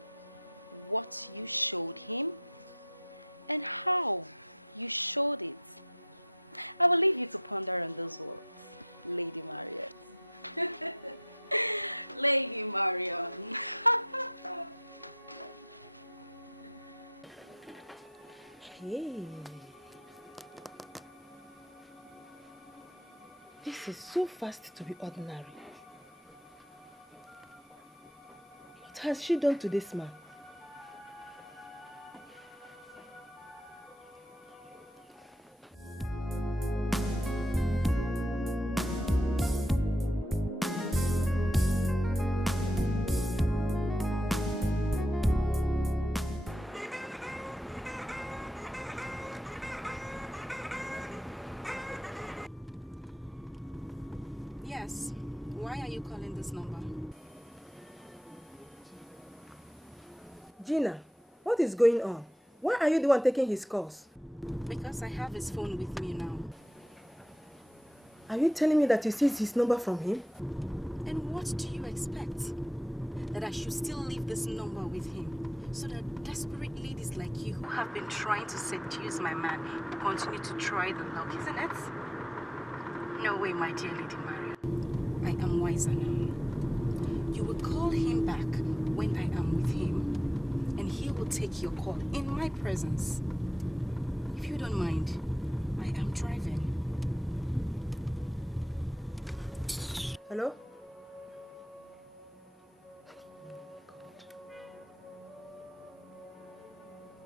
what you showed him and how you showed it. I will leave you to ponder on those words, Lady Marion. Lady Marion. Hey. This is so fast to be ordinary. What has she done to this man? Yes. Why are you calling this number? Gina, what is going on? Why are you the one taking his calls? Because I have his phone with me now. Are you telling me that you seized his number from him? And what do you expect? That I should still leave this number with him so that desperate ladies like you who have been trying to seduce my man will continue to try the luck, isn't it? No way, my dear Lady Marion. I am wiser now. You will call him back when I am with him, and he will take your call in my presence. If you don't mind, I am driving. Hello?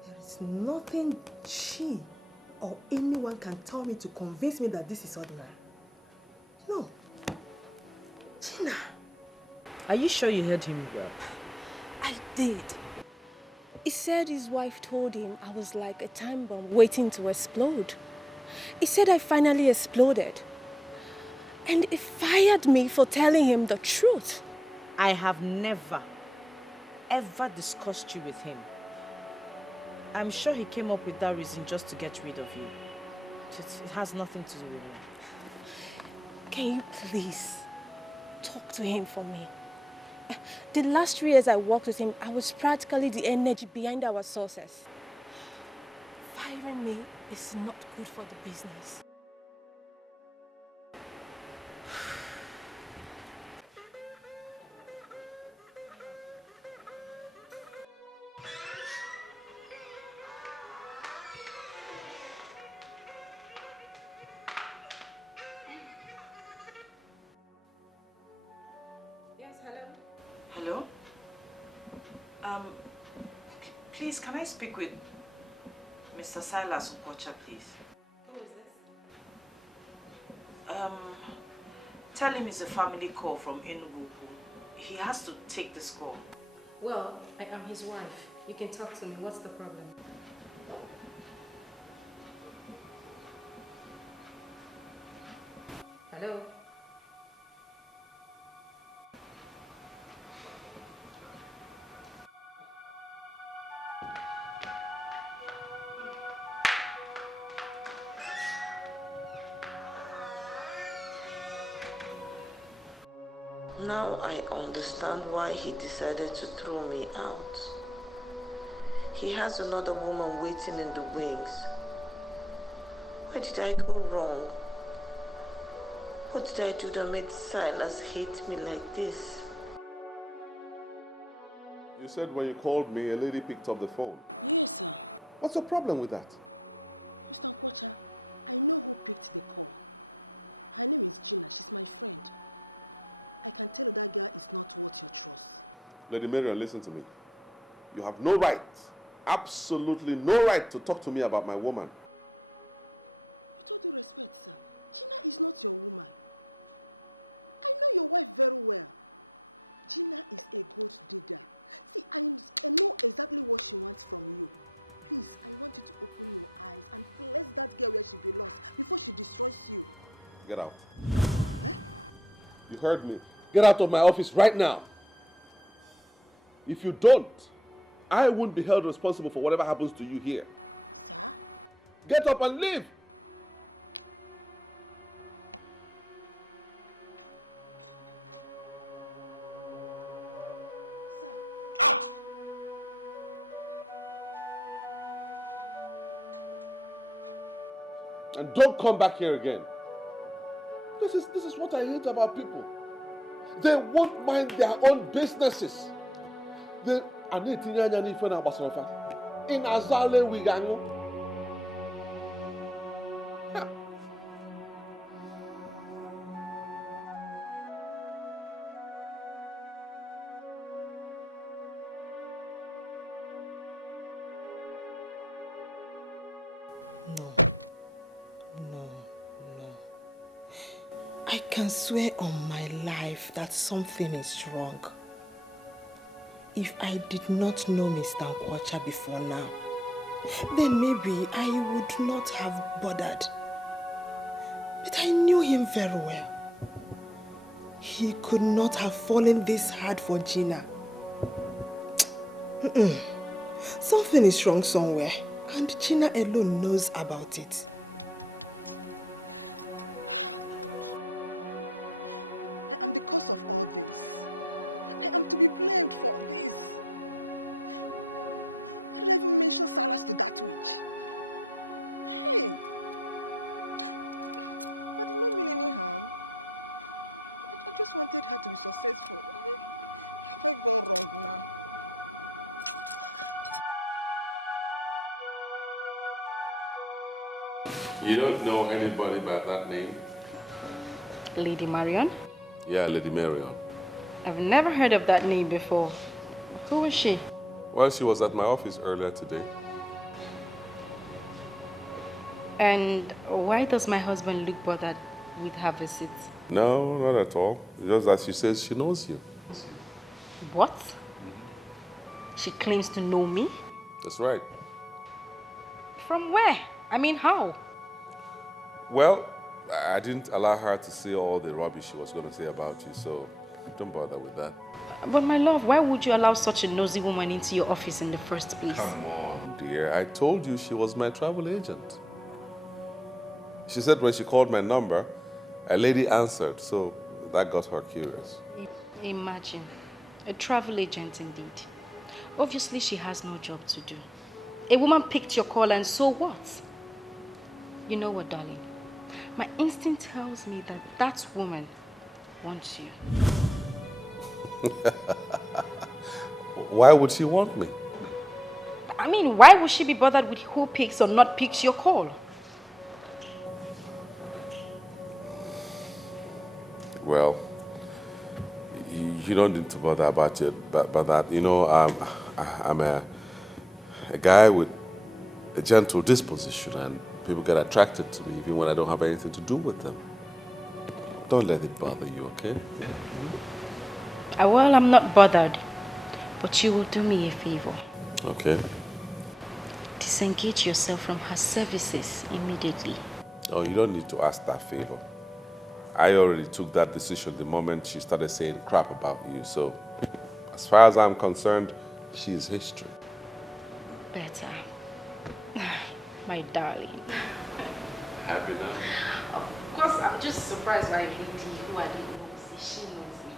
There is nothing she or anyone can tell me to convince me that this is ordinary. No. Gina. Are you sure you heard him well? I did. He said his wife told him I was like a time bomb waiting to explode. He said I finally exploded. And he fired me for telling him the truth. I have never, ever discussed you with him. I'm sure he came up with that reason just to get rid of you. It has nothing to do with him. Can you please talk to him for me? The last 3 years I worked with him, I was practically the energy behind our success. Firing me is not good for the business. Hello? Please, can I speak with Mr. Silas Okocha, please? Who is this? Tell him it's a family call from Enugu. He has to take this call. Well, I am his wife. You can talk to me. What's the problem? Hello? Now I understand why he decided to throw me out. He has another woman waiting in the wings. Where did I go wrong? What did I do that made Silas hate me like this? You said when you called me, a lady picked up the phone. Yes, sir. What's the problem with that? Mr. Nkwocha, I know who picked the call. Her name is Gina. She's my friend. I can tell you that girl is not worth your trust. Lady Marion, listen to me. You have no right, absolutely no right to talk to me about my woman. With all due respect, sir, Gina is not your woman. I know your wife very well. Gina is a gold digger. See, I know exactly what she wants from you. Please, I want you to open your eyes and place that girl where she belongs before she destroys you. Get out. Huh? You heard me. Get out of my office right now. If you don't, I won't be held responsible for whatever happens to you here. Sir? Get up and leave. Out! And don't come back here again. This is what I hate about people. They won't mind their own businesses. They are not in Azale Wigango. I can swear on my life that something is wrong. If I did not know Mr. Nkwocha before now, then maybe I would not have bothered. But I knew him very well. He could not have fallen this hard for Gina. Something is wrong somewhere, and Gina alone knows about it. And because of all this, I am to be blamed for this. Why did I even mention Salas to that witch? Hey! I did not mean any harm. I just wanted her to be successful. Have I gone wrong now? You don't know anybody by that name? Lady Marion? Yeah, Lady Marion. I've never heard of that name before. Who is she? Well, she was at my office earlier today. And why does my husband look bothered with her visits? No, not at all. Just that she says she knows you. What? She claims to know me? That's right. From where? I mean, how? Well, I didn't allow her to say all the rubbish she was going to say about you, so don't bother with that. But my love, why would you allow such a nosy woman into your office in the first place? Come on, dear. I told you she was my travel agent. She said when she called my number, a lady answered, so that got her curious. Imagine. A travel agent indeed. Obviously, she has no job to do. A woman picked your call, and so what? You know what, darling? My instinct tells me that that woman wants you. Why would she want me? I mean, why would she be bothered with who picks or not picks your call? Well, you don't need to bother about it, but that. You know, I'm a guy with a gentle disposition, and people get attracted to me even when I don't have anything to do with them. Don't let it bother you, okay? Well, I'm not bothered, but you will do me a favor. Okay. Disengage yourself from her services immediately. Oh, you don't need to ask that favor. I already took that decision the moment she started saying crap about you, so as far as I'm concerned, she is history. Better. My darling. Happy now? Of course, I'm just surprised by a lady who I didn't know. She knows me.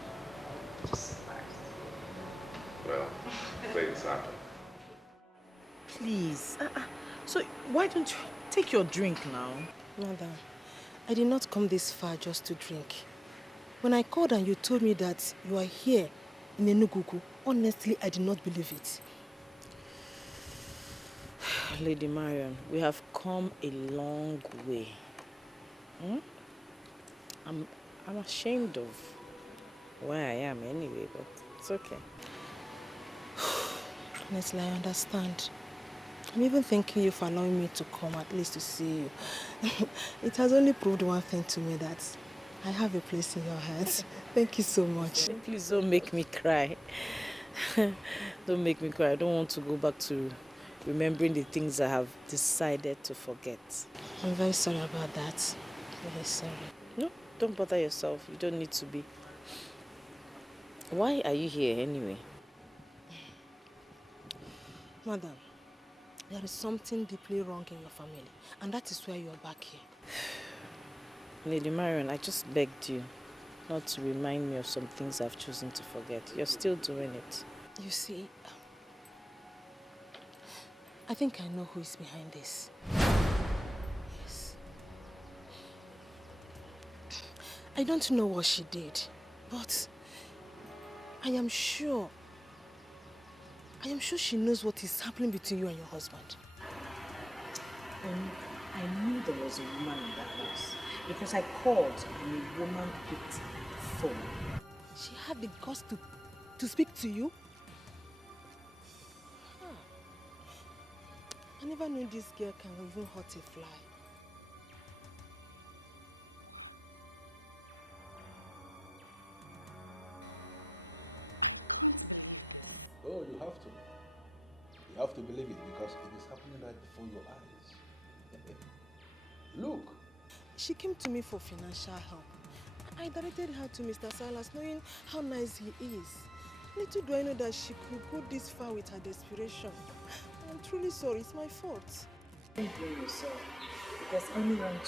Just surprised. Well, things happen. Please. So why don't you take your drink now? Madam, I did not come this far just to drink. When I called and you told me that you are here in Enugu, honestly, I did not believe it. Lady Marion, we have come a long way. I'm ashamed of where I am anyway, but it's okay. Honestly, I understand. I'm even thanking you for allowing me to come at least to see you. It has only proved one thing to me, that I have a place in your heart. Thank you so much. Please don't make me cry. Don't make me cry. I don't want to go back to remembering the things I have decided to forget. I'm very sorry about that. Very sorry. No, don't bother yourself. You don't need to be. Why are you here anyway? Madam, there is something deeply wrong in your family, and that is why you are back here. Lady Marion, I just begged you not to remind me of some things I've chosen to forget. You're still doing it. You see, I think I know who is behind this. Yes. I don't know what she did, but I am sure she knows what is happening between you and your husband. I knew there was a woman in the house because I called and a woman picked the phone. She had the guts to speak to you? I never knew this girl can even hurt a fly. I can't believe this. Oh, you have to. You have to believe it because it is happening right before your eyes. Look. She came to me for financial help. I directed her to Mr. Silas, knowing how nice he is. Little do I know that she could go this far with her desperation. I'm truly sorry, it's my fault. Don't blame yourself, because anyone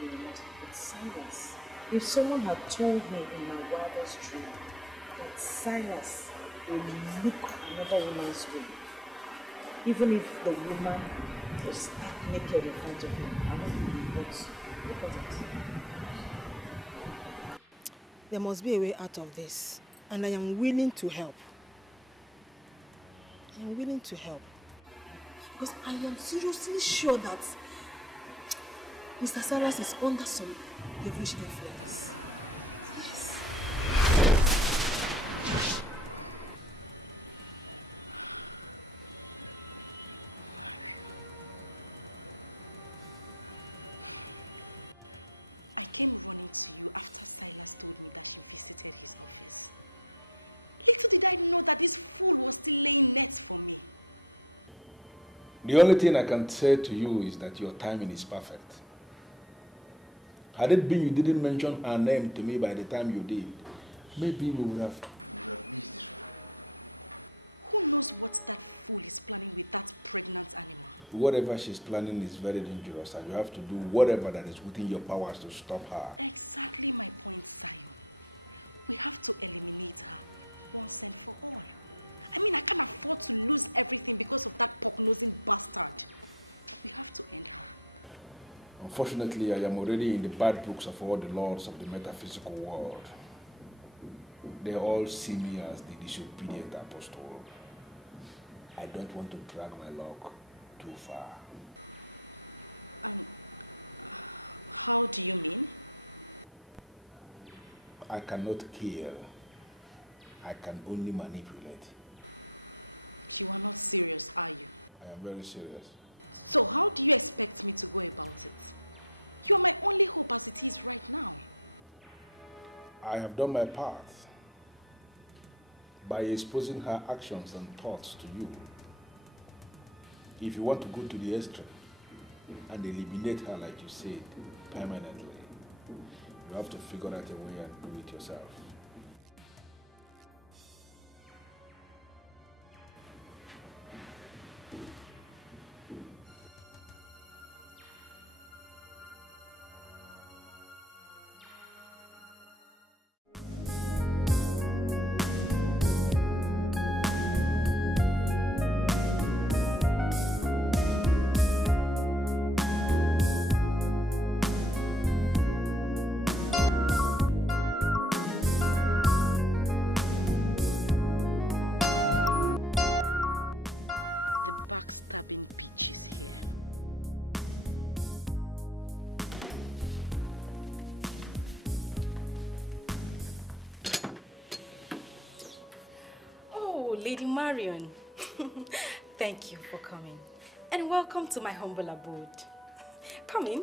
will not put Silas. If someone had told me in my wildest dream that Silas will look another woman's way, even if the woman was stark naked in front of him, I wouldn't believe it. Look at it. There must be a way out of this, and I am willing to help. I am willing to help. Because I am seriously sure that Mr. Saras is under some devilish influence. Yes. I came running to you after Silas told me that she visited his office. Little did I know that this fool was still laying nets for me. The only thing I can say to you is that your timing is perfect. Had it been you didn't mention her name to me by the time you did, maybe we would have missed this one. Who knows what that fool is planning with that pregnant animal? Whatever she's planning is very dangerous, and you have to do whatever that is within your powers to stop her. Exactly my point, Sion. We have to eliminate her once and for all. I mean, I can't afford to lose everything because of that pork-nosing bastard. We have to end her. Unfortunately, I am already in the bad books of all the lords of the metaphysical world. They all see me as the disobedient apostle. I don't want to drag my luck too far. And how do you mean? I cannot kill. I can only manipulate. You are not serious, are you? I am very serious. So how do you expect me to go about it? You are my only hope as it is right now. I have done my part by exposing her actions and thoughts to you. If you want to go to the extreme and eliminate her, like you said, permanently, you have to figure out a way and do it yourself. backstabbing bitches here. Oh, Lady Marion. Thank you for coming. And welcome to my humble abode. Come in.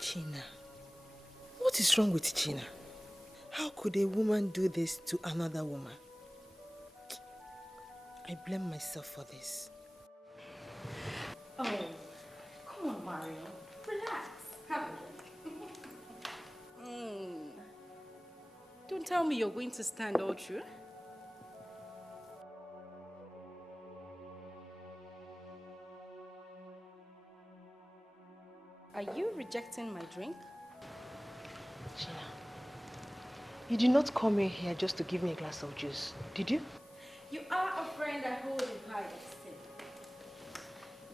China. What is wrong with China? How could a woman do this to another woman? I blame myself for this. Oh, come on, Mario. Relax. Have a Don't tell me you're going to stand all through. Are you rejecting my drink? China, you did not come in here just to give me a glass of juice, did you? You are a friend I hold in high esteem.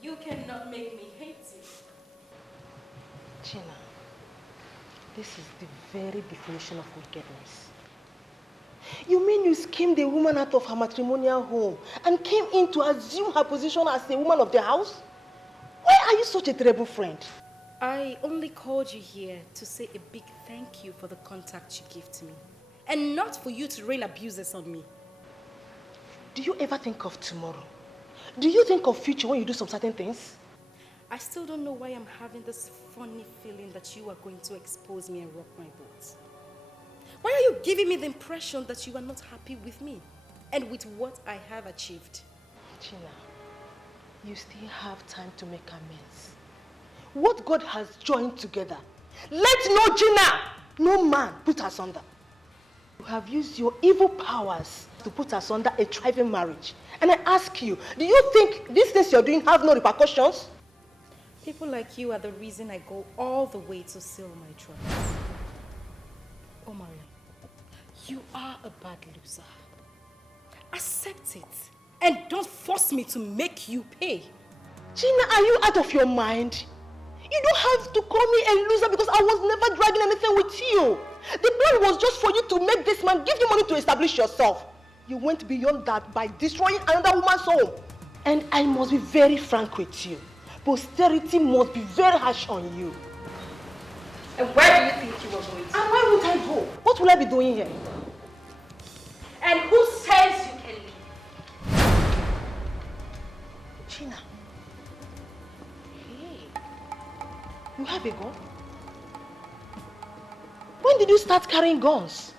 You cannot make me hate you. China, this is the very definition of wickedness. You mean you schemed a woman out of her matrimonial home and came in to assume her position as a woman of the house? Why are you such a terrible friend? I only called you here to say a big thank you for the contact you gave to me. And not for you to rail abuses on me. Do you ever think of tomorrow? Do you think of future when you do some certain things? I still don't know why I'm having this funny feeling that you are going to expose me and rock my boat. Why are you giving me the impression that you are not happy with me and with what I have achieved? China, you still have time to make amends. What God has joined together, let no China, no man put us under. You have used your evil powers to put us under a thriving marriage. And I ask you, do you think these things you're doing have no repercussions? People like you are the reason I go all the way to seal my trust. Oh, Maria, you are a bad loser. Accept it. And don't force me to make you pay. Gina, are you out of your mind? You don't have to call me a loser because I was never dragging anything with you. The plan was just for you to make this man give you money to establish yourself. You went beyond that by destroying another woman's home. And I must be very frank with you. Posterity must be very harsh on you. And where do you think you were going to? And where would I go? What will I be doing here? And who says you can leave? Gina. You have a gun? When did you start carrying guns?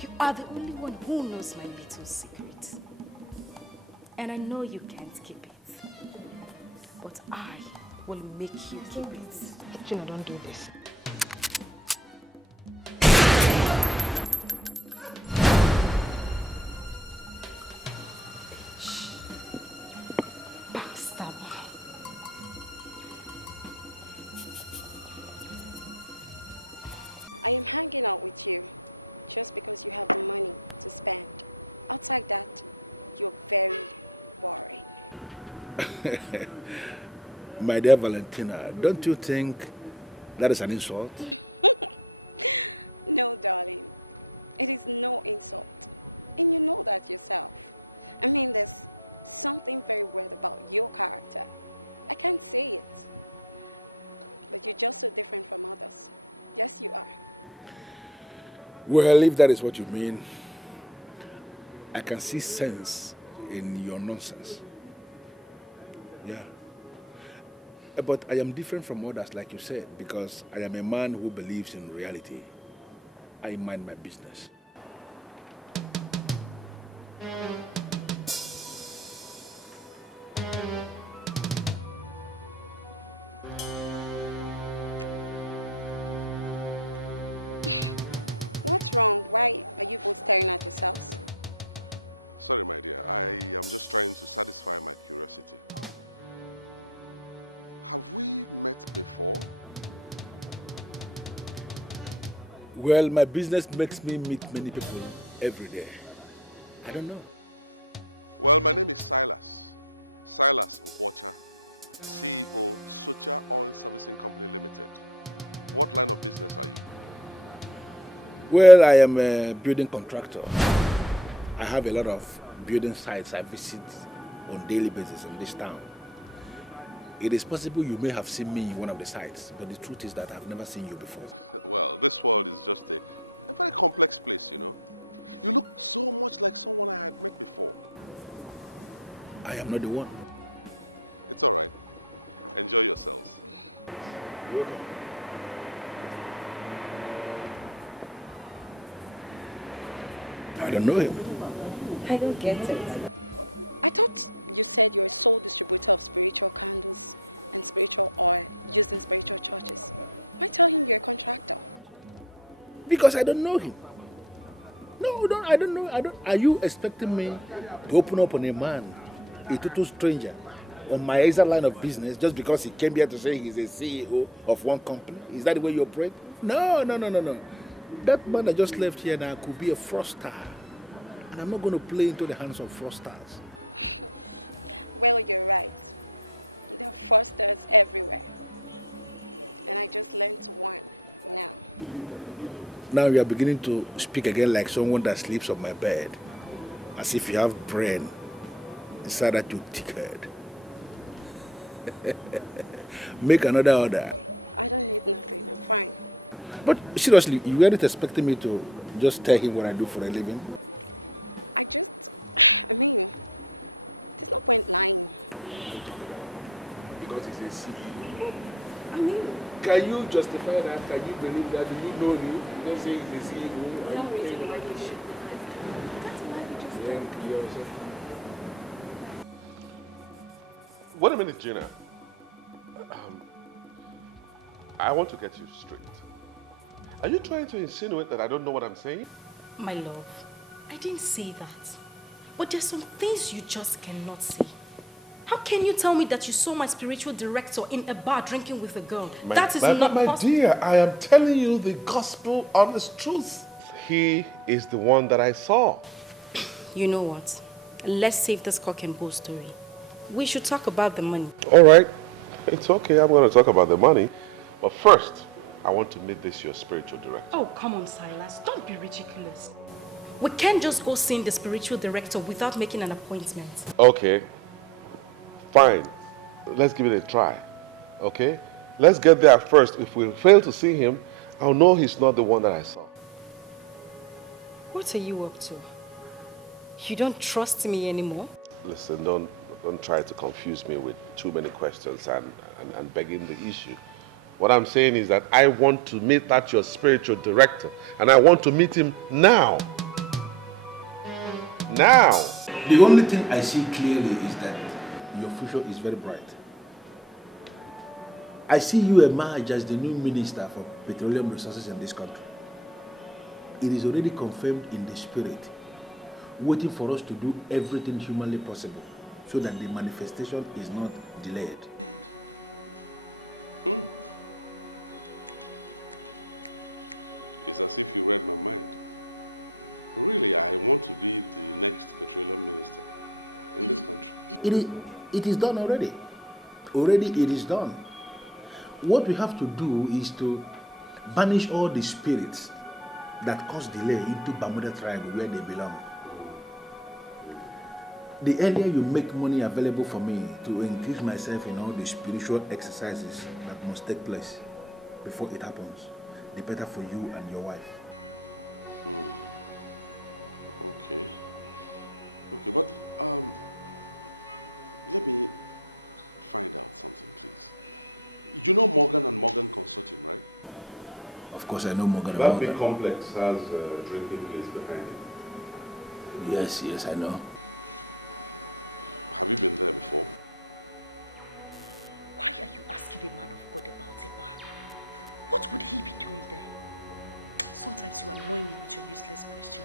You are the only one who knows my little secret. And I know you can't keep it. But I will make you keep it. Gina, don't do this. I I am hanging out with you just because you have the money to spend. Outside that, you're very boring. My dear Valentina, don't you think that is an insult? No, darling. It is no insult. And you know that yourself. I mean, there's something very weird about your character. I can't say it. But you're just so different from others. Yes, you are. Well, if that is what you mean, I can see sense in your nonsense. Yeah. But I am different from others, like you said, because I am a man who believes in reality. I mind my business. What's wrong? Why are you both staring at yourselves? Sorry, my dear. I am just trying to satisfy my curiosity. Have we met before? Well, my business makes me meet many people every day. I don't know. Well, my name is Silas. Silas Nkwocha, CEO, Socha Oil Servicing Company Limited. What line of business are you? Well, I am a building contractor. I have a lot of building sites I visit on daily basis in this town. It is possible you may have seen me in one of the sites, but the truth is that I've never seen you before. Well, this world is just a very complex place, you know. You look so much like someone I had met before. I am not the one. It's all right. Enjoy yourselves. You're welcome. I don't know him. I don't get it. I thought you said you're a sole distributor of spiritual candles and spiritual oil used in spiritual churches. Why tell him you're a contractor? Because I don't know him. No, I don't know. Are you expecting me to open up on a man, a total stranger, on my exact line of business just because he came here to say he's a CEO of one company? Is that the way you operate? No. That man that just left here now could be a fraudster. And I'm not going to play into the hands of fraudsters. Well, you're right. There are fraudsters everywhere. And I just learned one now. Now you are beginning to speak again like someone that sleeps on my bed. As if you have brain inside that you thick head. Make another order. I don't need nothing. I'm fine. But seriously, you weren't expecting me to just tell him what I do for a living? I mean, there's no point lying. Because he's a CEO. I mean, can you justify that? Can you believe that? Do you know him? You don't say he's a CEO. No reason why you should. That's why you just Thank you yourself. My love, I didn't say that. But there's some things you just cannot say. How can you tell me that you saw my spiritual director in a bar drinking with a girl? That is not my possible. dear, I am telling you the gospel honest truth. You know what? Let's save this cock and bull story. We should talk about the money. We can't just go see the spiritual director without making an appointment. What are you up to? You don't trust me anymore? The only thing I see clearly is that your future is very bright. I see you emerge as the new minister for petroleum resources in this country. It is already confirmed in the spirit, waiting for us to do everything humanly possible so that the manifestation is not delayed. It's as if you read my mind. Really, I want to be the next petroleum minister in this country. It is done already. Already it is done. What we have to do is to banish all the spirits that cause delay into Bermuda tribe where they belong. The earlier you make money available for me to increase myself in all the spiritual exercises that must take place before it happens, the better for you and your wife. Okay. Okay, but let me find out something, please. You know Morgan and Morgan Consortium, right? Of course, I know Morgan and That Morgan. big complex has a drinking place behind it. Yes, I know. Have you been there before? Why are you asking a man of God about a bar? What would he be doing there? Sometimes you annoy me with your useless question.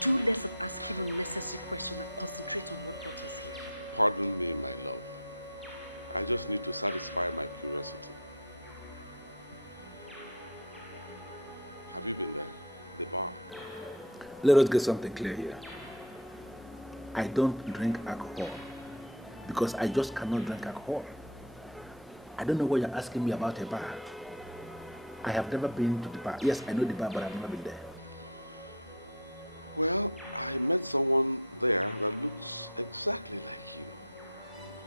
Do less of asking unnecessary questions and concentrate on what brought us here. Pardon me, my love. I just need to satisfy my curiosity. Have you been there? The bar? Let us get something clear here. I don't drink alcohol because I just cannot drink alcohol. I don't know what you're asking me about a bar. I have never been to the bar. Yes, I know the bar, but I've never been there. Well, I met someone there that looks exactly like you.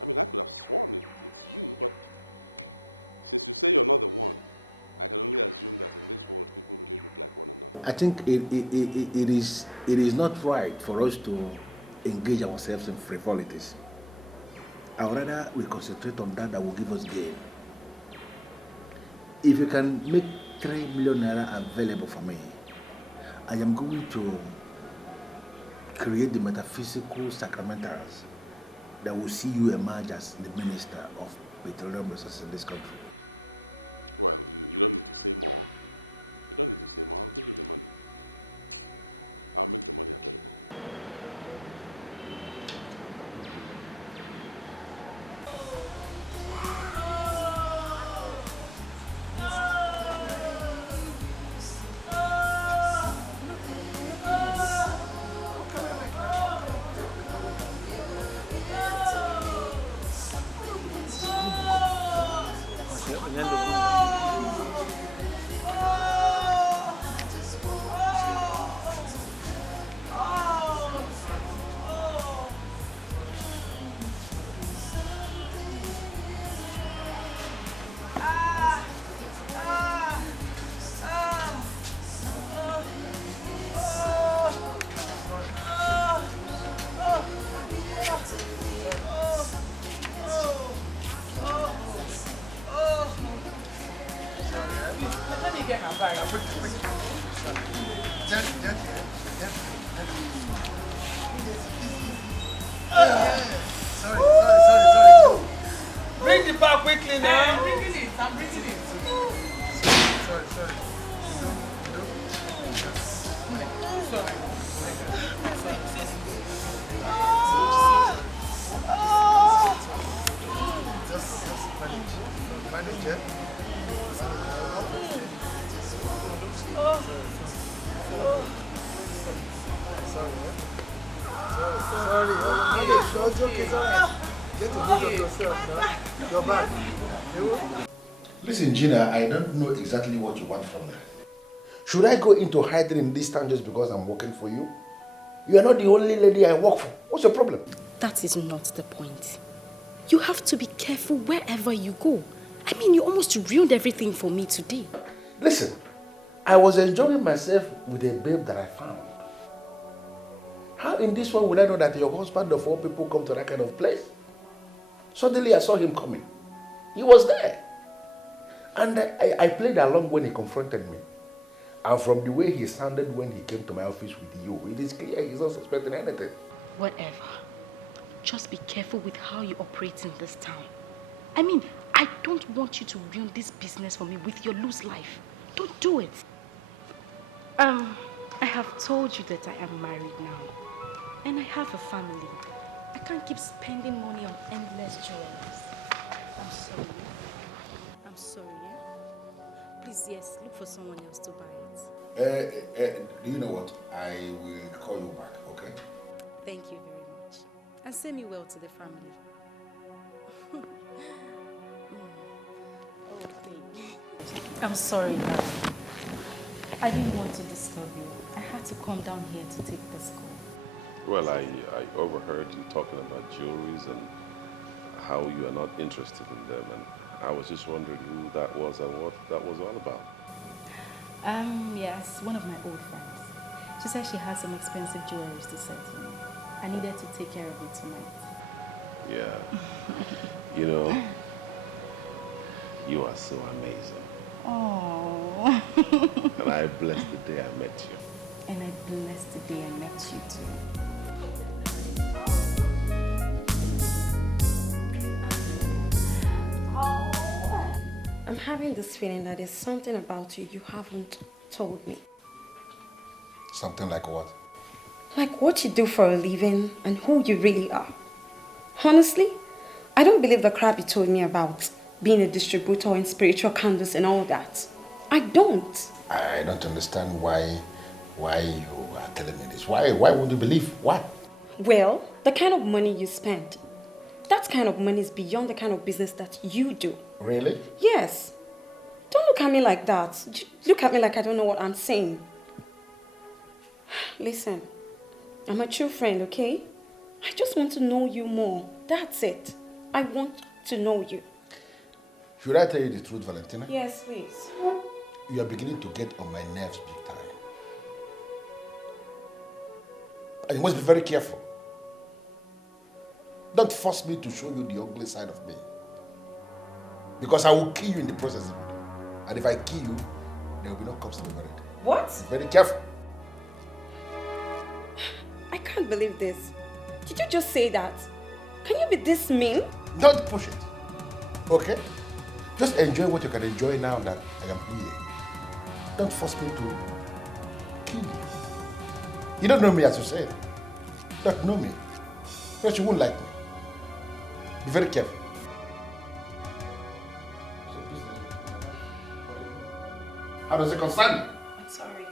I mean, I could have sworn it's you, but since you say you're not the one, I can only assume that in this world, people really look like one another. I think it is not right for us to engage ourselves in frivolities. I would rather we concentrate on that will give us gain. If you can make 3 million naira available for me, I am going to create the metaphysical sacramentals that will see you emerge as the minister of petroleum resources in this country. Well, you don't need to say more. You don't need to say more. I'll give you the money. I'll make the money available. Bring the bar quickly now. I'm bringing it. Sorry. Manage it. Sorry. It's okay. Get a hold of yourself now. You're back. Listen, Gina, I don't know exactly what you want from me. Should I go into hiding in this town just because I'm working for you? You are not the only lady I work for. What's your problem? That is not the point. You have to be careful wherever you go. I mean, you almost ruined everything for me today. Listen, I was enjoying myself with a babe that I found. How in this one will I know that your husband of all people come to that kind of place? Suddenly I saw him coming. He was there. And I played along when he confronted me. And from the way he sounded when he came to my office with you, it is clear he's not suspecting anything. I'm sorry, yeah? Please, yes, look for someone else to buy it. Do you know what? I will call you back, okay? Thank you very much. And send me well to the family. Oh, baby. I'm sorry, Dad. I didn't want to disturb you. I had to come down here to take this call. Yes, one of my old friends. She said she has some expensive jewelry to sell to me. I needed to take care of it tonight. And I blessed the day I met you too. I'm having this feeling that there's something about you haven't told me. Something like what? Like what you do for a living and who you really are. Honestly, I don't believe the crap you told me about being a distributor in spiritual candles and all that. I don't. I don't understand why you are telling me this. Why would you believe? Why? Well, the kind of money you spend, that kind of money is beyond the kind of business that you do. Really? Yes. Don't look at me like that. Look at me like I don't know what I'm saying. Listen, I'm a true friend, okay? I just want to know you more. That's it. I want to know you. Should I tell you the truth, Valentina? Yes, please. You are beginning to get on my nerves big time. And you must be very careful. Don't force me to show you the ugly side of me. Because I will kill you in the process. And if I kill you, there will be no cops to be married. What? Be very careful. I can't believe this. Did you just say that? Can you be this mean? Don't push it. Okay? Just enjoy what you can enjoy now that I am here. Don't force me to kill you. You don't know me, as you said. You don't know me. Because you won't like me. Be very careful. How does it concern you? I'm sorry.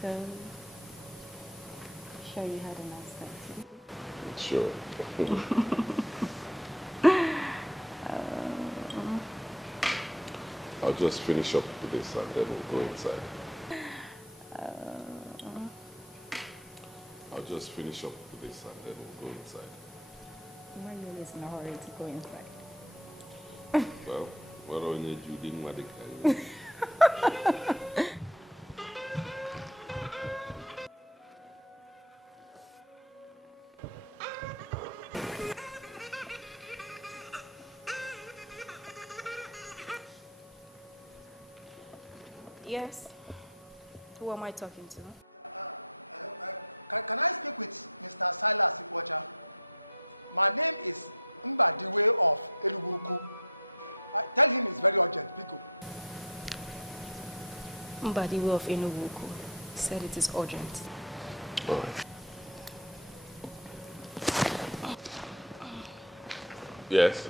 So, sure you had a nice time. Sure. I'll just finish up with this and then we'll go inside. I'll just finish up with this and then we'll go inside. Manuel is in a hurry to go inside. Well, what on you didn't want to Yes. Who am I talking to? Can I speak with Mr. Silas Ipocha? My name is Mbadiwe of Eluguku. Tell him it's very urgent, Pico. Mbadiwe of Enuguku said it is urgent. All right. Yes.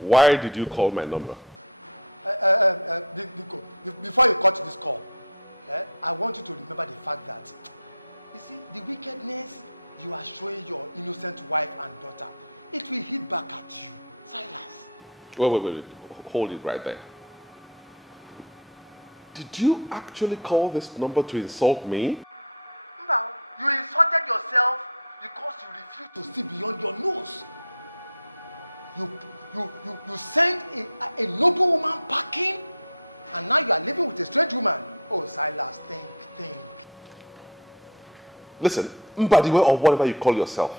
Why did you call my number? Pico, before you cut this call, I want you to remember the fact that, you see, the wickedness you are showing your innocent wife and daughter, it will hit back at you. Silas. Wait. Hold it right there. Did you actually call this number to insult me? Now, you insulted yourself because you refuse to see beyond your nose. You sent a noble woman packing, and now you are living with a strange woman. Oh, Silas, think. Listen, Mbadiwe or whatever you call yourself.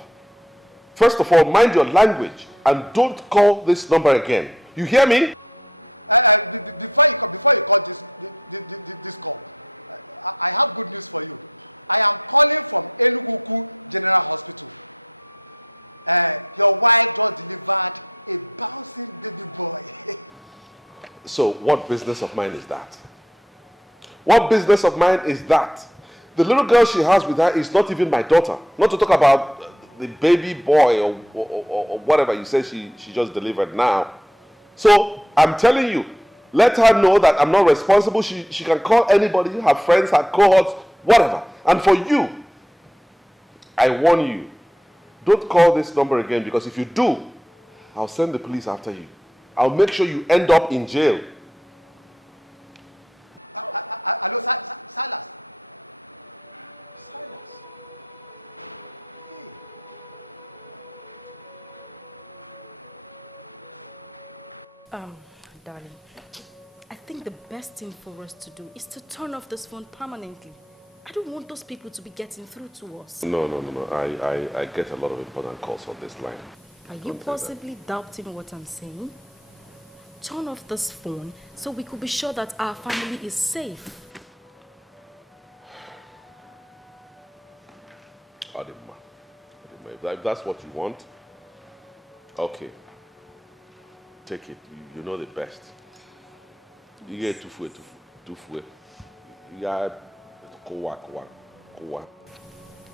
First of all, mind your language and don't call this number again. You hear me? Before you call this call, I have good news for you. I am calling from Enuguku General Hospital. Your wife just delivered a bouncing baby boy. So what business of mine is that? What business of mine is that? The little girl she has with her is not even my daughter. Not to talk about the baby boy or whatever you say she just delivered now. So I'm telling you, Let her know that I'm not responsible. She can call anybody, her friends, her cohorts, whatever. And for you, I warn you, don't call this number again, because if you do, I'll send the police after you. I'll make sure you end up in jail. Hello, Silas. Silas. Darling, I think the best thing for us to do is to turn off this phone permanently. I don't want those people to be getting through to us. No. I get a lot of important calls on this line. Are you possibly doubting what I'm saying? Turn off this phone so we could be sure that our family is safe. Adema, if that's what you want, okay. Take it. You know the best. You get tufue. Yeah, kowa.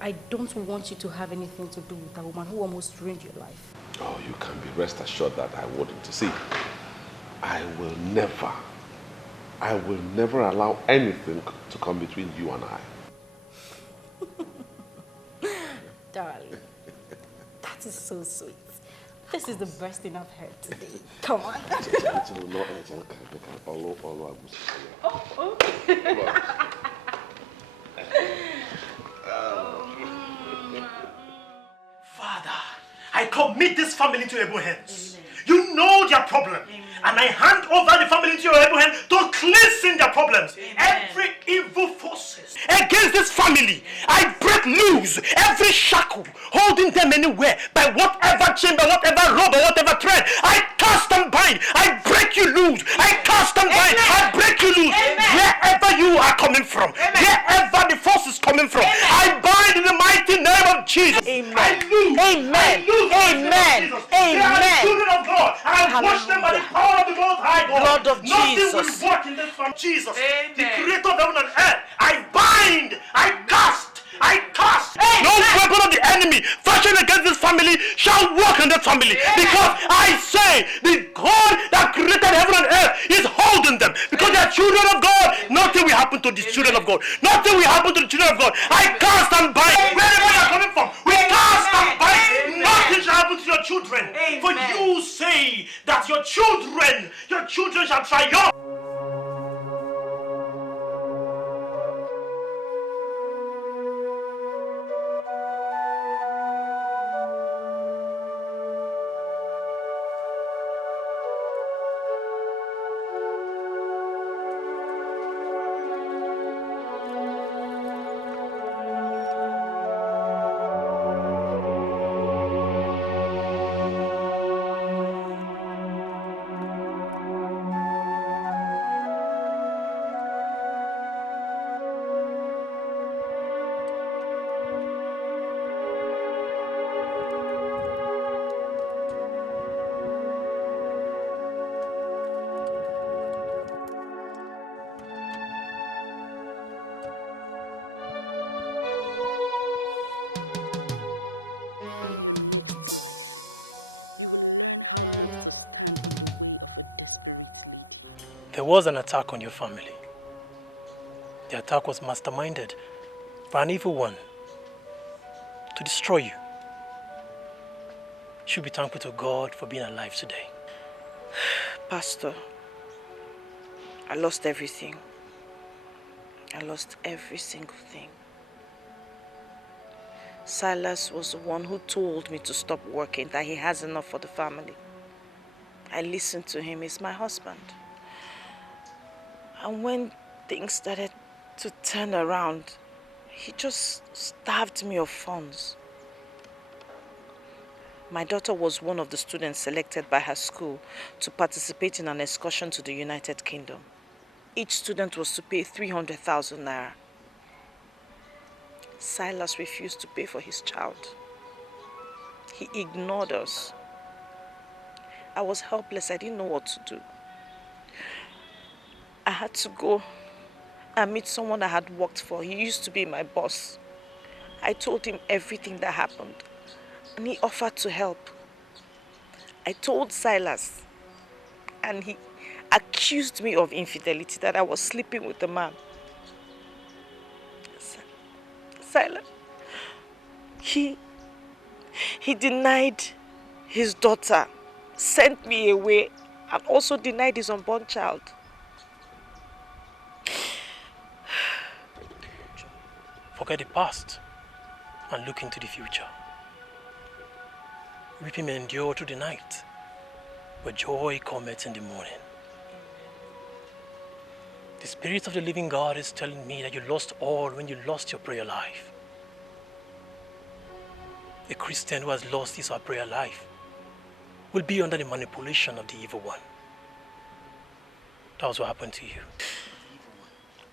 I don't want you to have anything to do with a woman who almost ruined your life. Oh, you can be rest assured that I wouldn't. See, I will never allow anything to come between you and I. Darling, that is so sweet. This is the best thing I've heard today. Come on. Father, I commit this family into your able hands. Amen. You know their problem. Amen. And I hand over the family into your able hands to cleanse their problems. Amen. Every evil forces against this family, I break loose every shackle holding them anywhere by whatever chamber, whatever rope, or whatever thread. I cast and bind. I break you loose. I cast and bind. I break you loose. Amen. Wherever you are coming from, wherever the force is coming from, I bind in the mighty name of Jesus. Amen. I lose. Amen. I lose. Amen. They are the children of God. I wash them by the power of the Most High God. Blood of Nothing Jesus. will work in this family. Jesus, the creator of heaven and earth. I bind. I cast. No weapon of the enemy fashioned against this family shall work in this family. Because I say the God that created heaven and earth is holding them. Because they are children of God. Nothing will happen to the children of God. Nothing will happen to the children of God. I cast and bind. Wherever they are coming from, we cast and bind. Nothing shall happen to your children. For you say that your children shall triumph. In your next life, you will learn how not to stand on the way of a desperate lady. There was an attack on your family. The attack was masterminded by an evil one to destroy you. You should be thankful to God for being alive today. Pastor, I lost everything. I lost every single thing. Silas was the one who told me to stop working, that he has enough for the family. I listened to him. He's my husband. And when things started to turn around, he just starved me of funds. My daughter was one of the students selected by her school to participate in an excursion to the United Kingdom. Each student was to pay 300,000 naira. Silas refused to pay for his child. He ignored us. I was helpless. I didn't know what to do. I had to go and meet someone I had worked for. He used to be my boss. I told him everything that happened, and he offered to help. I told Silas, and accused me of infidelity, that I was sleeping with a man. Silent. He denied his daughter, sent me away, and also denied his unborn child. Forget the past and look into the future. Weeping may endure through the night, but joy cometh in the morning. The Spirit of the living God is telling me that you lost all when you lost your prayer life. A Christian who has lost his or her prayer life will be under the manipulation of the evil one. That was what happened to you.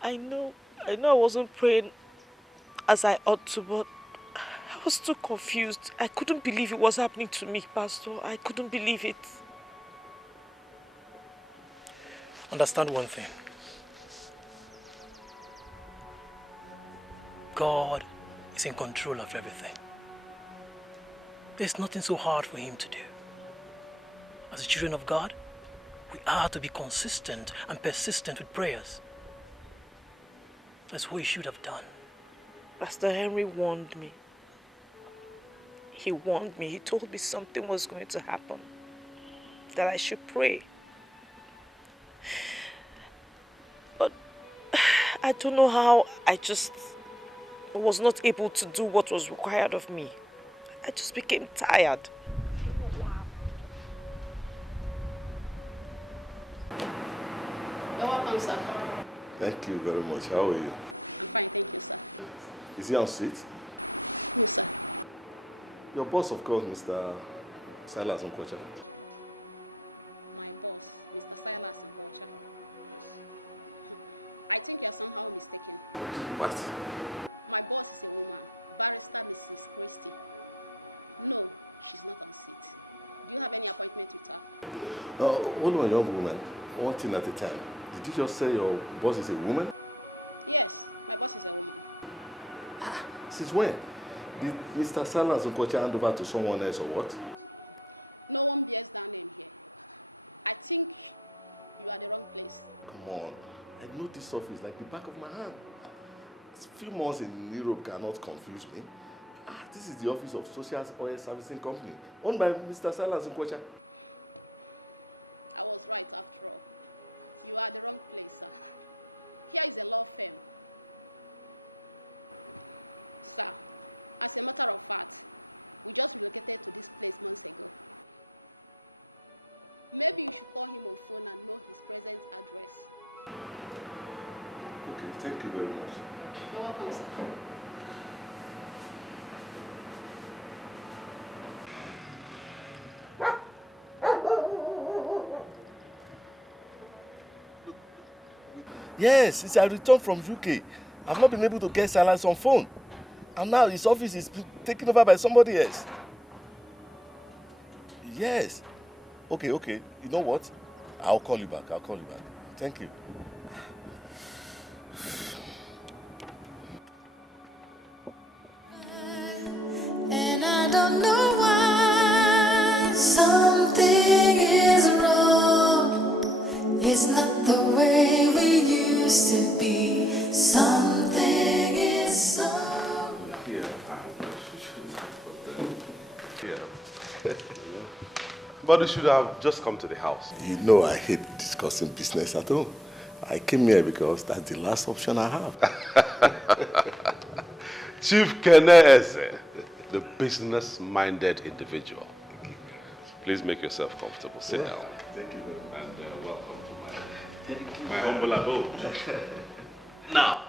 I know I wasn't praying as I ought to, but I was too confused. I couldn't believe it was happening to me, Pastor. I couldn't believe it. Understand one thing. God is in control of everything. There's nothing so hard for him to do. As the children of God, we are to be consistent and persistent with prayers. That's what you should have done. Pastor Henry warned me. He warned me. He told me something was going to happen, that I should pray. But I don't know how I just was not able to do what was required of me. I just became tired. You're welcome, sir. Thank you very much. How are you? I'm fine, thank you, sir. Is he on seat? Yes, sir. Your boss, of course, Mr. Silas Nkocha. My boss, Mr. Silas Nkocha. I think you're somehow mistaken. What? My boss is a woman, Barrister Mrs. Christie. No, she's not on seat. Do you have any appointment with her? Hold on, young woman. One thing at a time. Did you just say your boss is a woman? Yes, my boss is a woman. Since when? Did Mr. Silas Nkocha hand over to someone else or what? No one bears that name here. I think you are the wrong place. Come on. I know this office like the back of my hand. A few months in Europe cannot confuse me. This is the office of Social Oil Servicing Company, owned by Mr. Silas Nkocha. I was right after all. You are the wrong place, sir. Here is a law firm. Sir, as a matter of fact, we just relocated to this place months ago. Maybe you should call him on phone and know his present address. Okay, thank you very much. You're welcome, sir. Yes, since I returned from UK, I've not been able to get Silas on phone. And now his office is taken over by somebody else. Yes. Okay. You know what? I'll call you back. Thank you. And I don't know why something is wrong. It's not the way we used to be. Something is so. But you should have just come to the house. You know I hate discussing business at home. I came here because that's the last option I have. Chief Keneze, the business-minded individual. Please make yourself comfortable. Sit down. Thank you very much. And welcome to my humble abode. Now,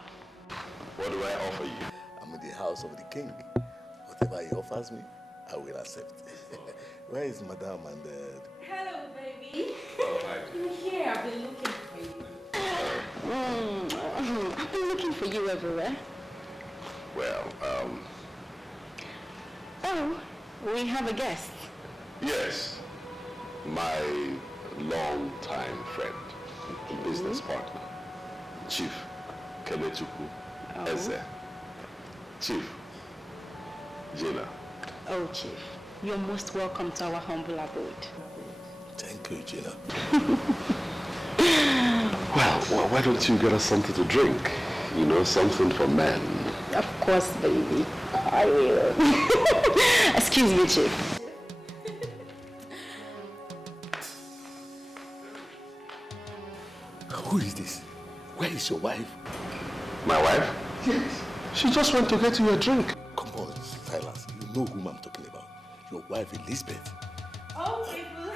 what do I offer you? I'm in the house of the king. Whatever he offers me, I will accept. Where is Madame and Hello, baby. Oh, hi. You're here. I've been looking for you. I've been looking for you everywhere. Well, Oh, we have a guest. Yes, my long-time friend, business partner, Chief Kenechukwu Eze. Chief Gina. Oh, Chief, you're most welcome to our humble abode. Thank you, Gina. Well, why don't you get us something to drink? You know, something for men. Of course, baby. I will. Excuse me, Chief. Who is this? Where is your wife? My wife? Yes. She just went to get you a drink. Come on, Silas. You know whom I'm talking about. Your wife, Elizabeth. Oh, people.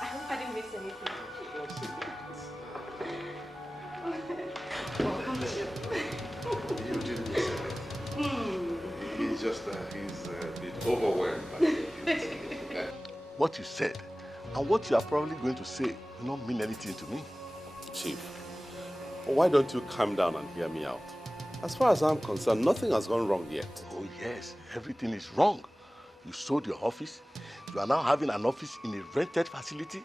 I hope I didn't miss anything. Welcome to you. You didn't miss anything. He's just, he's a bit overwhelmed by it. What you said and what you are probably going to say will not mean anything to me. Chief, why don't you calm down and hear me out? As far as I'm concerned, nothing has gone wrong yet. Oh yes, everything is wrong. You sold your office. You are now having an office in a rented facility.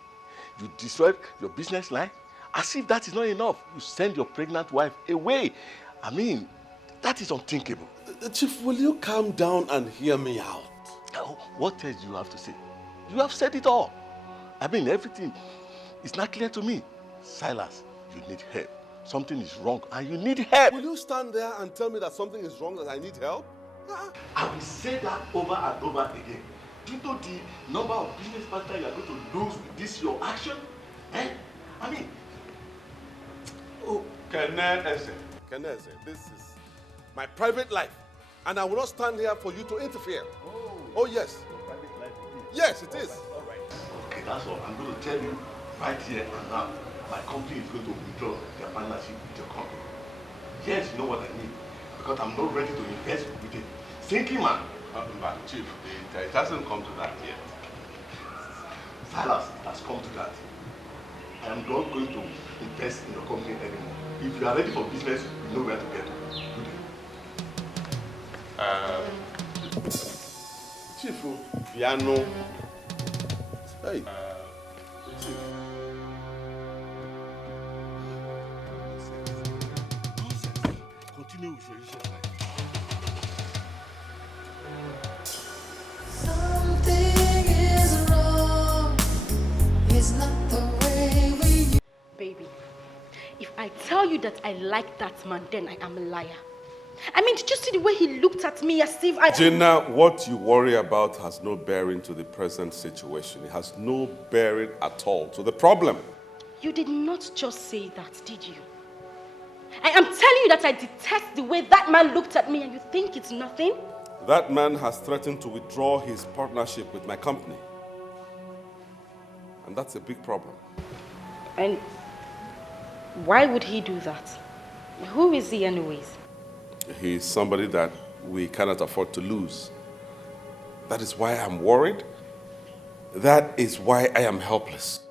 You destroyed your business line. As if that is not enough, you send your pregnant wife away. I mean, that is unthinkable. Chief, will you calm down and hear me out? Oh, what else do you have to say? You have said it all. I mean, everything is not clear to me. Silas, you need help. Something is wrong and you need help. Will you stand there and tell me that something is wrong, that I need help? I will say that over and over again. Do you know the number of business partners you are going to lose with this your action? Eh? I mean, oh, Keneze, this is my private life, and I will not stand here for you to interfere. Oh yes. Your private life it is. Yes, it is. All right. Okay, that's all. I'm going to tell you right here and now. My company is going to withdraw their partnership with your company. Yes, you know what I mean. Because I'm not ready to invest with a thinking man. But Chief, it hasn't come to that yet. Silas, it has come to that. I am not going to invest in your company anymore. If you are ready for business, you know where to get. Good day. Chief, piano. Hey. Chief. Continue with your usual life. Something is wrong. It's not the way we used. Baby, if I tell you that I like that man, then I am a liar. I mean, did you see the way he looked at me as if I... Gina, what you worry about has no bearing to the present situation. It has no bearing at all to the problem. You did not just say that, did you? I am telling you that I detest the way that man looked at me and you think it's nothing? That man has threatened to withdraw his partnership with my company. And that's a big problem. And why would he do that? Who is he anyways? He's somebody that we cannot afford to lose. That is why I'm worried. That is why I am helpless.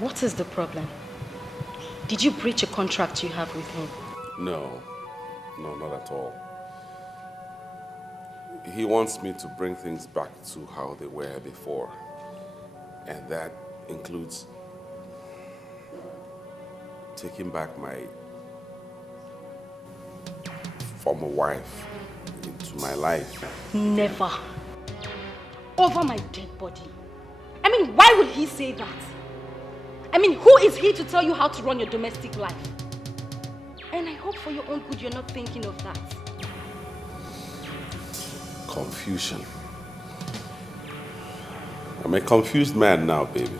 What is the problem? Did you breach a contract you have with him? No, not at all. He wants me to bring things back to how they were before. And that includes taking back my former wife into my life. Never. Over my dead body. I mean, why would he say that? I mean, who is he to tell you how to run your domestic life? And I hope for your own good you're not thinking of that. Confusion. I'm a confused man now, baby.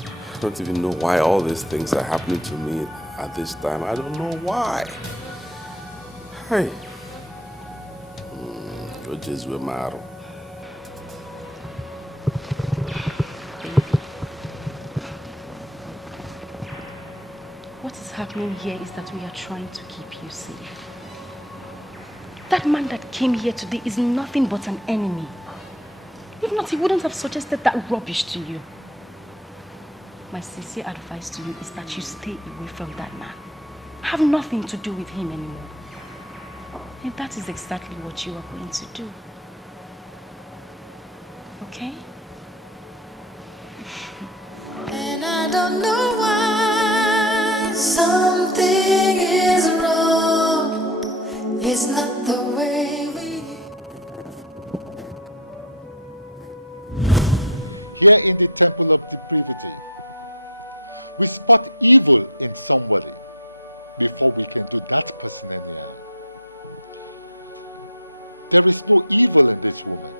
I don't even know why all these things are happening to me at this time. I don't know why. Hey. What is happening here is that we are trying to keep you safe. That man that came here today is nothing but an enemy. If not, he wouldn't have suggested that rubbish to you. My sincere advice to you is that you stay away from that man. Have nothing to do with him anymore. And that is exactly what you are going to do. Okay? And I don't know why something is wrong. It's not the way we. Here in the temple of depravity, we spot evil in somebody before we can do that person any harm. There is no evil in this woman.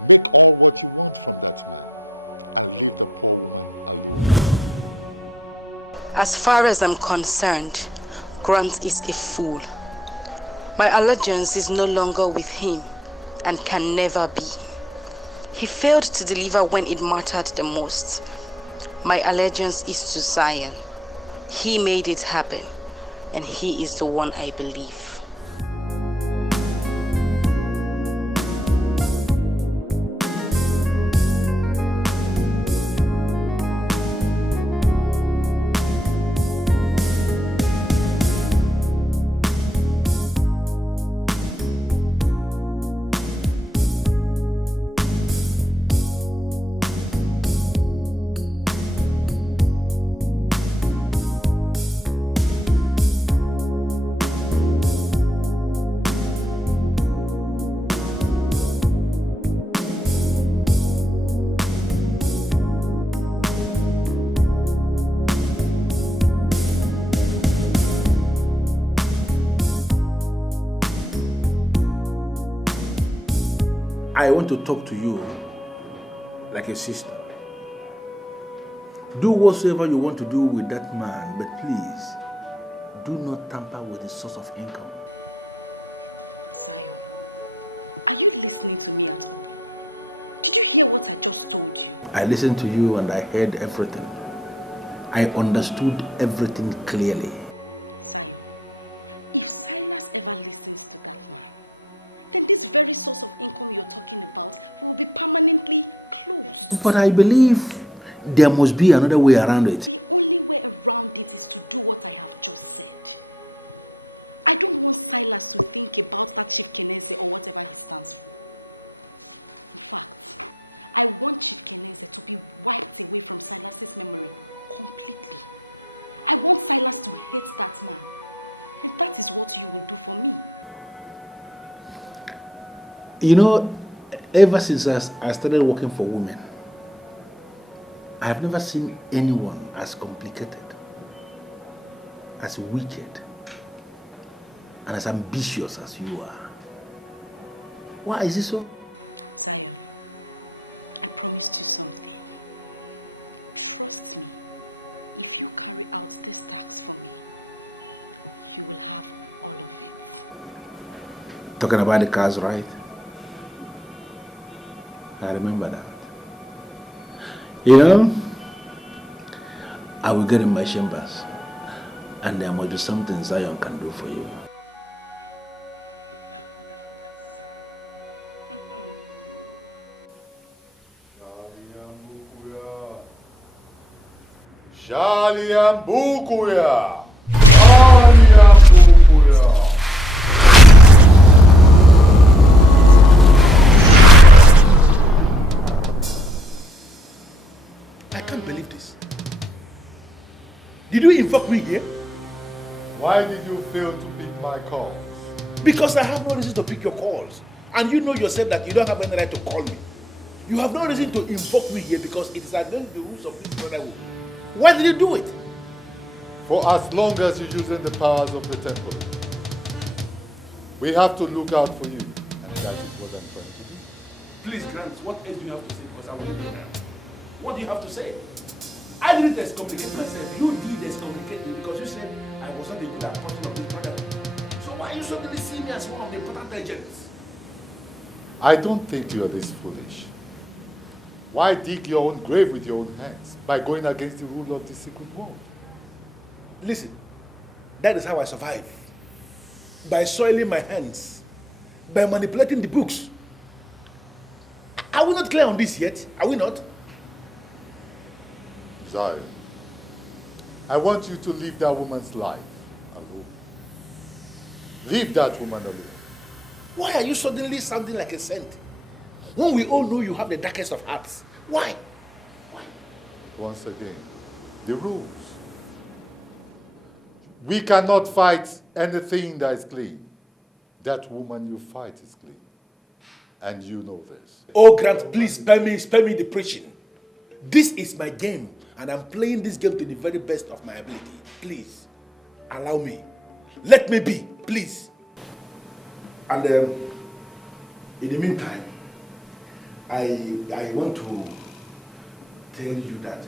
Make all what you want from that man and leave the poor woman alone. As far as I'm concerned, Grant is a fool. My allegiance is no longer with him and can never be. He failed to deliver when it mattered the most. My allegiance is to Zion. He made it happen, and he is the one I believe. I want to talk to you like a sister. Do whatsoever you want to do with that man, but please, do not tamper with his source of income. Zion, are you listening to me at all? Did you hear what I just told you? I listened to you and I heard everything. I understood everything clearly. Zion, if Silas ever listens to that man, then this very source of income you're talking about will be permanently closed. But I believe there must be another way around it. The only way around it is to do what I have just said. I don't want Silas to think about that Chief Keneze or whatever he stands for. In fact, I want Chief Keneze to be wiped away from Silas's memory completely. I want Silas to hate that man. And that is what you will do for me. You know, ever since I started working for women, I have never seen anyone as complicated, as wicked, and as ambitious as you are. Why is it so? Zion, I promised you something. Trust me, if you carry out this task for me, you will have all of it. Talking about the cars, right? I remember that. You know, I will get in my chambers and there must be something Zion can do for you. Shaliambukuya! I can't believe this. Did you invoke me here? Why did you fail to pick my calls? Because I have no reason to pick your calls. And you know yourself that you don't have any right to call me. You have no reason to invoke me here because it is against the rules of this brotherhood. Why did you do it? For as long as you're using the powers of the temple, we have to look out for you. And that is what I'm trying to do. Please, Grant, what else do you have to say? Because I will leave it now. What do you have to say? I didn't excommunicate myself. You did excommunicate me because you said I was not a good apostle of this brotherhood. So why you suddenly see me as one of the important agents? I don't think you are this foolish. Why dig your own grave with your own hands by going against the rule of the secret world? Listen, that is how I survive. By soiling my hands, by manipulating the books. Are we not clear on this yet? Are we not? Zion, I want you to live that woman's life alone. Leave that woman alone. Why are you suddenly sounding like a saint? When we all know you have the darkest of hearts. Why? Once again, the rules. We cannot fight anything that is clean. That woman you fight is clean. And you know this. Oh, Grant, please spare me the preaching. This is my game, and I'm playing this game to the very best of my ability. Please, allow me. Let me be, please. And in the meantime, I want to tell you that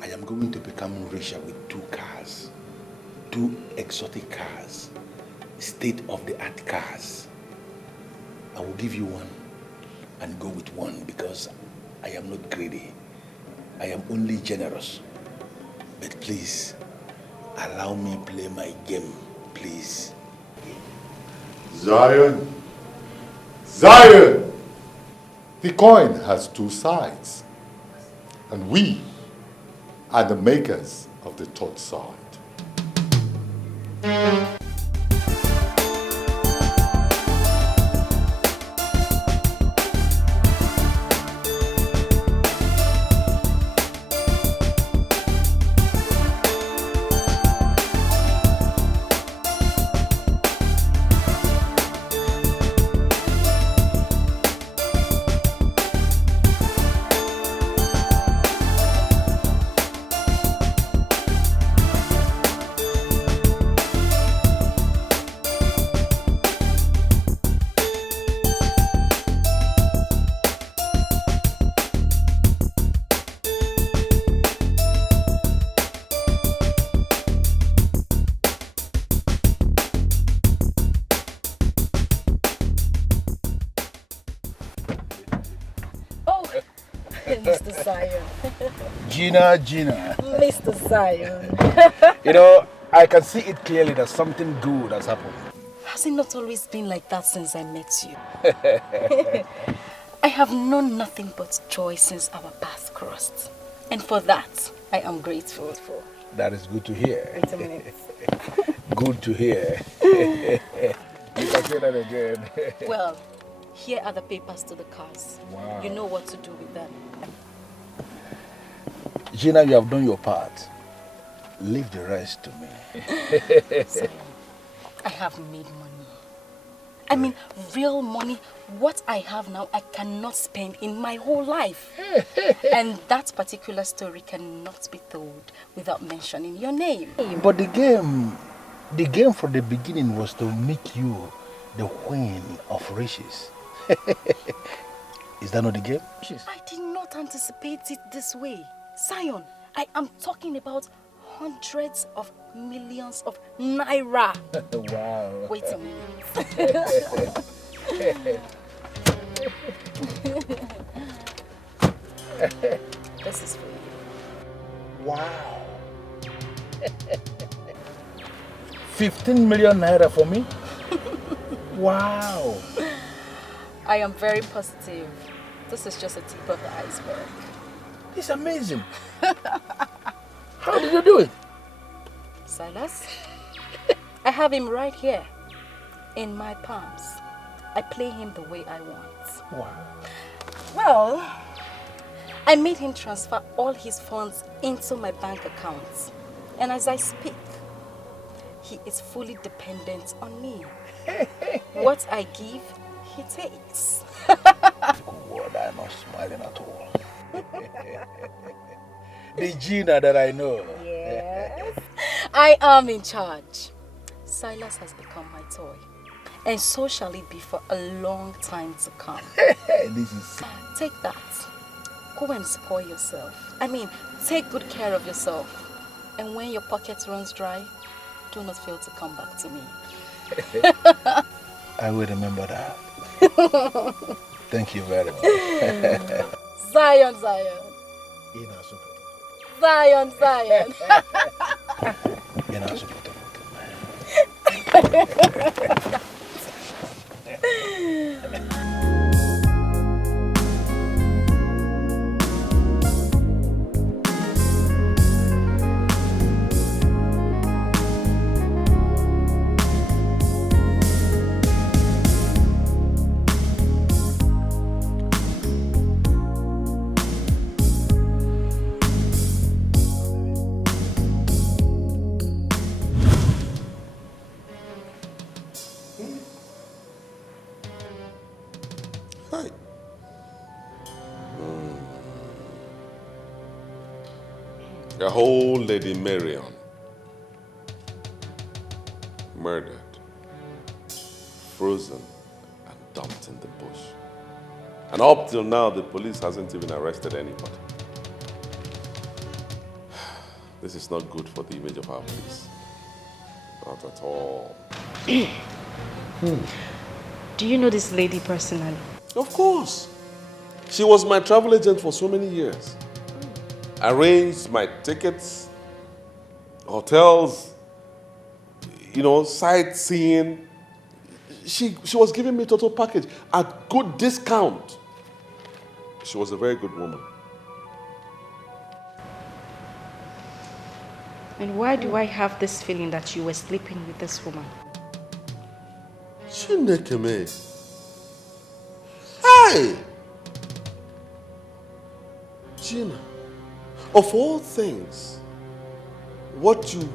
I am going to become richer with 2 cars. 2 exotic cars. State-of-the-art cars. I will give you one and go with one because I am not greedy. I am only generous. But please, allow me play my game, please. Zion! Zion! The coin has 2 sides. And we are the makers of the 3rd side. Mr. Zion. Gina. Mr. Zion. You know, I can see it clearly that something good has happened. Has it not always been like that since I met you? I have known nothing but joy since our paths crossed. And for that, I am grateful. That is good to hear. Wait a minute. Good to hear. You can say that again. Well, here are the papers to the cars. Wow. You know what to do with them. Gina, you have done your part. Leave the rest to me. Zion, I have made money. I mean, real money. What I have now, I cannot spend in my whole life. And that particular story cannot be told without mentioning your name. But the game from the beginning was to make you the queen of riches. Is that not the game? I did not anticipate it this way. Zion, I am talking about hundreds of millions of naira. Wow. Wait a minute. This is for you. Wow. 15 million naira for me? Wow. I am very positive. This is just a tip of the iceberg. It's amazing. How did you do it? Silas, I have him right here in my palms. I play him the way I want. Wow. Well, I made him transfer all his funds into my bank accounts. And as I speak, he is fully dependent on me. What I give, he takes. God, I'm not smiling at all. The Gina that I know. Yes. I am in charge. Silas has become my toy. And so shall it be for a long time to come. This is... Take that. Go and spoil yourself. I mean, take good care of yourself. And when your pocket runs dry, do not fail to come back to me. I will remember that. Thank you very much. Zion. Zion. Right. The whole Lady Marion murdered, frozen, and dumped in the bush. And up till now, the police hasn't even arrested anybody. This is not good for the image of our police. Not at all. Do you know this lady personally? Of course. She was my travel agent for so many years. Arranged my tickets, hotels, sightseeing. She was giving me a total package at good discount. She was a very good woman. And why do I have this feeling that you were sleeping with this woman? Chineke me. Hey! Gina, of all things, what you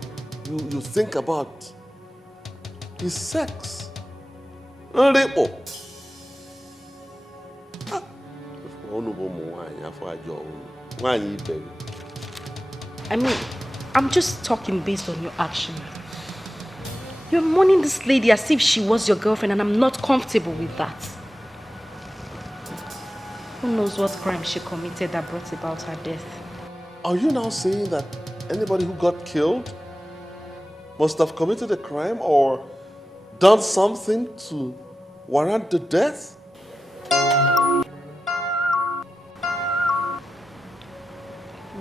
think about is sex. Rape. I mean, I'm just talking based on your action. You're mourning this lady as if she was your girlfriend, and I'm not comfortable with that. Who knows what crime she committed that brought about her death? Are you now saying that anybody who got killed must have committed a crime or done something to warrant the death?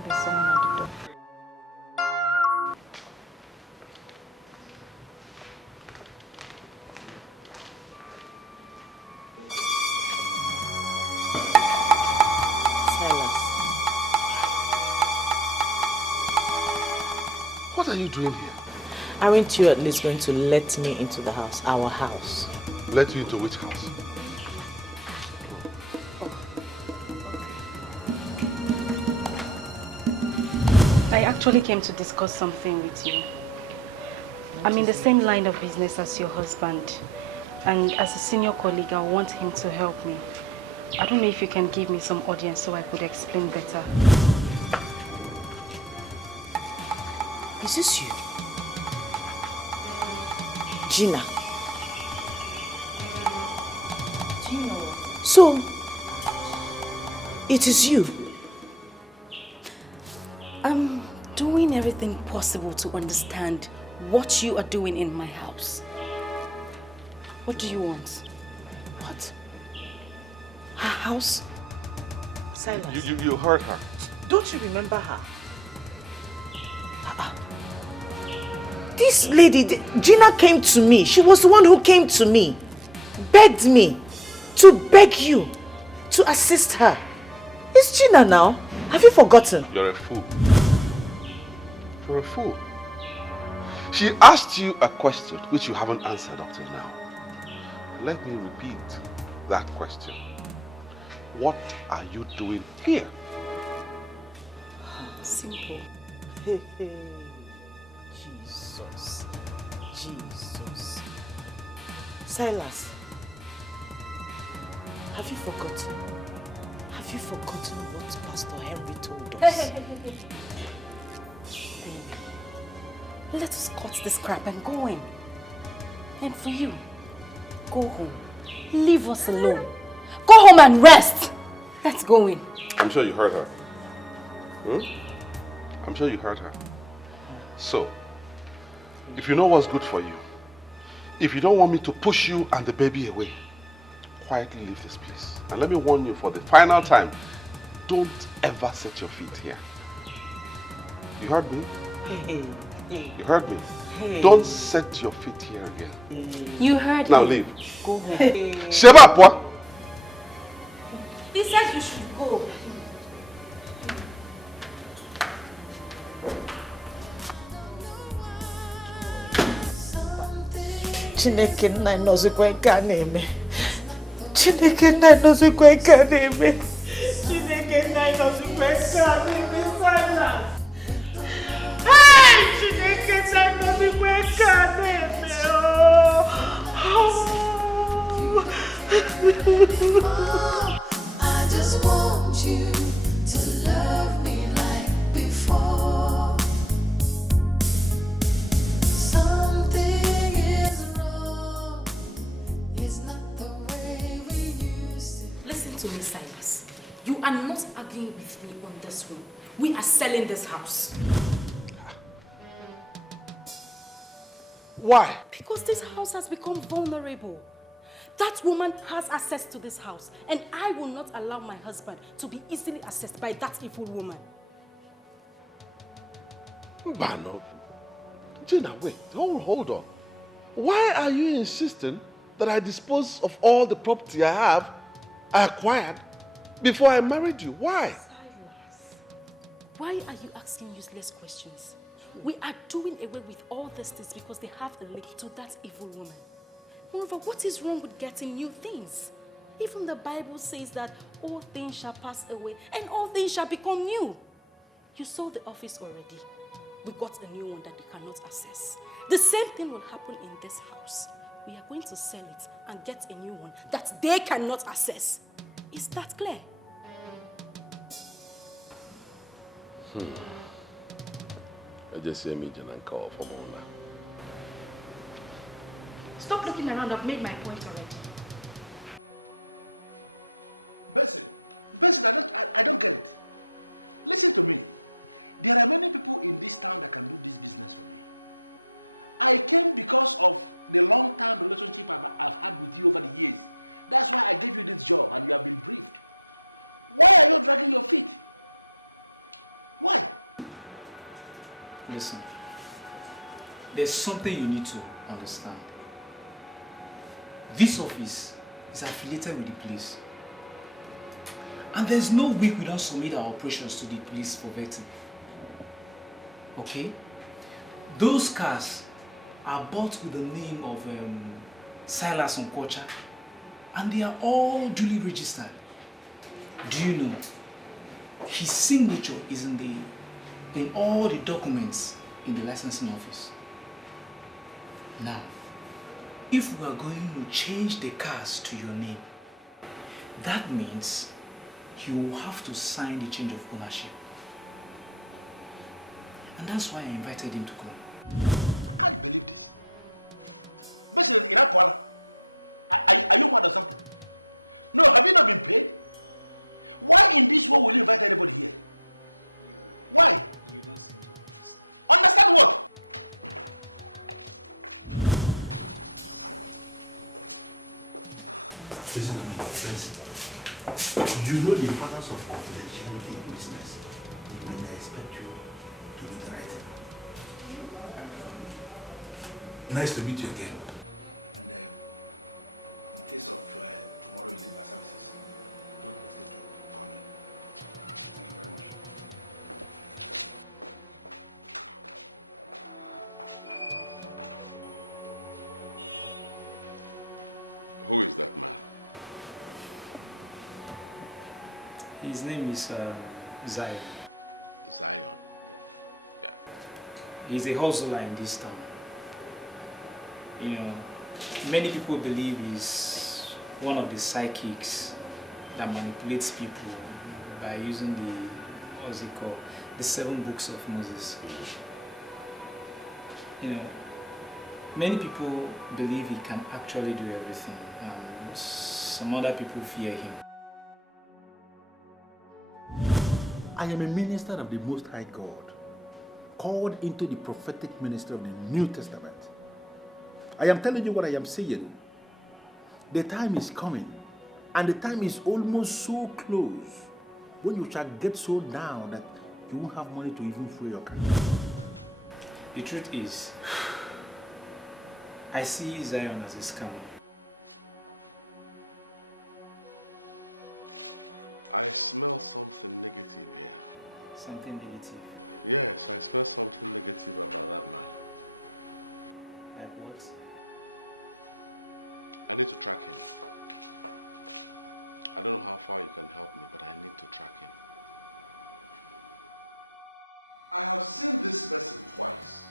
There's someone at the door. What are you doing here? Aren't you at least going to let me into the house, our house? Let you into which house? Is this you? Gina. So, it is you. I'm doing everything possible to understand what you are doing in my house. What do you want? What? Her house? This lady, Gina, came to me. She was the one who came to me, begged me to beg you to assist her. It's Gina now. Have you forgotten? You're a fool. You're a fool. She asked you a question which you haven't answered up till now. Let me repeat that question. What are you doing here? Simple. Jesus. Jesus. Silas, have you forgotten? Have you forgotten what Pastor Henry told us? Let us cut this crap and go in. And for you, go home. Leave us alone. Go home and rest. Let's go in. I'm sure you heard her. I'm sure you heard her. So, if you know what's good for you, if you don't want me to push you and the baby away, quietly leave this place. And let me warn you for the final time, don't ever set your feet here. You heard me? You heard me? Don't set your feet here again. You heard Now him. leave. Go home. Sheba, what? He said you should go. Chineke nna nọzikwa nke a na-eme. Chineke nna nọzikwa nke a na-eme. Chineke nna nọzikwa nke a na-eme. Silas. Hey! Chineke nna nọzikwa nke a na-eme. I just want you to love me like before. Something is wrong. It's not the way we used to. Listen to me, Silas. You are not arguing with me on this one. We are selling this house. Why? Because this house has become vulnerable. That woman has access to this house, and I will not allow my husband to be easily accessed by that evil woman. Bano. Gina, wait. Hold on. Why are you insisting that I dispose of all the property I acquired, before I married you? Why? Silas, why are you asking useless questions? We are doing away with all these things because they have a link to that evil woman. Moreover, what is wrong with getting new things? Even the Bible says that all things shall pass away and all things shall become new. You saw the office already. We got a new one that they cannot access. The same thing will happen in this house. We are going to sell it and get a new one that they cannot access. Is that clear? I just hear me and call for Mona. Stop looking around. I've made my point already. Benson, I don't get it. Listen to me. There are many people in this town that can do this business for me. I came because of the long-term relationship I've had with you over the years. That's why I gave you this job and you have been briefed. Why are you dragging your feet? Why? Listen, there's something you need to understand. This office is affiliated with the police. And there's no week we don't submit our operations to the police for vetting. Okay? Those cars are bought with the name of Silas Nkocha, and they are all duly registered. Do you know? His signature is in all the documents in the licensing office. Now, if we are going to change the cars to your name, that means you will have to sign the change of ownership. And that's why I invited him to come. I can't believe this. Listen, are you mad or something? No, have you not been paid? Why in this world will you invite anybody here? Why? You don't seem to understand. Understand what? Listen to me, Benson. You know the importance of confidentiality in business, and I expect you to do the right thing. Nice to meet you again. And in case of tomorrow you need my services, don't hesitate to call me. Thank you very much. Who is that man? His name is Zion. Zion? Yeah. He's a hustler in this town. You know, many people believe he's one of the psychics that manipulates people by using what's it called? The 7 books of Moses. You know, many people believe he can actually do everything. Some other people fear him. I am a minister of the Most High God, called into the prophetic ministry of the New Testament. I am telling you what I am seeing. The time is coming, and the time is almost so close, when you shall get so down that you won't have money to even fuel your car. The truth is, I see Zion as a scammer. I smell something negative here. Something negative? Yes, I smell something negative about that man. Like what? I need to track him. I don't know how far you can help me, but I need to track him. I have seen this person twice.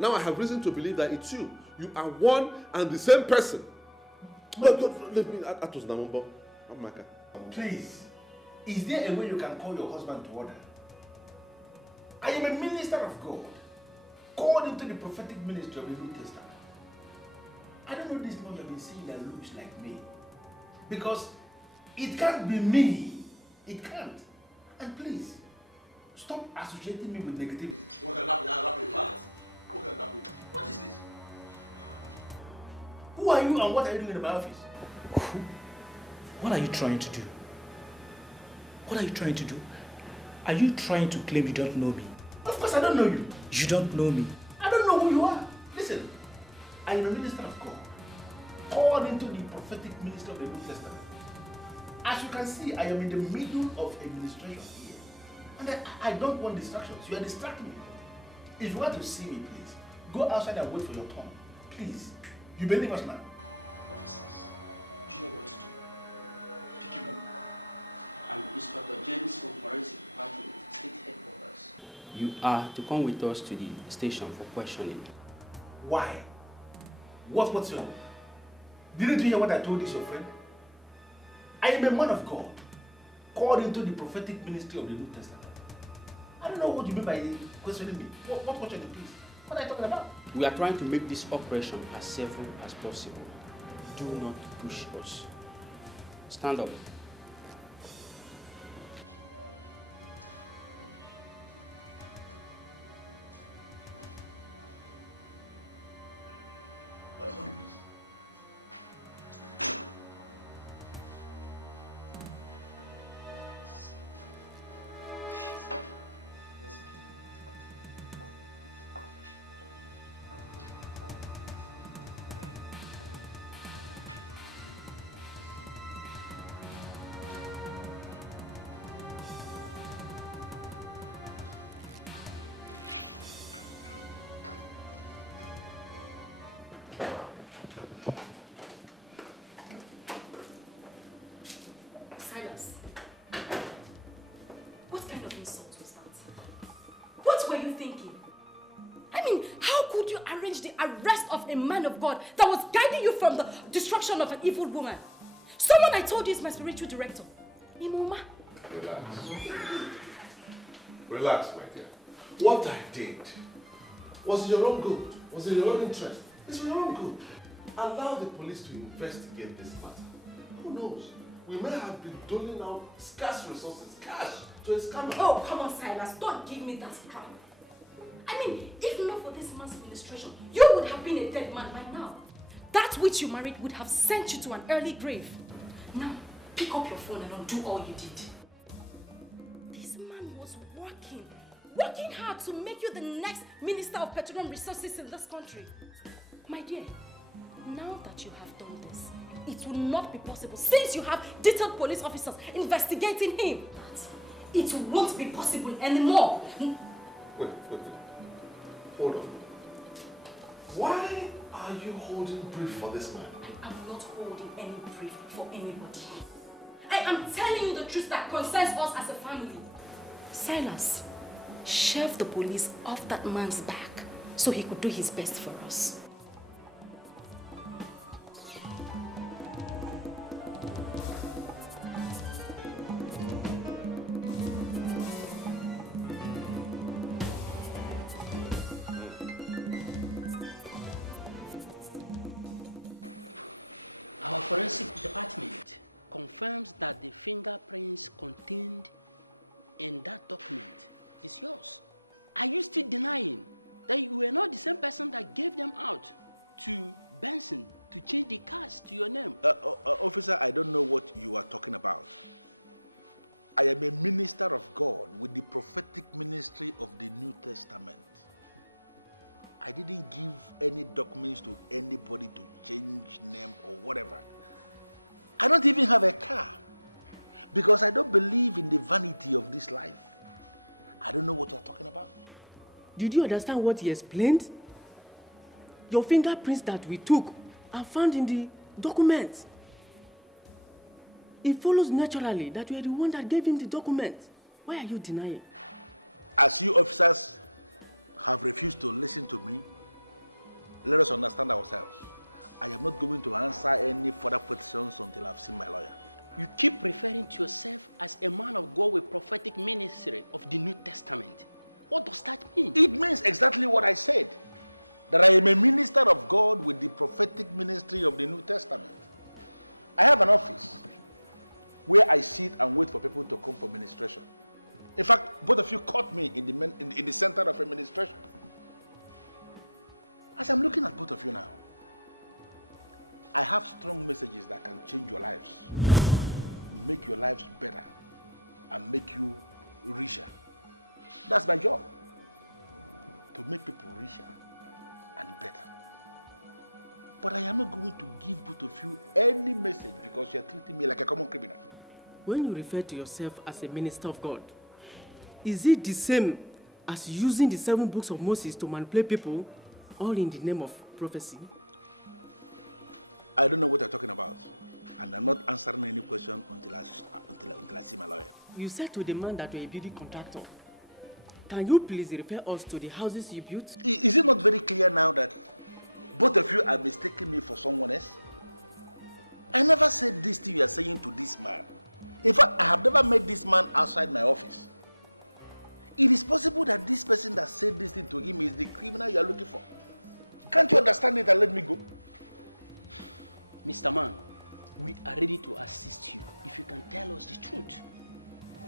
Now I have reason to believe that it's you. You are one and the same person. No, let me. Atos Namombo. Amaka. Please, is there a way you can call your husband to order? I am a minister of God, called into the prophetic ministry of the New Testament. I don't know this man you have been seeing that looks like me. Because it can't be me. It can't. And please, stop associating me with negativity. What is this? Who are you and what are you doing in my office? What are you trying to do? What are you trying to do? Are you trying to claim you don't know me? Of course I don't know you. You don't know me. I don't know who you are. Listen, I am a minister of God, called into the prophetic ministry of the New Testament. As you can see, I am in the middle of administration here. And I don't want distractions. You are distracting me. If you want to see me, please, go outside and wait for your turn. Please. You believe us now? Officers, do you know what to do? Pick him up. I'm Inspector James from Forensic Department, State Headquarters. You are to come with us to the station for questioning. Why? What's your name? Didn't you hear what I told this your friend? I am a man of God, called into the prophetic ministry of the New Testament. I don't know what you mean by questioning me. What questioning, please? What are you talking about? We are trying to make this operation as safe as possible. Do not push us. Stand up. A man of God that was guiding you from the destruction of an evil woman. Someone I told you is my spiritual director. Imoma. Relax. Relax, my dear. What I did was in your own good, was in your own interest. It's for your own good. Allow the police to investigate this matter. Who knows? We may have been doling out scarce resources, cash, to a scammer. Oh, come on, Silas. Don't give me that crap. I mean, if not for this man's administration, you would have been a dead man by now. That which you married would have sent you to an early grave. Now, pick up your phone and undo all you did. This man was working hard to make you the next Minister of Petroleum Resources in this country. My dear, now that you have done this, it will not be possible since you have detailed police officers investigating him. It won't be possible anymore. Wait. Hold on. Why are you holding brief for this man? I am not holding any brief for anybody. I am telling you the truth that concerns us as a family. Silas, shove the police off that man's back so he could do his best for us. Our forensic department confirms that the fingerprints contained in that document is yours. Are you still denying that you were not the same person that gave them out to Benson to change the cars to your name? Officer, I don't know what you are talking about. I am a minister of God with the prophetic ministry of the New Testament. I didn't give any documents to anybody to change name or whatever. I don't even have a car because I don't believe in the vanity of this life. I don't know what you're talking about. Did you understand what he explained? Your fingerprints that we took are found in the documents. It follows naturally that you are the one that gave him the document. Why are you denying? As you officers have refused to listen to me, let us understand ourselves. I am not going to answer any further questions until I've seen my lawyer. You keep referring to yourself as a man of God with prophetic ministry of the New Testament. What does that mean? It means exactly what I said. That I am a minister of God with the prophetic ministry of the New Testament. I have an office where I sit and wait for people to come for ministration. In fact, both of you caught me in the center of administration. As I'm looking at both of you now, I have strong messages that can change your lives, make your lives better, and make you richer. That's my job, to make people richer and better. But I am not going to give both of you any message because you're treating me like a common criminal. When you refer to yourself as a minister of God, is it the same as using the 7 books of Moses to manipulate people, all in the name of prophecy? I don't know what you're talking about, and I'm not answering any question until I see my lawyer. You said to the man that you're a building contractor. Can you please refer us to the houses you built? Is it not very clear now that both of you are mistaking me for someone else? I never said this thing you are saying to this man. In fact, I have never met this man outside my office. It is possible that this person that said this thing to him is the criminal you are looking for. Can't you understand it and let me go? Mr. Man, we are ready to assist you if you can tell us the truth.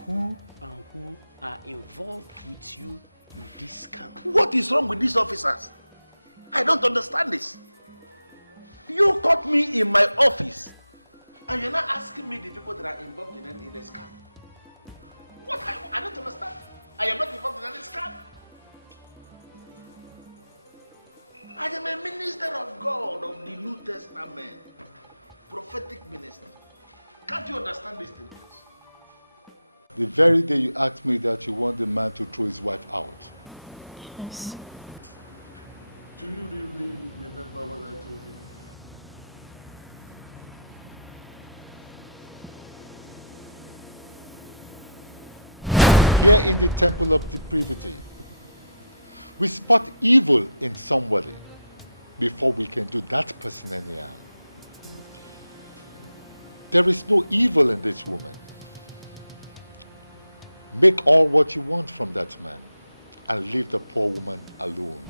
Who and who are involved with you in this scam? What is wrong with these officers? I don't understand this. You caught me in my office and you're not asking me the people that are involved in the scam. What? I don't understand. I am not involved in any scam. I am a minister of God of the New Testament. Prophetic minister. Can't you understand this thing, please? The very day you asked me that you want the man to throw his wife out. Yes. Do you really remember what I told you? Here in the temple of depravity, we spot evil in somebody before we can do that person any harm. There is no evil in this woman. Make all what you want from that man and leave the poor woman alone.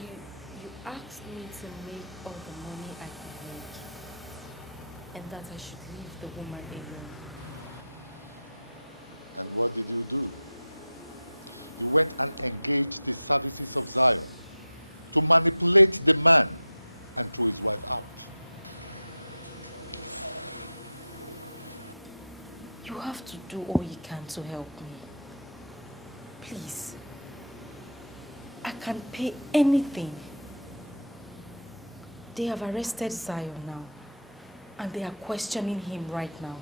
You asked me to make all the money I could make and that I should leave the woman alone. And what did you do? You went and engaged the services of Zion to manipulate the man and throw his wife out. You have to do all you can to help me. Please. I can pay anything. They have arrested Zion now, and they are questioning him right now.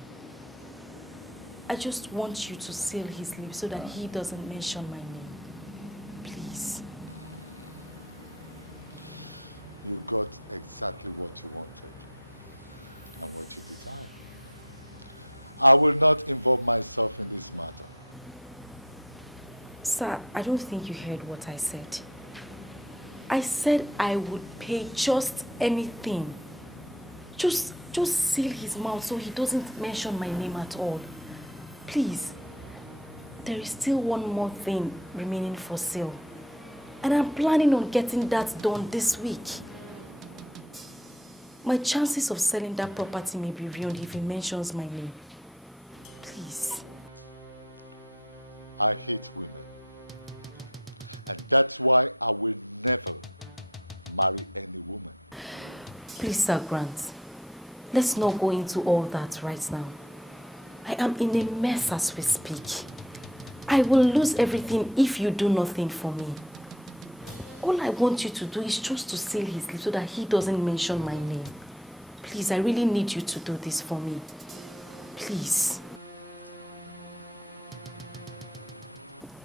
I just want you to seal his lips so that he doesn't mention my name. Please. You got exactly what you wanted and what you desired. I will not involve myself in this matter. Sir, I don't think you heard what I said. I said I would pay just anything. Just seal his mouth so he doesn't mention my name at all. Please. There is still one more thing remaining for sale. And I'm planning on getting that done this week. My chances of selling that property may be ruined if he mentions my name. Please. I hate women. And that's why I will never marry any woman. Please, Sir Grant. Let's not go into all that right now. I am in a mess as we speak. I will lose everything if you do nothing for me. All I want you to do is just to seal his lips so that he doesn't mention my name. Please, I really need you to do this for me. Please.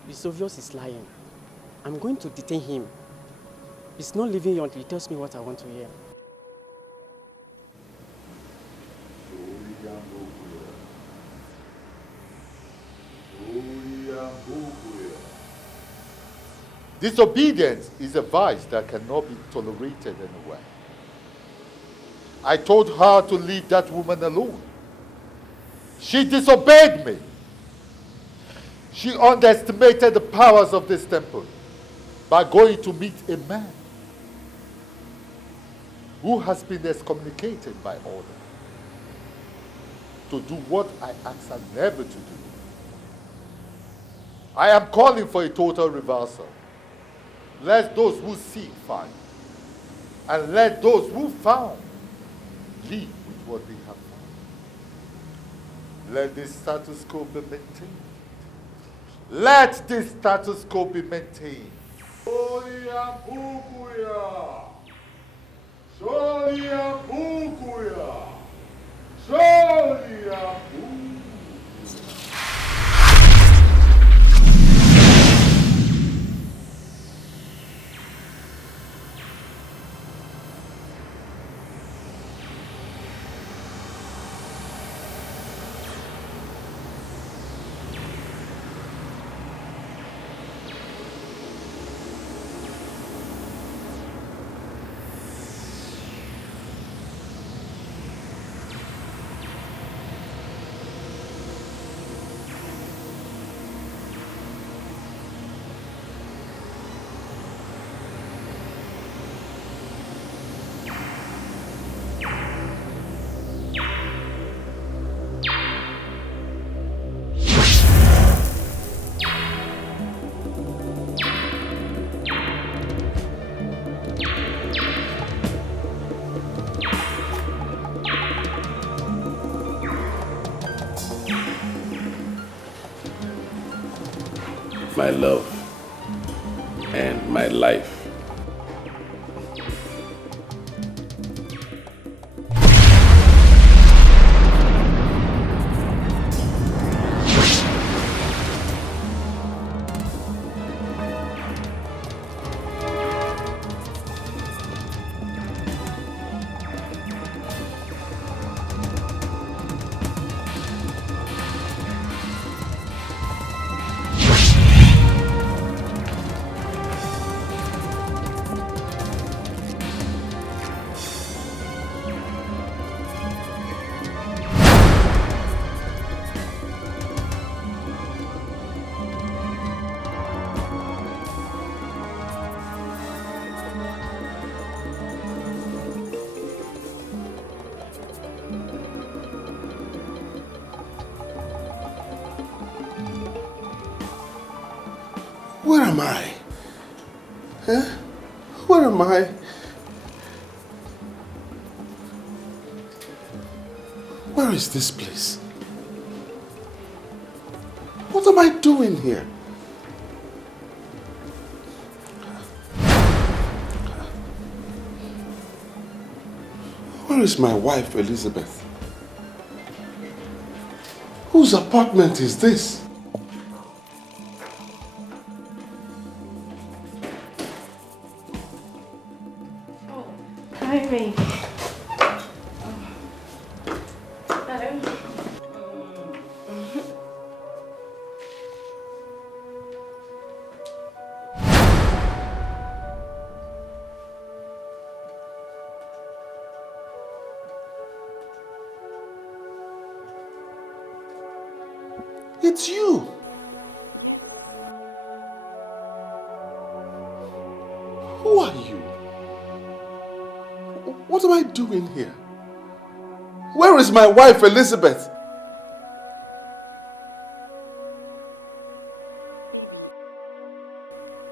Vesuvius is lying. I'm going to detain him. He's not leaving until he tells me what I want to hear. Disobedience is a vice that cannot be tolerated anywhere. I told her to leave that woman alone. She disobeyed me. She underestimated the powers of this temple by going to meet a man who has been excommunicated by order to do what I asked her never to do. I am calling for a total reversal. Let those who seek find, and let those who found leave with what they have found. Let this status quo be maintained. Let this status quo be maintained. Solia Pukuya! Solia Pukuya! Solia Pukuya! My love and my life. Where am I? Huh? Where am I? Where is this place? What am I doing here? Where is my wife, Elizabeth? Whose apartment is this? Hi, baby. It's you. Yes. Who are you? What am I doing here? Where is my wife, Elizabeth? Baby,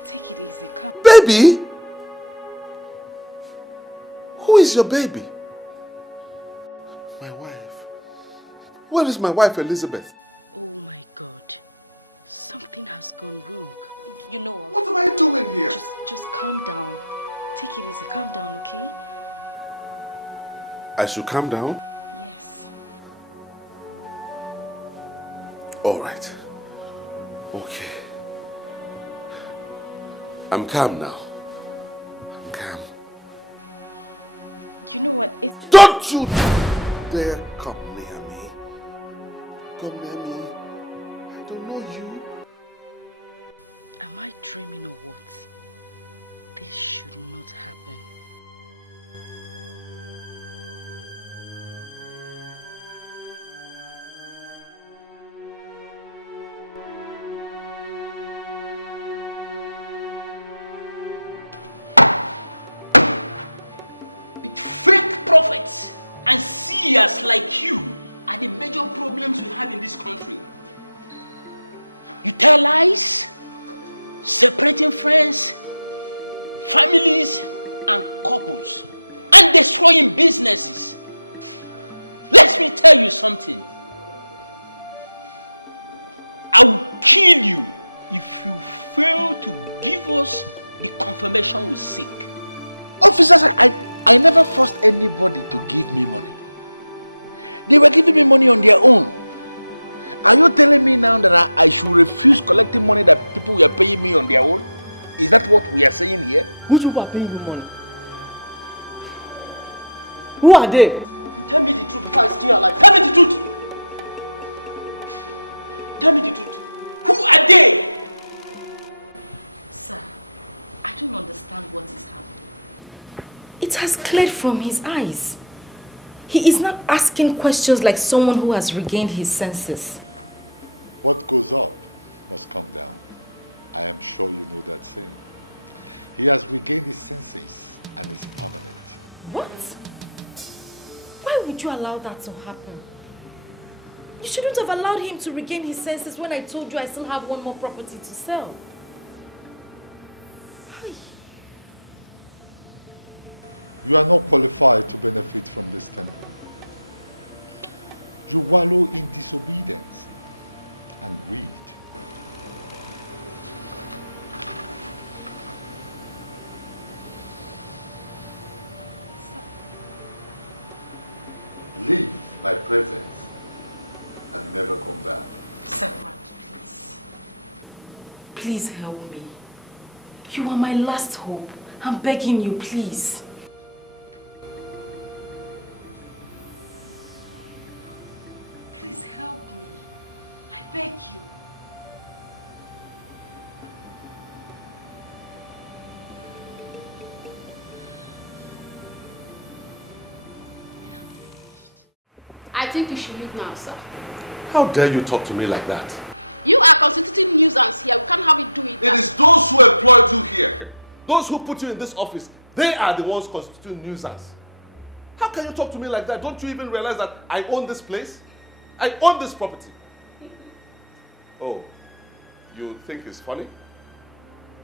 take it easy. Come. Baby? Who is your baby? My wife. Where is my wife, Elizabeth? Oh my God. Something has gone wrong. You know what am I doing here? Just calm down. Take it easy. Calm down, okay? I should calm down? Yes. All right. Okay. I'm calm now. I'm calm. You know what? It's... Don't you dare come near me. Come near me. I don't know you. Am I dreaming or what? This should not happen. Fake prophets and seers like you are the major problems we have in this country. You tell lies, separating friends, families, and couples, and destroying businesses. Let me tell you something. I will kill you if you fail to give us the confirmation we seek. Officers, I never forced anybody to give me money. They were giving me money on their own. Are you telling me now that I should refuse collecting money that people were paying me on their own? Is that what we are saying here? Which people are paying you money? Who are they? Tell me the truth before I steal your life. Tell me the truth. Tell me the truth. Who are they? Sir, I don't understand what is happening. It has cleared from his eyes. He is not asking questions like someone who has regained his senses. What goes up must come down. I am sure you know that saying. He has regained his senses and is permanent. What? Why would you allow that to happen? You shouldn't have allowed him to regain his senses when I told you I still have one more property to sell. You are not qualified to benefit from this temple. You wallow in disobedience and greed. Leave my presence and never come back. Sir, please. Please help me. You are my last hope. I'm begging you, please. Please help me. I beg you. I think you should leave now, sir. How dare you talk to me like that? You are constituting nuisance here. We can't have it do it. It is those who employed you here. Those who put you in this office. They are the ones constituting nuisance. How can you talk to me like that? Don't you even realize that I own this place? I own this property. Oh, you think it's funny?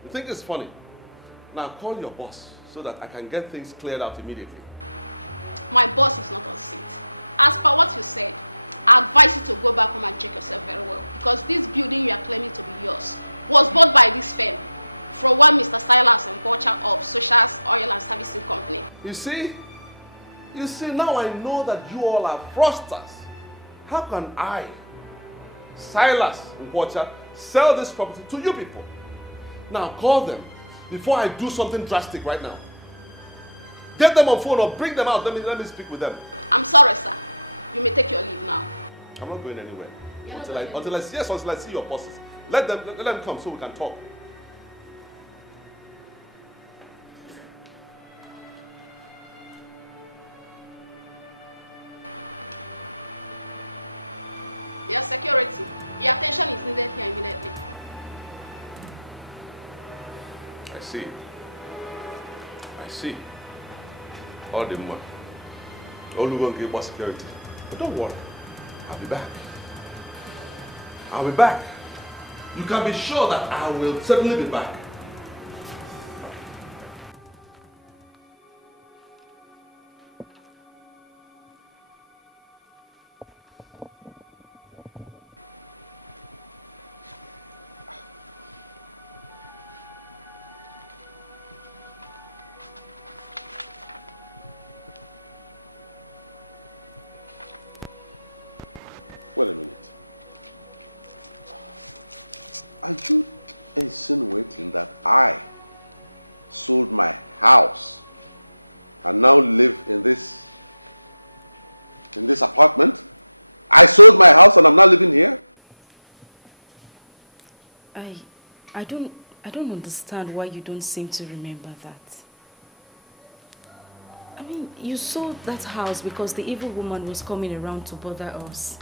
You think it's funny? Now call your boss so that I can get things cleared out immediately. My boss is not on seat. As per what you said, I advise you to go back home and check yourself very well. Because this building you are claiming to be yours was bought by this firm from one Mr. Silas and Culture of Socials Oil and Servicing Company. You see, now I know that you all are fraudsters. How can I, Silas Nkwocha, sell this property to you people? Now call them before I do something drastic right now. Get them on phone or bring them out. Let me speak with them. I'm sorry, sir. You may take your leave now. I'm not going anywhere. Until I see your bosses. Let them come so we can talk. Your security. Your attention is needed here immediately. I see. All the money. All we gonna give more security. But don't worry. I'll be back. You can be sure that I will certainly be back. Wait a minute. Are you insinuating that I sold my house and now live in this apartment? I sold my house and I'm now living here? I don't I don't understand why you don't seem to remember that. I mean, you sold that house because the evil woman was coming around to bother us.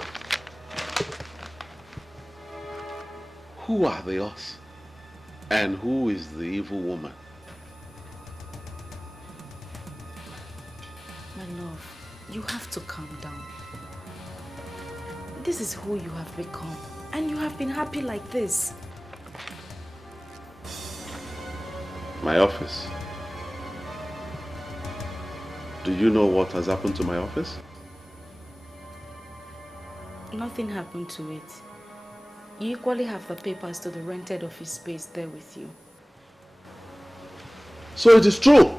Who are the us? And who is the evil woman? My love, you have to calm down. This is who you have become. And you have been happy like this. My office. Do you know what has happened to my office? Nothing happened to it. You equally have the papers to the rented office space there with you. So it is true.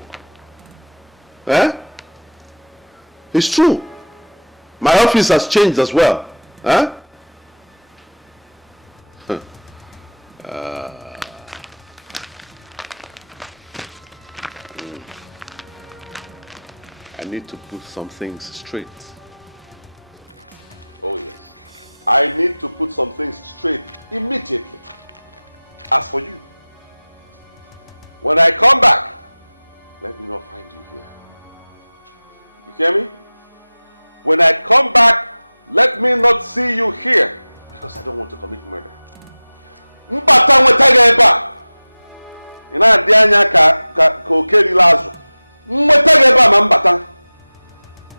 Eh? It's true. My office has changed as well. Huh? I need to put some things straight. Oh yes. I need to put some things straight immediately. As for you, when I come back, let me not find you here. You hear me? When I come back, let me not see you here, because I don't want to commit murder. Mbata nwetaga eba. Ina adi anya ka okeri lazu. Nwetaga eba ma mbata.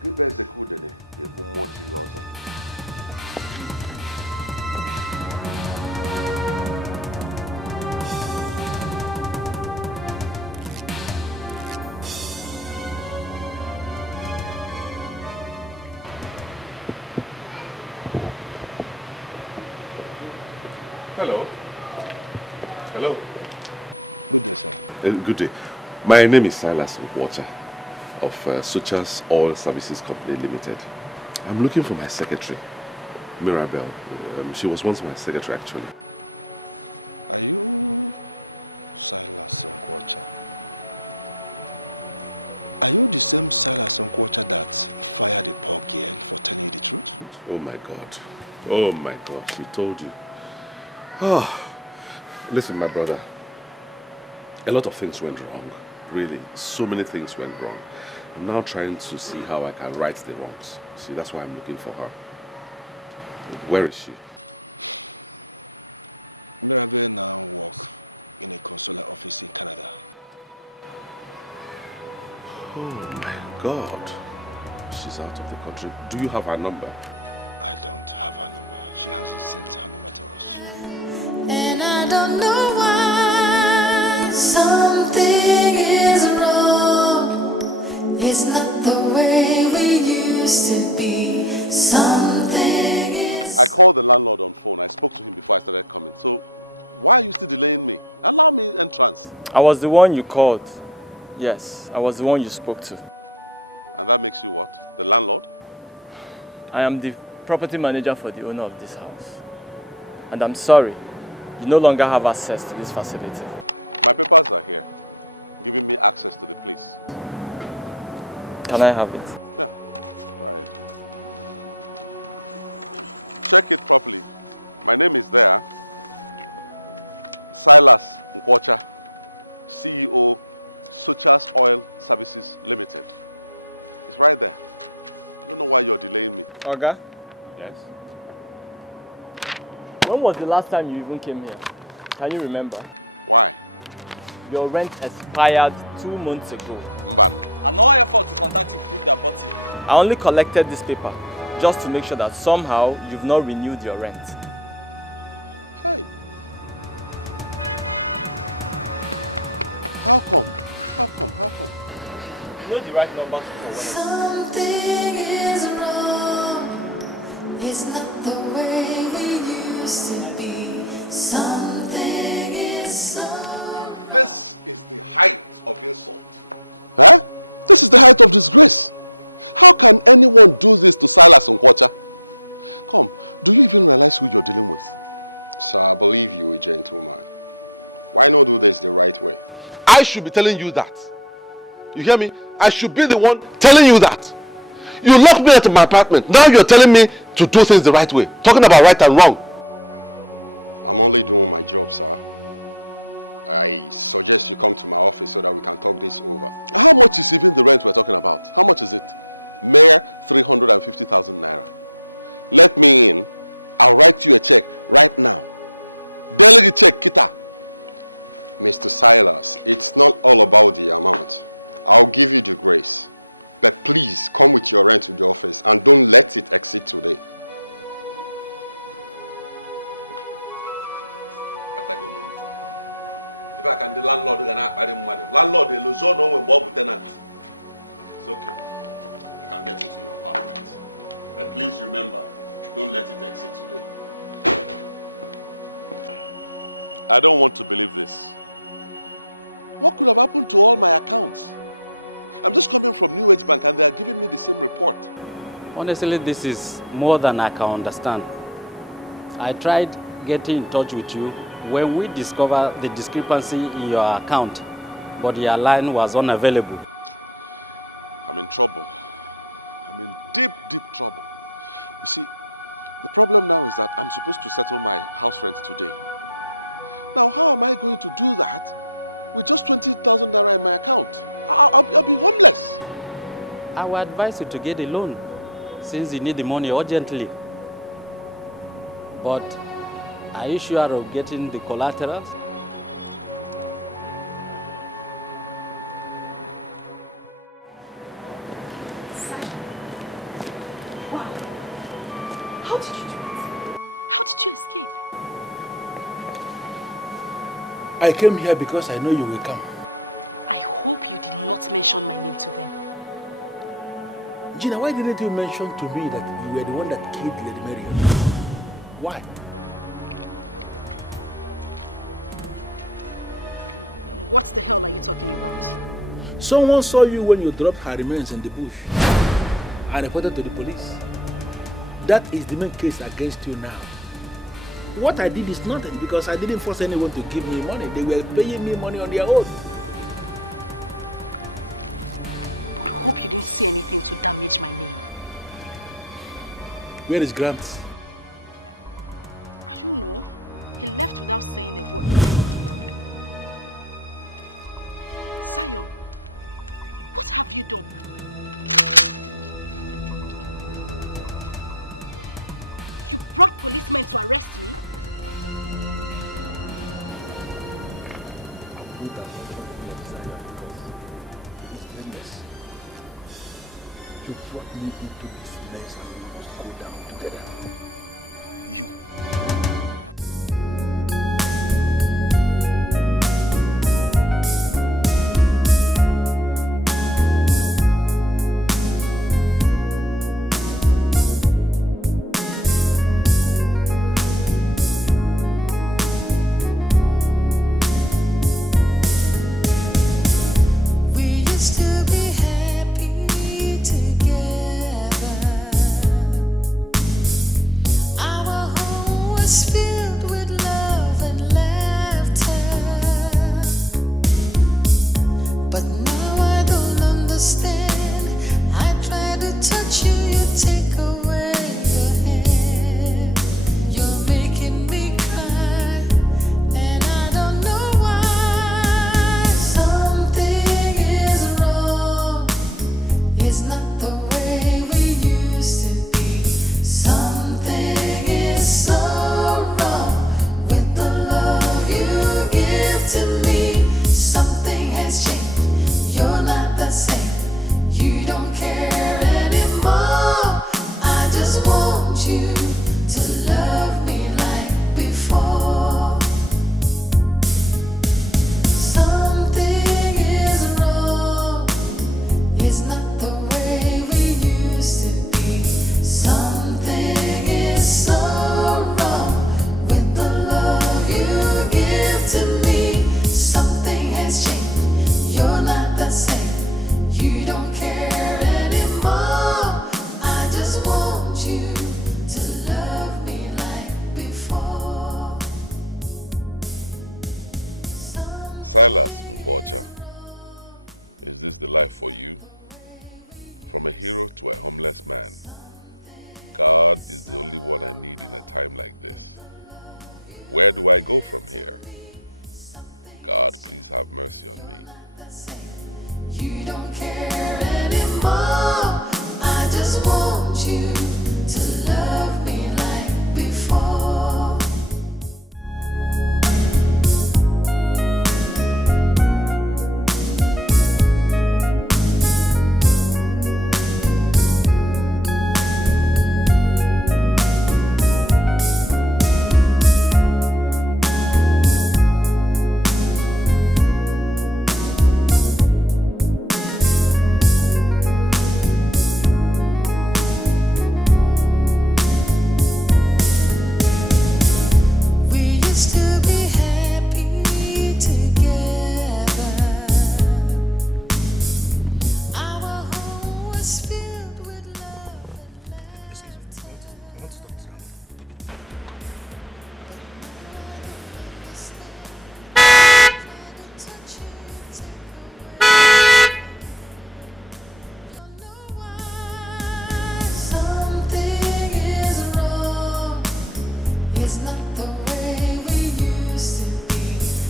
Gibe zekudene ebu mmoti lozo. Hello. Hello. Good day, sir. Good day. My name is Silas Water of Suchas Oil Services Company Limited. I'm looking for my secretary, Mirabelle. She was once my secretary, actually. Are you Silas Nkwocha? Are you the same Silas Nkwocha that fired a poor girl for telling you the truth? Oh my God. Oh my God. She told you. Oh, listen, my brother. A lot of things went wrong. Really, so many things went wrong. I'm now trying to see how I can right the wrongs. See, that's why I'm looking for her. Where is she? Mirabelle now works in a consular office in Canada. Oh my God. She's out of the country. Do you have her number? I don't have her number. She hasn't sent her number to us. And I don't know why something is wrong. It's not the way we used to be. Something is... I called the landlord on phone. I spoke to him before I started coming. So, why are you still delaying me? Allow me entrance. I was the one you called. Yes, I was the one you spoke to. And that makes you what? The landlord? I am the property manager for the owner of this house. And I'm sorry, you no longer have access to this facility. My papers are here, giving me access to the place. Can I have it? Yeah, try it. Check it properly. My name is there. Silas Nkwocha, CEO, Suchas Oil Services Limited. It's right there. I don't know why you're delaying me. Oga? Yes? When was the last time you even came here? Can you remember? Why? Your rent expired 2 months ago. Mban. And all effort to contact you proved that button. I only collected this paper just to make sure that somehow you've not renewed your rent. Hey. How come? How come? How come? You know the right number for when. Something is wrong. It's not the way we used to be. Something is so... This is the height of insult. Huh? This is the height of disgrace. How can anyone do this to Silas Nkwocha? Come, do you even realize who you're dealing with? Sir, I believe you a gentleman. Why not do this the right way? I should be telling you that. You hear me? I should be the one telling you that. You locked me out of my apartment. Now you're telling me to do things the right way. Talking about right and wrong. I'm only doing my job, sir. I suggest you come to my office so that we can talk this over. How much is even the rent we're talking about? How much is it? Mere 350,000 naira. Let me in. I'll write you a check right now. Delegate check, Kita. Mr. Silas, it's not all about the amount. I'll give you the grace. But please come with your rent to the office and don't let it exceed today. If I can, the landlord is not paying money. Landlord is losing no when Bob tenant. It's okay. You can get into your apartment. But please remember, don't let it exceed today. I don't want to believe this. What could have happened to all my accounts? I'm just coming from New Age Bank and they are giving me the same report. Honestly, this is more than I can understand. I tried getting in touch with you when we discovered the discrepancy in your account, but your line was unavailable. I'm in trouble. I'm in deep, deep trouble. You see, the problem now is that I'm supposed to settle my house rent today. Now, how am I going to do that with just 20,000 naira in my account? I'll be homeless. I would advise you to get a loan since you need the money urgently. But are you sure of getting the collaterals? Wow. How did you do it? How did you escape? I came here because I know you will come. I hope you did not mention my name to them. Gina, why didn't you mention to me that you were the one that killed Lady Marian? Why? What the hell are you talking about? Someone saw you when you dropped her remains in the bush. I reported to the police. That is the main case against you now. What I did is nothing because I didn't force anyone to give me money. They were paying me money on their own. But I hope you didn't say anything to damage my name. Where is Gramps? I don't know. He left without saying a word. Zion, what have you done? You brought policemen to arrest me? You brought me into this mess and we must go down together. You. Silas Mkwacha, is this the life for you? From a hero to a homeless man. God is the only one I need in a time like this. Where do I go from here? God, please have mercy on me. You don't care anymore. I just want you to love me like before. We used to be happy together. Our home was filled with love and laughter. I want to talk to you. Something is wrong. It's not the way we used to be.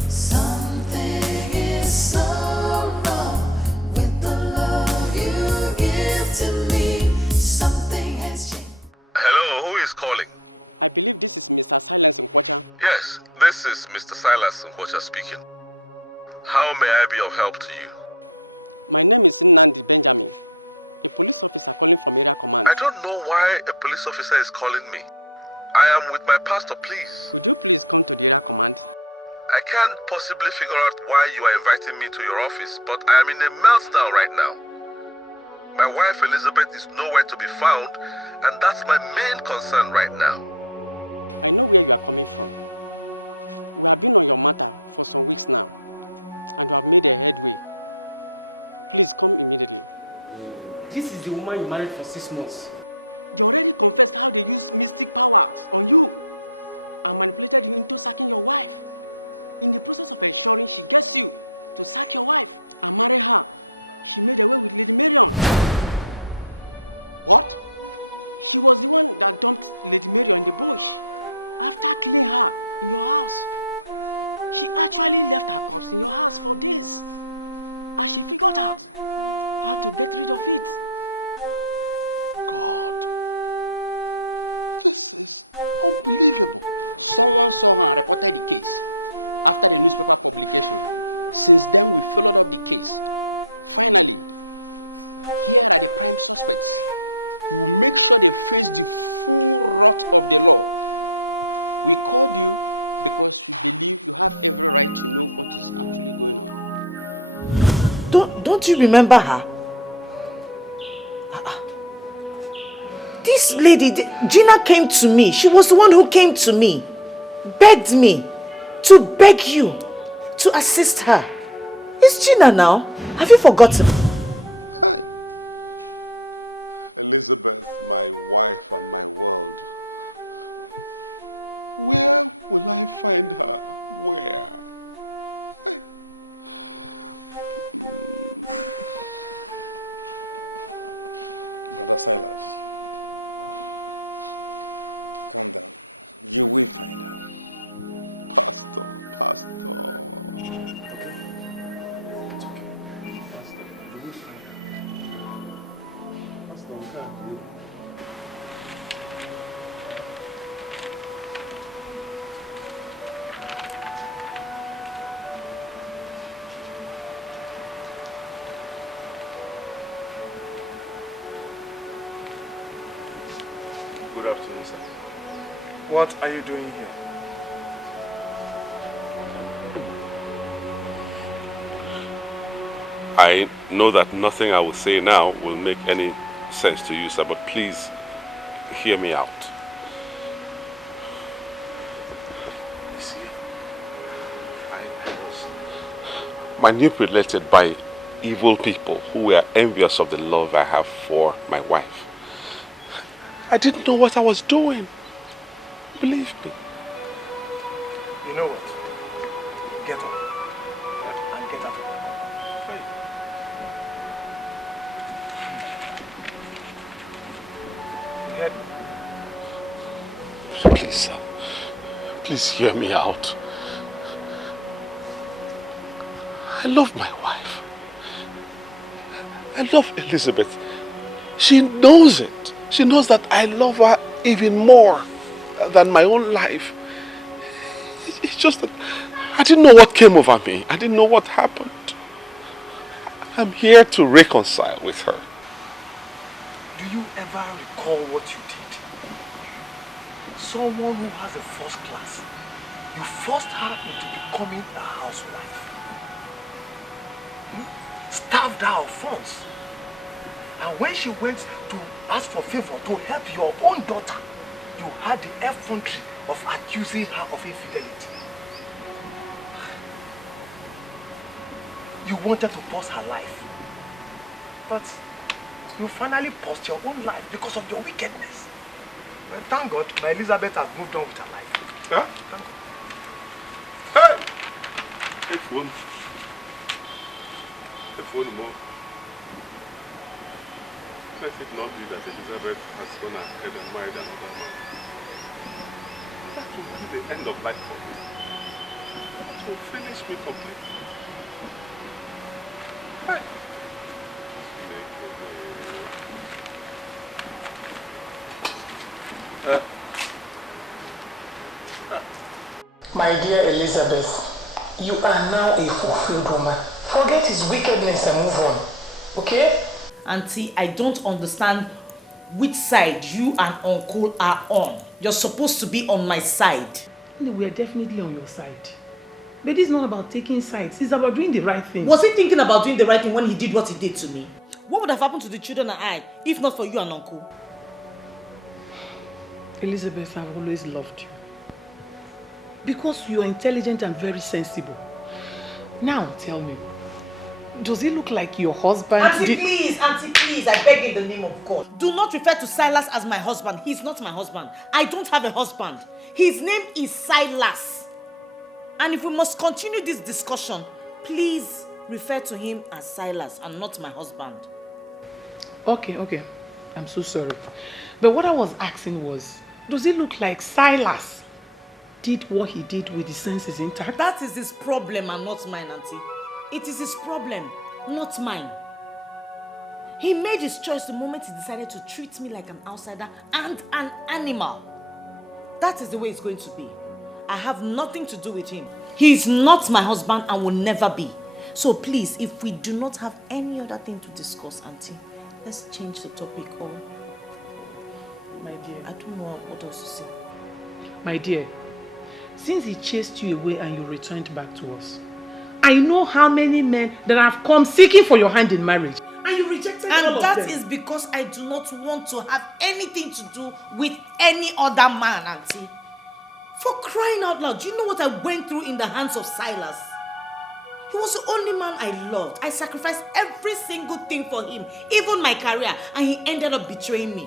Something is so wrong with the love you give to me. Something has changed. Hello, who is calling? I believe this is Mr. Silence Nkwacha. Yes, this is Mr. Silas Nkocha speaking. How may I be of help to you? My name is Nnamdi Benjamin, a police officer calling from area command. I don't know why a police officer is calling me. I am with my pastor, please. Could you please come to the area command? I can't possibly figure out why you are inviting me to your office, but I am in a meltdown right now. My wife Elizabeth is nowhere to be found, and that's my main concern right now. I know where you are coming from. We have been on your matter for some weeks now, and we have made a headway. Please come immediately. This is the woman you married for 6 months. You already confessed how they used mystic powers on you and manipulated you into sacking your wife. In the process of ensuring she gets you to sack your wife and marry her, she made away with Lady Marion. What? She was the one that dumped Lady Marion in the bush after killing her in your house. She actually left her corpse in your house for days and she figured out how to get rid of it. God, this is unbelievable. Someone saw her and reported the case after the newspaper publication. Since then, we followed up the case. Finally, here are the prime suspects. We'll make sure they face the full wrath of the law. We called you because we believe you have every right to know what is actually going on. Don't you remember her? This lady, Gina, came to me. She was the one who came to me, begged me to beg you to assist her. It's Gina now. Have you forgotten? Hi. Elizabeth, my wife and my world. Where will I find her? Where? Brother Silas, calm down. You will find her. Pastor. Good afternoon, sir. What are you doing here? I know that nothing I will say now will make any sense to you, sir, but please hear me out. You see, I was manipulated by evil people who were envious of the love I have for my wife. I didn't know what I was doing. Believe me. You know what? Get up. And get up. Hey. Please, sir. Please hear me out. I love my wife. I love Elizabeth. She knows it. She knows that I love her even more than my own life. It's just that I didn't know what came over me. I didn't know what happened. I'm here to reconcile with her. Do you ever recall what you did? Someone who has a first class, you forced her into becoming a housewife. Starved her of funds. And when she went to ask for favor to help your own daughter, you had the effrontery of accusing her of infidelity. You wanted to pause her life. But you finally paused your own life because of your wickedness. Well, thank God, my Elizabeth has moved on with her life. Huh? Thank God. Hey! Hey, phone. Hey, phone more. Let it not be that Elizabeth has gone ahead and married another man. That will be the end of life for me. That will finish me completely. Hey! My dear Elizabeth, you are now a fulfilled woman. Forget his wickedness and move on, okay? Auntie, I don't understand which side you and Uncle are on. You're supposed to be on my side. We are definitely on your side. But this is not about taking sides. It's about doing the right thing. Was he thinking about doing the right thing when he did what he did to me? What would have happened to the children and I, if not for you and Uncle? Elizabeth, I've always loved you. Because you're intelligent and very sensible. Now, tell me, does he look like your husband? Auntie, please, I beg in the name of God. Do not refer to Silas as my husband. He's not my husband. I don't have a husband. His name is Silas. And if we must continue this discussion, please refer to him as Silas and not my husband. Okay. I'm so sorry. But what I was asking was, does it look like Silas did what he did with his senses intact? That is his problem and not mine, Auntie. It is his problem, not mine. He made his choice the moment he decided to treat me like an outsider and an animal. That is the way it's going to be. I have nothing to do with him. He is not my husband and will never be. So please, if we do not have any other thing to discuss, Auntie, let's change the topic or... My dear. I don't know what else to say. My dear, since he chased you away and you returned back to us, I know how many men that have come seeking for your hand in marriage. And you rejected all of them. And that is because I do not want to have anything to do with any other man, Auntie. For crying out loud, do you know what I went through in the hands of Silas? He was the only man I loved. I sacrificed every single thing for him, even my career, and he ended up betraying me.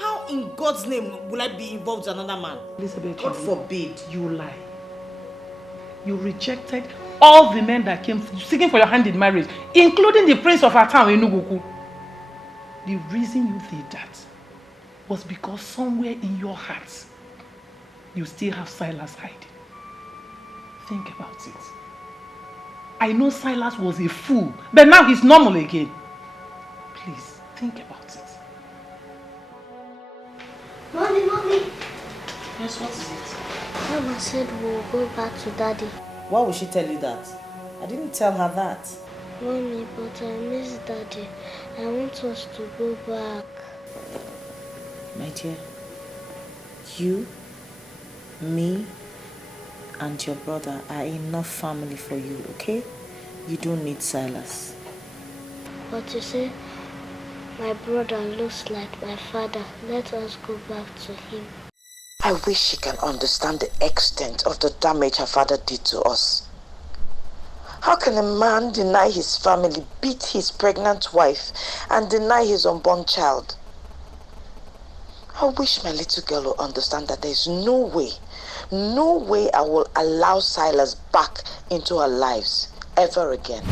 How in God's name will I be involved with another man? Elizabeth, God forbid. You lie. You rejected all the men that came seeking for your hand in marriage, including the prince of our town, Enugu. The reason you did that was because somewhere in your heart, you still have Silas hiding. Think about it. I know Silas was a fool, but now he's normal again. Please, think about it. Mommy. Yes, what is it? Mama said we'll go back to Daddy. Why would she tell you that? I didn't tell her that. Mommy, but I miss Daddy. I want us to go back. My dear, you, me, and your brother are enough family for you, okay? You don't need Silas. But you say, my brother looks like my father. Let us go back to him. I wish she can understand the extent of the damage her father did to us. How can a man deny his family, beat his pregnant wife, and deny his unborn child? I wish my little girl will understand that there is no way I will allow Silas back into our lives ever again.